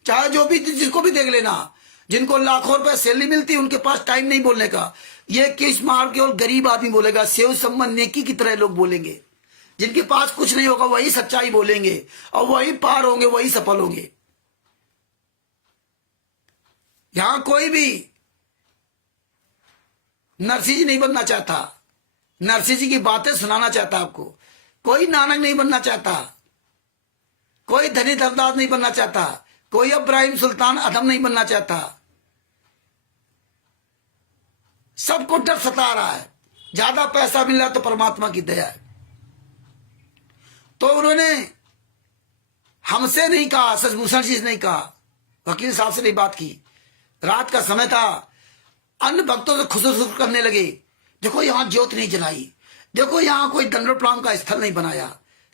चाहे जो भी जिसको भी देख लेना। जिनको लाखों रुपए सैलरी मिलती है उनके पास टाइम नहीं बोलने का। ये किस मार के और गरीब आदमी बोलेगा, सेव संबंध नेकी की तरह लोग बोलेंगे। जिनके पास कुछ नहीं होगा वही सच्चाई बोलेंगे और वही पार होंगे, वही सफल होंगे। यहां कोई भी नरसिंह जी नहीं बनना चाहता, नरसिंह जी की बातें सुनाना चाहता आपको। कोई नानक नहीं बनना चाहता, कोई धनी धरदास नहीं बनना चाहता, कोई इब्राहिम सुल्तान अदम नहीं बनना चाहता। सबको डर सता रहा है, ज्यादा पैसा मिल रहा है तो परमात्मा की दया है। तो उन्होंने हमसे नहीं कहा, सचभूषण जी से नहीं कहा, वकील साहब से नहीं बात की। रात का समय था, अन्य भक्तों से खुशखुश करने लगे, देखो यहां ज्योत नहीं जलाई, देखो यहां कोई दंडोत प्रणाम का स्थल नहीं बनाया,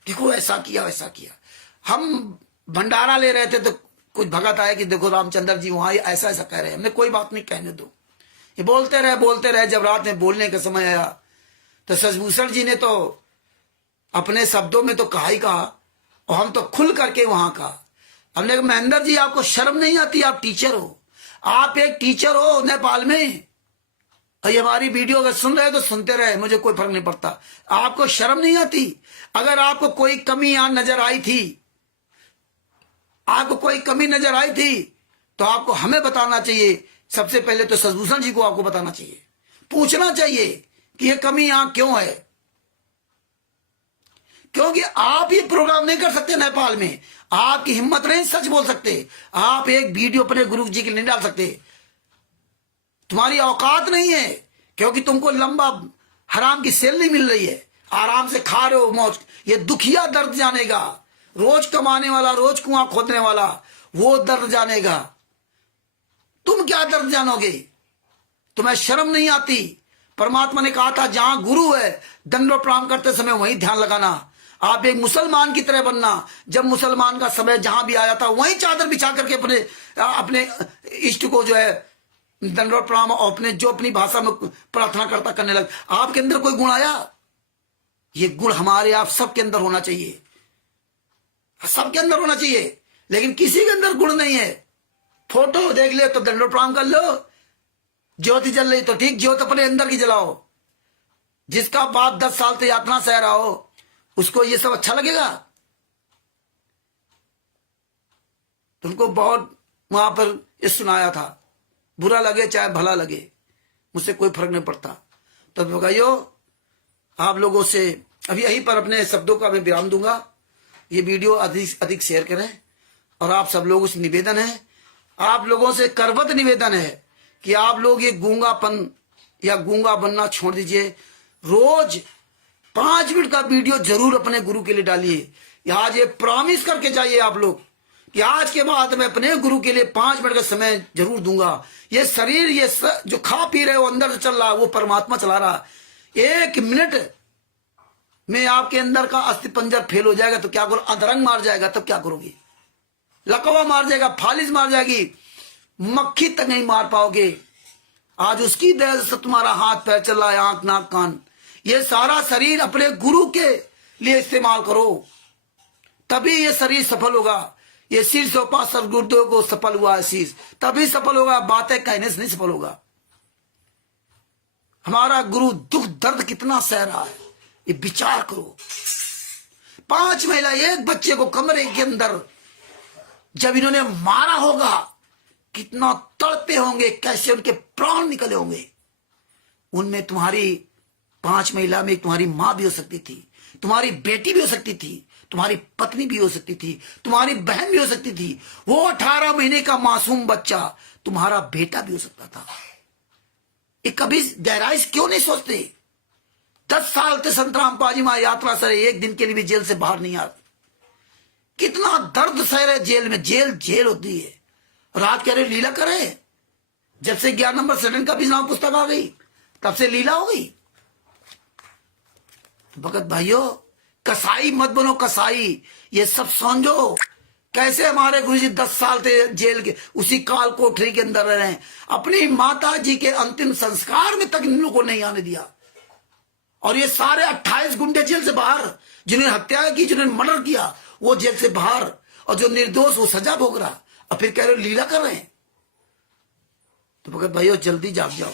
देखो ऐसा किया वैसा किया। हम भंडारा ले रहे थे तो कुछ भगत आए कि देखो रामचंद्र जी वहां ऐसा ऐसा कह रहे हैं। हमने कोई बात नहीं, कहने दो। ये बोलते रहे। जब रात में बोलने का समय आया तो सचभूषण जी ने तो अपने शब्दों में तो कहा ही कहा, और हम तो खुल करके वहां कहा। हमने कहा महेंद्र जी आपको शर्म नहीं आती? आप टीचर हो, आप एक टीचर हो नेपाल में, और ये हमारी वीडियो अगर सुन रहे तो सुनते रहे, मुझे कोई फर्क नहीं पड़ता। आपको शर्म नहीं आती? अगर आपको कोई कमी यहां नजर आई थी, आपको कोई कमी नजर आई थी तो आपको हमें बताना चाहिए। सबसे पहले तो सचभूषण जी को आपको बताना चाहिए, पूछना चाहिए कि ये कमी यहां क्यों है। क्योंकि आप ये प्रोग्राम नहीं कर सकते नेपाल में, आपकी हिम्मत नहीं सच बोल सकते, आप एक वीडियो अपने गुरु जी के लिए नहीं डाल सकते, तुम्हारी औकात नहीं है, क्योंकि तुमको लंबा हराम की सैलरी मिल रही है, आराम से खा रहे हो मौज। ये दुखिया दर्द जानेगा, रोज कमाने वाला, रोज कुआं खोदने वाला, वो दर्द जानेगा। तुम क्या दर्द जानोगे? तुम्हें शर्म नहीं आती? परमात्मा ने कहा था जहां गुरु है दंडो प्रणाम करते समय वहीं ध्यान लगाना। आप एक मुसलमान की तरह बनना। जब मुसलमान का समय जहां भी आया था वहीं चादर बिछा करके अपने इष्ट को जो है दंडोत प्रणाम अपने जो अपनी भाषा में प्रार्थना करता करने लग। आपके अंदर कोई गुण आया? ये गुण हमारे आप सबके अंदर होना चाहिए, सबके अंदर होना चाहिए, लेकिन किसी के अंदर गुण नहीं है। फोटो देख ले तो दंडोत प्रणाम कर लो, ज्योति जल रही तो ठीक, ज्योत अपने अंदर की जलाओ। जिसका बाप 10 साल से यातना सह रहा हो उसको ये सब अच्छा लगेगा? तुमको बहुत वहां पर ये सुनाया था, बुरा लगे चाहे भला लगे मुझसे कोई फर्क नहीं पड़ता। तो भाइयों, आप लोगों से अभी यहीं पर अपने शब्दों का मैं विराम दूंगा। ये वीडियो अधिक अधिक शेयर करें, और आप सब लोगों से निवेदन है, आप लोगों से करबद्ध निवेदन है कि आप लोग ये गूंगापन या गूंगा बनना छोड़ दीजिए। रोज 5 मिनट का वीडियो जरूर अपने गुरु के लिए डालिए। आज ये प्रॉमिस करके जाइए आप लोग कि आज के बाद मैं अपने गुरु के लिए 5 मिनट का समय जरूर दूंगा। ये शरीर ये जो खा पी रहे हो अंदर से चल रहा है वो परमात्मा चला रहा। 1 मिनट में आपके अंदर का अस्थि पंजर फेल हो जाएगा तो क्या करो? अधरंग मार जाएगा तब क्या करोगे? लकवा मार जाएगा, फालिज मार जाएगी, मक्खी तक नहीं मार पाओगे। आज उसकी दया से तुम्हारा हाथ पैर चल रहा है, आंख नाक कान, ये सारा शरीर अपने गुरु के लिए इस्तेमाल करो, तभी ये शरीर सफल होगा। ये शीर्ष उपास सदगुरुदेव को सफल हुआ है शीर्ष, तभी सफल होगा, बातें कहने से नहीं सफल होगा। हमारा गुरु दुख दर्द कितना सह रहा है ये विचार करो। 5 महिला एक बच्चे को कमरे के अंदर जब इन्होंने मारा होगा कितना तड़पे होंगे, कैसे उनके प्राण निकले होंगे। उनमें तुम्हारी 5 महिला में तुम्हारी मां भी हो सकती थी, तुम्हारी बेटी भी हो सकती थी, तुम्हारी पत्नी भी हो सकती थी, तुम्हारी बहन भी हो सकती थी, वो 18 महीने का मासूम बच्चा तुम्हारा बेटा भी हो सकता था। ये कभी गहराई से क्यों नहीं सोचते? 10 साल से संतराम पाजी मां यात्रा से एक दिन के लिए भी जेल से बाहर नहीं आते। कितना दर्द सह रहे जेल में, जेल होती है। रात कह रहे लीला करे। जब से 11 नंबर सडन का भी नाम पुस्तक आ गई तब से लीला हो गई। भगत भाइयों, कसाई मत बनो, कसाई। ये सब समझो कैसे हमारे गुरुजी 10 साल से जेल के उसी काल कोठरी के अंदर रह रहे हैं। अपनी माता जी के अंतिम संस्कार में तक इन लोगों को नहीं आने दिया। और ये सारे 28 गुंडे जेल से बाहर, जिन्होंने हत्या की, जिन्होंने मर्डर किया, वो जेल से बाहर, और जो निर्दोष वो सजा भोग रहा, और फिर कह रहे लीला कर रहे हैं। तो भगत भाइयों जल्दी जाग जाओ,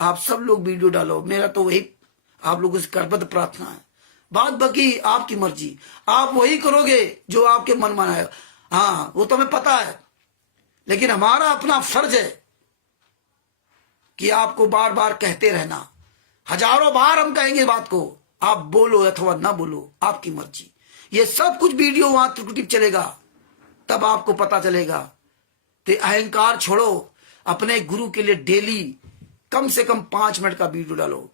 आप सब लोग वीडियो डालो। मेरा तो वही आप लोगों से करबद्ध प्रार्थना है। बात बाकी आपकी मर्जी, आप वही करोगे जो आपके मन में आएगा। हाँ वो तो हमें पता है, लेकिन हमारा अपना फर्ज है कि आपको बार बार कहते रहना। हजारों बार हम कहेंगे बात को, आप बोलो अथवा ना बोलो, आपकी मर्जी। ये सब कुछ वीडियो वहां त्रिकुटिप चलेगा, तब आपको पता चलेगा। तो अहंकार छोड़ो, अपने गुरु के लिए डेली कम से कम 5 मिनट का वीडियो डालो।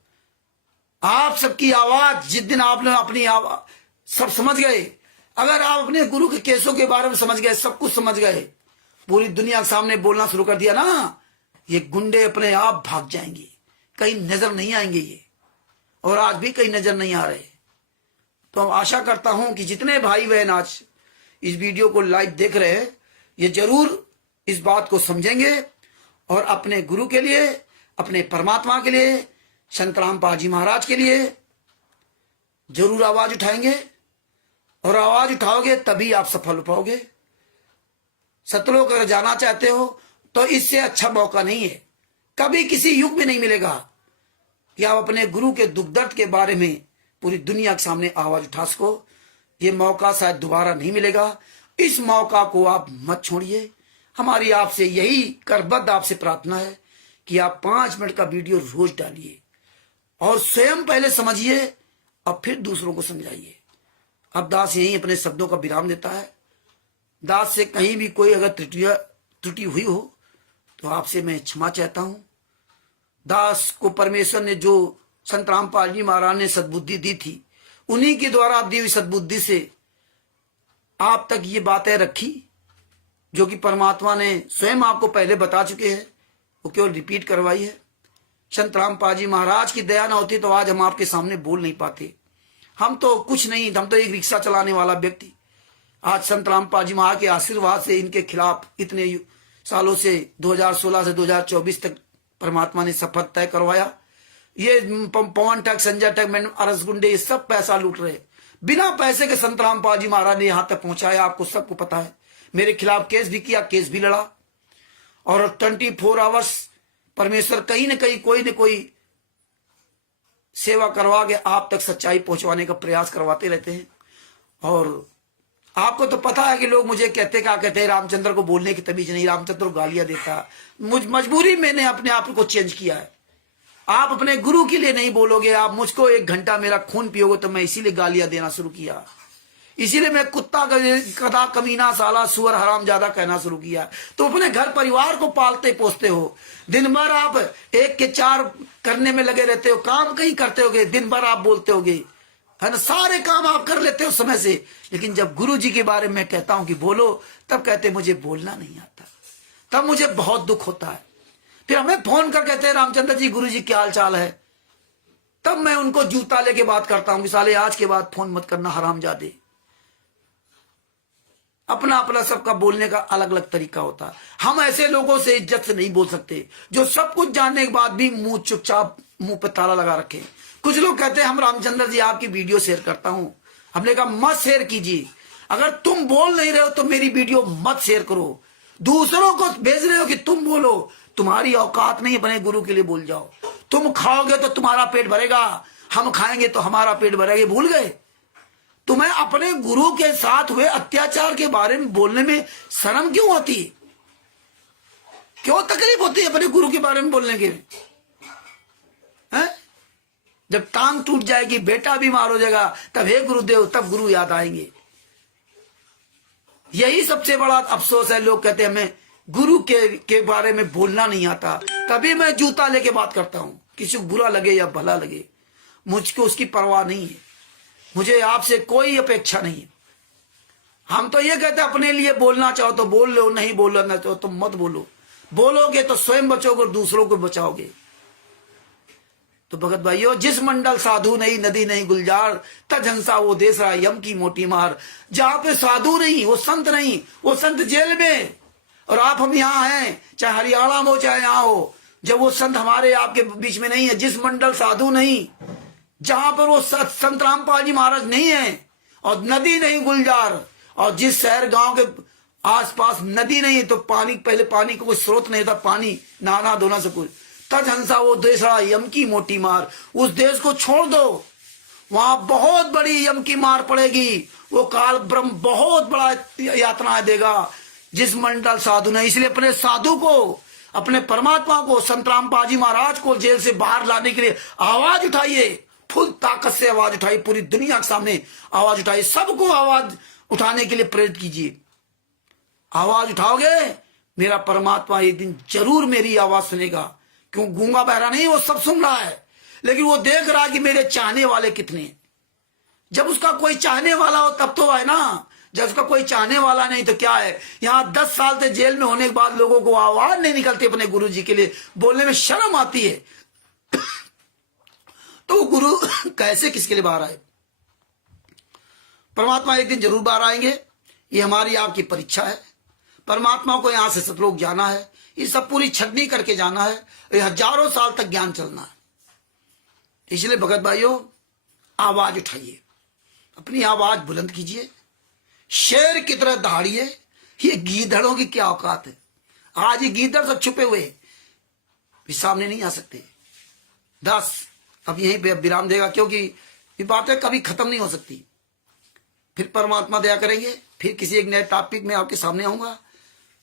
आप सबकी आवाज, जिस दिन आपने अपनी आवाज सब समझ गए, अगर आप अपने गुरु के केसों के बारे में समझ गए, सब कुछ समझ गए, पूरी दुनिया के सामने बोलना शुरू कर दिया ना, ये गुंडे अपने आप भाग जाएंगे, कहीं नजर नहीं आएंगे ये। और आज भी कहीं नजर नहीं आ रहे। तो हम आशा करता हूं कि जितने भाई बहन आज इस वीडियो को लाइव देख रहे हैं, ये जरूर इस बात को समझेंगे और अपने गुरु के लिए, अपने परमात्मा के लिए, संतराम पाजी महाराज के लिए जरूर आवाज उठाएंगे। और आवाज उठाओगे तभी आप सफल हो पाओगे। सतलोक अगर जाना चाहते हो तो इससे अच्छा मौका नहीं है, कभी किसी युग में नहीं मिलेगा कि आप अपने गुरु के दुख दर्द के बारे में पूरी दुनिया के सामने आवाज उठा सको। ये मौका शायद दोबारा नहीं मिलेगा। इस मौका को आप मत छोड़िए। हमारी आपसे यही करबद्ध आपसे प्रार्थना है कि आप 5 मिनट का वीडियो रोज डालिए और स्वयं पहले समझिए और फिर दूसरों को समझाइए। अब दास यही अपने शब्दों का विराम देता है। दास से कहीं भी कोई अगर त्रुटि हुई हो तो आपसे मैं क्षमा चाहता हूं। दास को परमेश्वर ने जो संत रामपाल जी महाराज ने सद्बुद्धि दी थी, उन्हीं के द्वारा दी हुई सद्बुद्धि से आप तक ये बातें रखी, जो कि परमात्मा ने स्वयं आपको पहले बता चुके हैं, वो केवल रिपीट करवाई है। संत रामपाल जी महाराज की दया न होती तो आज हम आपके सामने बोल नहीं पाते। हम तो कुछ नहीं, हम तो एक रिक्शा चलाने वाला व्यक्ति। आज संत रामपाल जी महाराज के आशीर्वाद से इनके खिलाफ इतने सालों से 2016 से 2024 तक परमात्मा ने सफर तय करवाया। ये पवन ठग, संजय ठग, अरस गुंडे, ये सब पैसा लूट रहे, बिना पैसे के संत रामपाल जी महाराज ने यहां तक पहुंचाया। आपको सबको पता है। मेरे खिलाफ केस भी किया, केस भी लड़ा, और 24 आवर्स परमेश्वर कहीं न कहीं कोई न कोई सेवा करवा के आप तक सच्चाई पहुंचवाने का प्रयास करवाते रहते हैं। और आपको तो पता है कि लोग मुझे कहते हैं रामचंद्र को बोलने की तमीज नहीं, रामचंद्र को गालियां देता। मजबूरी मैंने अपने आप को चेंज किया है। आप अपने गुरु के लिए नहीं बोलोगे, आप मुझको 1 घंटा मेरा खून पियोगे, तो मैं इसीलिए गालियां देना शुरू किया। इसीलिए मैं कुत्ता, गधा, कमीना, साला, सुअर, हराम ज्यादा कहना शुरू किया। तो अपने घर परिवार को पालते पोसते हो, दिन भर आप 1 के 4 करने में लगे रहते हो, काम कहीं करते होगे, दिन भर आप बोलते होगे, है ना, सारे काम आप कर लेते हो समय से। लेकिन जब गुरु जी के बारे में कहता हूं कि बोलो, तब कहते मुझे बोलना नहीं आता। तब मुझे बहुत दुख होता है। फिर हमें फोन कर कहते हैं रामचंद्र जी, गुरु जी क्या हाल चाल है। तब मैं उनको जूता लेके बात करता हूं कि साले आज के बाद फोन मत करना, हरामजादे। अपना अपना सबका बोलने का अलग अलग तरीका होता है। हम ऐसे लोगों से इज्जत से नहीं बोल सकते जो सब कुछ जानने के बाद भी मुंह चुपचाप, मुंह पे ताला लगा रखे। कुछ लोग कहते हैं हम रामचंद्र जी आपकी वीडियो शेयर करता हूं। हमने कहा मत शेयर कीजिए। अगर तुम बोल नहीं रहे हो तो मेरी वीडियो मत शेयर करो। दूसरों को भेज रहे हो कि तुम बोलो, तुम्हारी औकात नहीं, अपने गुरु के लिए बोल जाओ। तुम खाओगे तो तुम्हारा पेट भरेगा, हम खाएंगे तो हमारा पेट भरेगा। भूल गए? तुम्हें अपने गुरु के साथ हुए अत्याचार के बारे में बोलने में शर्म क्यों होती है? क्यों तकलीफ होती है अपने गुरु के बारे में बोलने के? हैं? जब टांग टूट जाएगी, बेटा बीमार हो जाएगा, तब हे गुरुदेव, तब गुरु याद आएंगे। यही सबसे बड़ा अफसोस है। लोग कहते हैं हमें गुरु के बारे में बोलना नहीं आता, तभी मैं जूता लेके बात करता हूं। किसी को बुरा लगे या भला लगे, मुझको उसकी परवाह नहीं है। मुझे आपसे कोई अपेक्षा नहीं है। हम तो ये कहते हैं अपने लिए बोलना चाहो तो बोल लो, नहीं बोलना चाहो तो मत बोलो। बोलोगे तो स्वयं बचोगे और दूसरों को बचाओगे। तो भगत भाइयों, जिस मंडल साधु नहीं, नदी नहीं गुलजार, तजहंसा वो देसरा यम की मोटी मार। जहां पे साधु नहीं, वो संत नहीं, वो संत जेल में, और आप हम यहाँ हैं, चाहे हरियाणा में हो चाहे यहाँ हो, जब वो संत हमारे आपके बीच में नहीं है, जिस मंडल साधु नहीं, जहां पर वो संत रामपाल जी महाराज नहीं है, और नदी नहीं गुलजार, और जिस शहर गांव के आसपास नदी नहीं है, तो पानी, पहले पानी का कोई स्रोत नहीं था, पानी नहाना धोना सब कुछ, तजहंसा वो देसरा यम की मोटी मार। उस देश को छोड़ दो, वहां बहुत बड़ी यम की मार पड़ेगी। वो काल ब्रह्म बहुत बड़ा यातनाएं देगा। जिस मंडल साधु ने, इसलिए अपने साधु को, अपने परमात्मा को, संत रामपाल जी महाराज को जेल से बाहर लाने के लिए आवाज उठाइए। फुल ताकत से आवाज उठाइए, पूरी दुनिया के सामने आवाज उठाइए। सबको आवाज उठाने के लिए प्रेरित कीजिए। आवाज उठाओगे, मेरा परमात्मा एक दिन जरूर मेरी आवाज सुनेगा। क्यों? गूंगा बहरा नहीं, वो सब सुन रहा है, लेकिन वो देख रहा है कि मेरे चाहने वाले कितने। जब उसका कोई चाहने वाला हो तब तो है ना। जब उसका कोई चाहने वाला नहीं तो क्या है? यहां 10 साल से जेल में होने के बाद लोगों को आवाज नहीं निकलती अपने गुरु जी के लिए, बोलने में शर्म आती है। तो गुरु कैसे किसके लिए बाहर आए? परमात्मा एक दिन जरूर बाहर आएंगे। ये हमारी आपकी परीक्षा है। परमात्मा को यहां से सतलोक जाना है, ये सब पूरी छटनी करके जाना है। ये हजारों साल तक ज्ञान चलना है। इसलिए भगत भाइयों, आवाज उठाइए, अपनी आवाज बुलंद कीजिए, शेर की तरह दहाड़िए। ये गीदड़ों की क्या औकात है? आज ये गीदड़ सब छुपे हुए भी सामने नहीं आ सकते। दास अब यहीं पे विराम देगा, क्योंकि ये बातें कभी खत्म नहीं हो सकती। फिर परमात्मा दया करेंगे, फिर किसी एक नए टॉपिक में आपके सामने आऊंगा।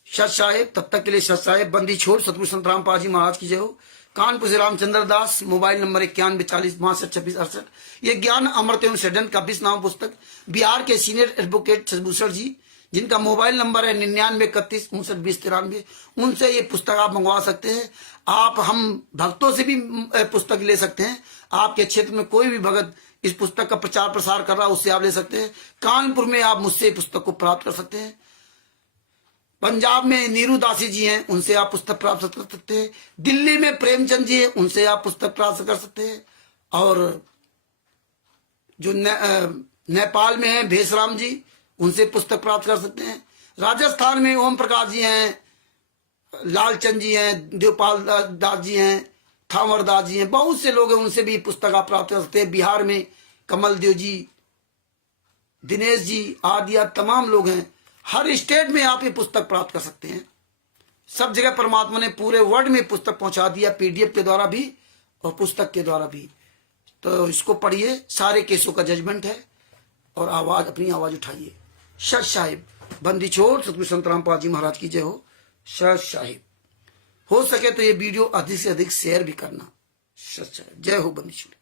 सत साहेब, तब तक के लिए सत साहेब, बंदी छोड़, सतगुरु संत रामपाल जी महाराज की जय हो। कानपुर से रामचंद्र दास, मोबाइल नंबर 9140625668। ये ज्ञान अमृत एवं षड्यंत्र का 20 नाम पुस्तक, बिहार के सीनियर एडवोकेट शशभूषण जी, जिनका मोबाइल नंबर है 9931592093, उनसे ये पुस्तक आप मंगवा सकते हैं। आप हम भक्तों से भी पुस्तक ले सकते हैं। आपके क्षेत्र में कोई भी भगत इस पुस्तक का प्रचार प्रसार कर रहा है, उससे आप ले सकते हैं। कानपुर में आप मुझसे पुस्तक को प्राप्त कर सकते हैं। पंजाब में नीरू दासी जी हैं, उनसे आप पुस्तक प्राप्त कर सकते हैं। दिल्ली में प्रेमचंद जी हैं, उनसे आप पुस्तक प्राप्त कर सकते हैं। और जो नेपाल में हैं भेसराम जी, उनसे पुस्तक प्राप्त कर सकते हैं। राजस्थान में ओम प्रकाश जी हैं, लालचंद जी हैं, देवपाल दास जी हैं, थावर दास जी हैं, बहुत से लोग हैं, उनसे भी पुस्तक आप प्राप्त कर सकते हैं। बिहार में कमल देव जी, दिनेश जी आदि तमाम लोग हैं। हर स्टेट में आप ये पुस्तक प्राप्त कर सकते हैं। सब जगह परमात्मा ने पूरे वर्ल्ड में पुस्तक पहुंचा दिया, पीडीएफ के द्वारा भी और पुस्तक के द्वारा भी। तो इसको पढ़िए, सारे केसों का जजमेंट है। और आवाज, अपनी आवाज उठाइए। सच साहिब, बंदी छोड़ सतगुरु संत रामपाल जी महाराज की जय हो। सच साहिब, हो सके तो ये वीडियो अधिक से अधिक शेयर भी करना। सच साहिब, जय हो बंदी छोड़।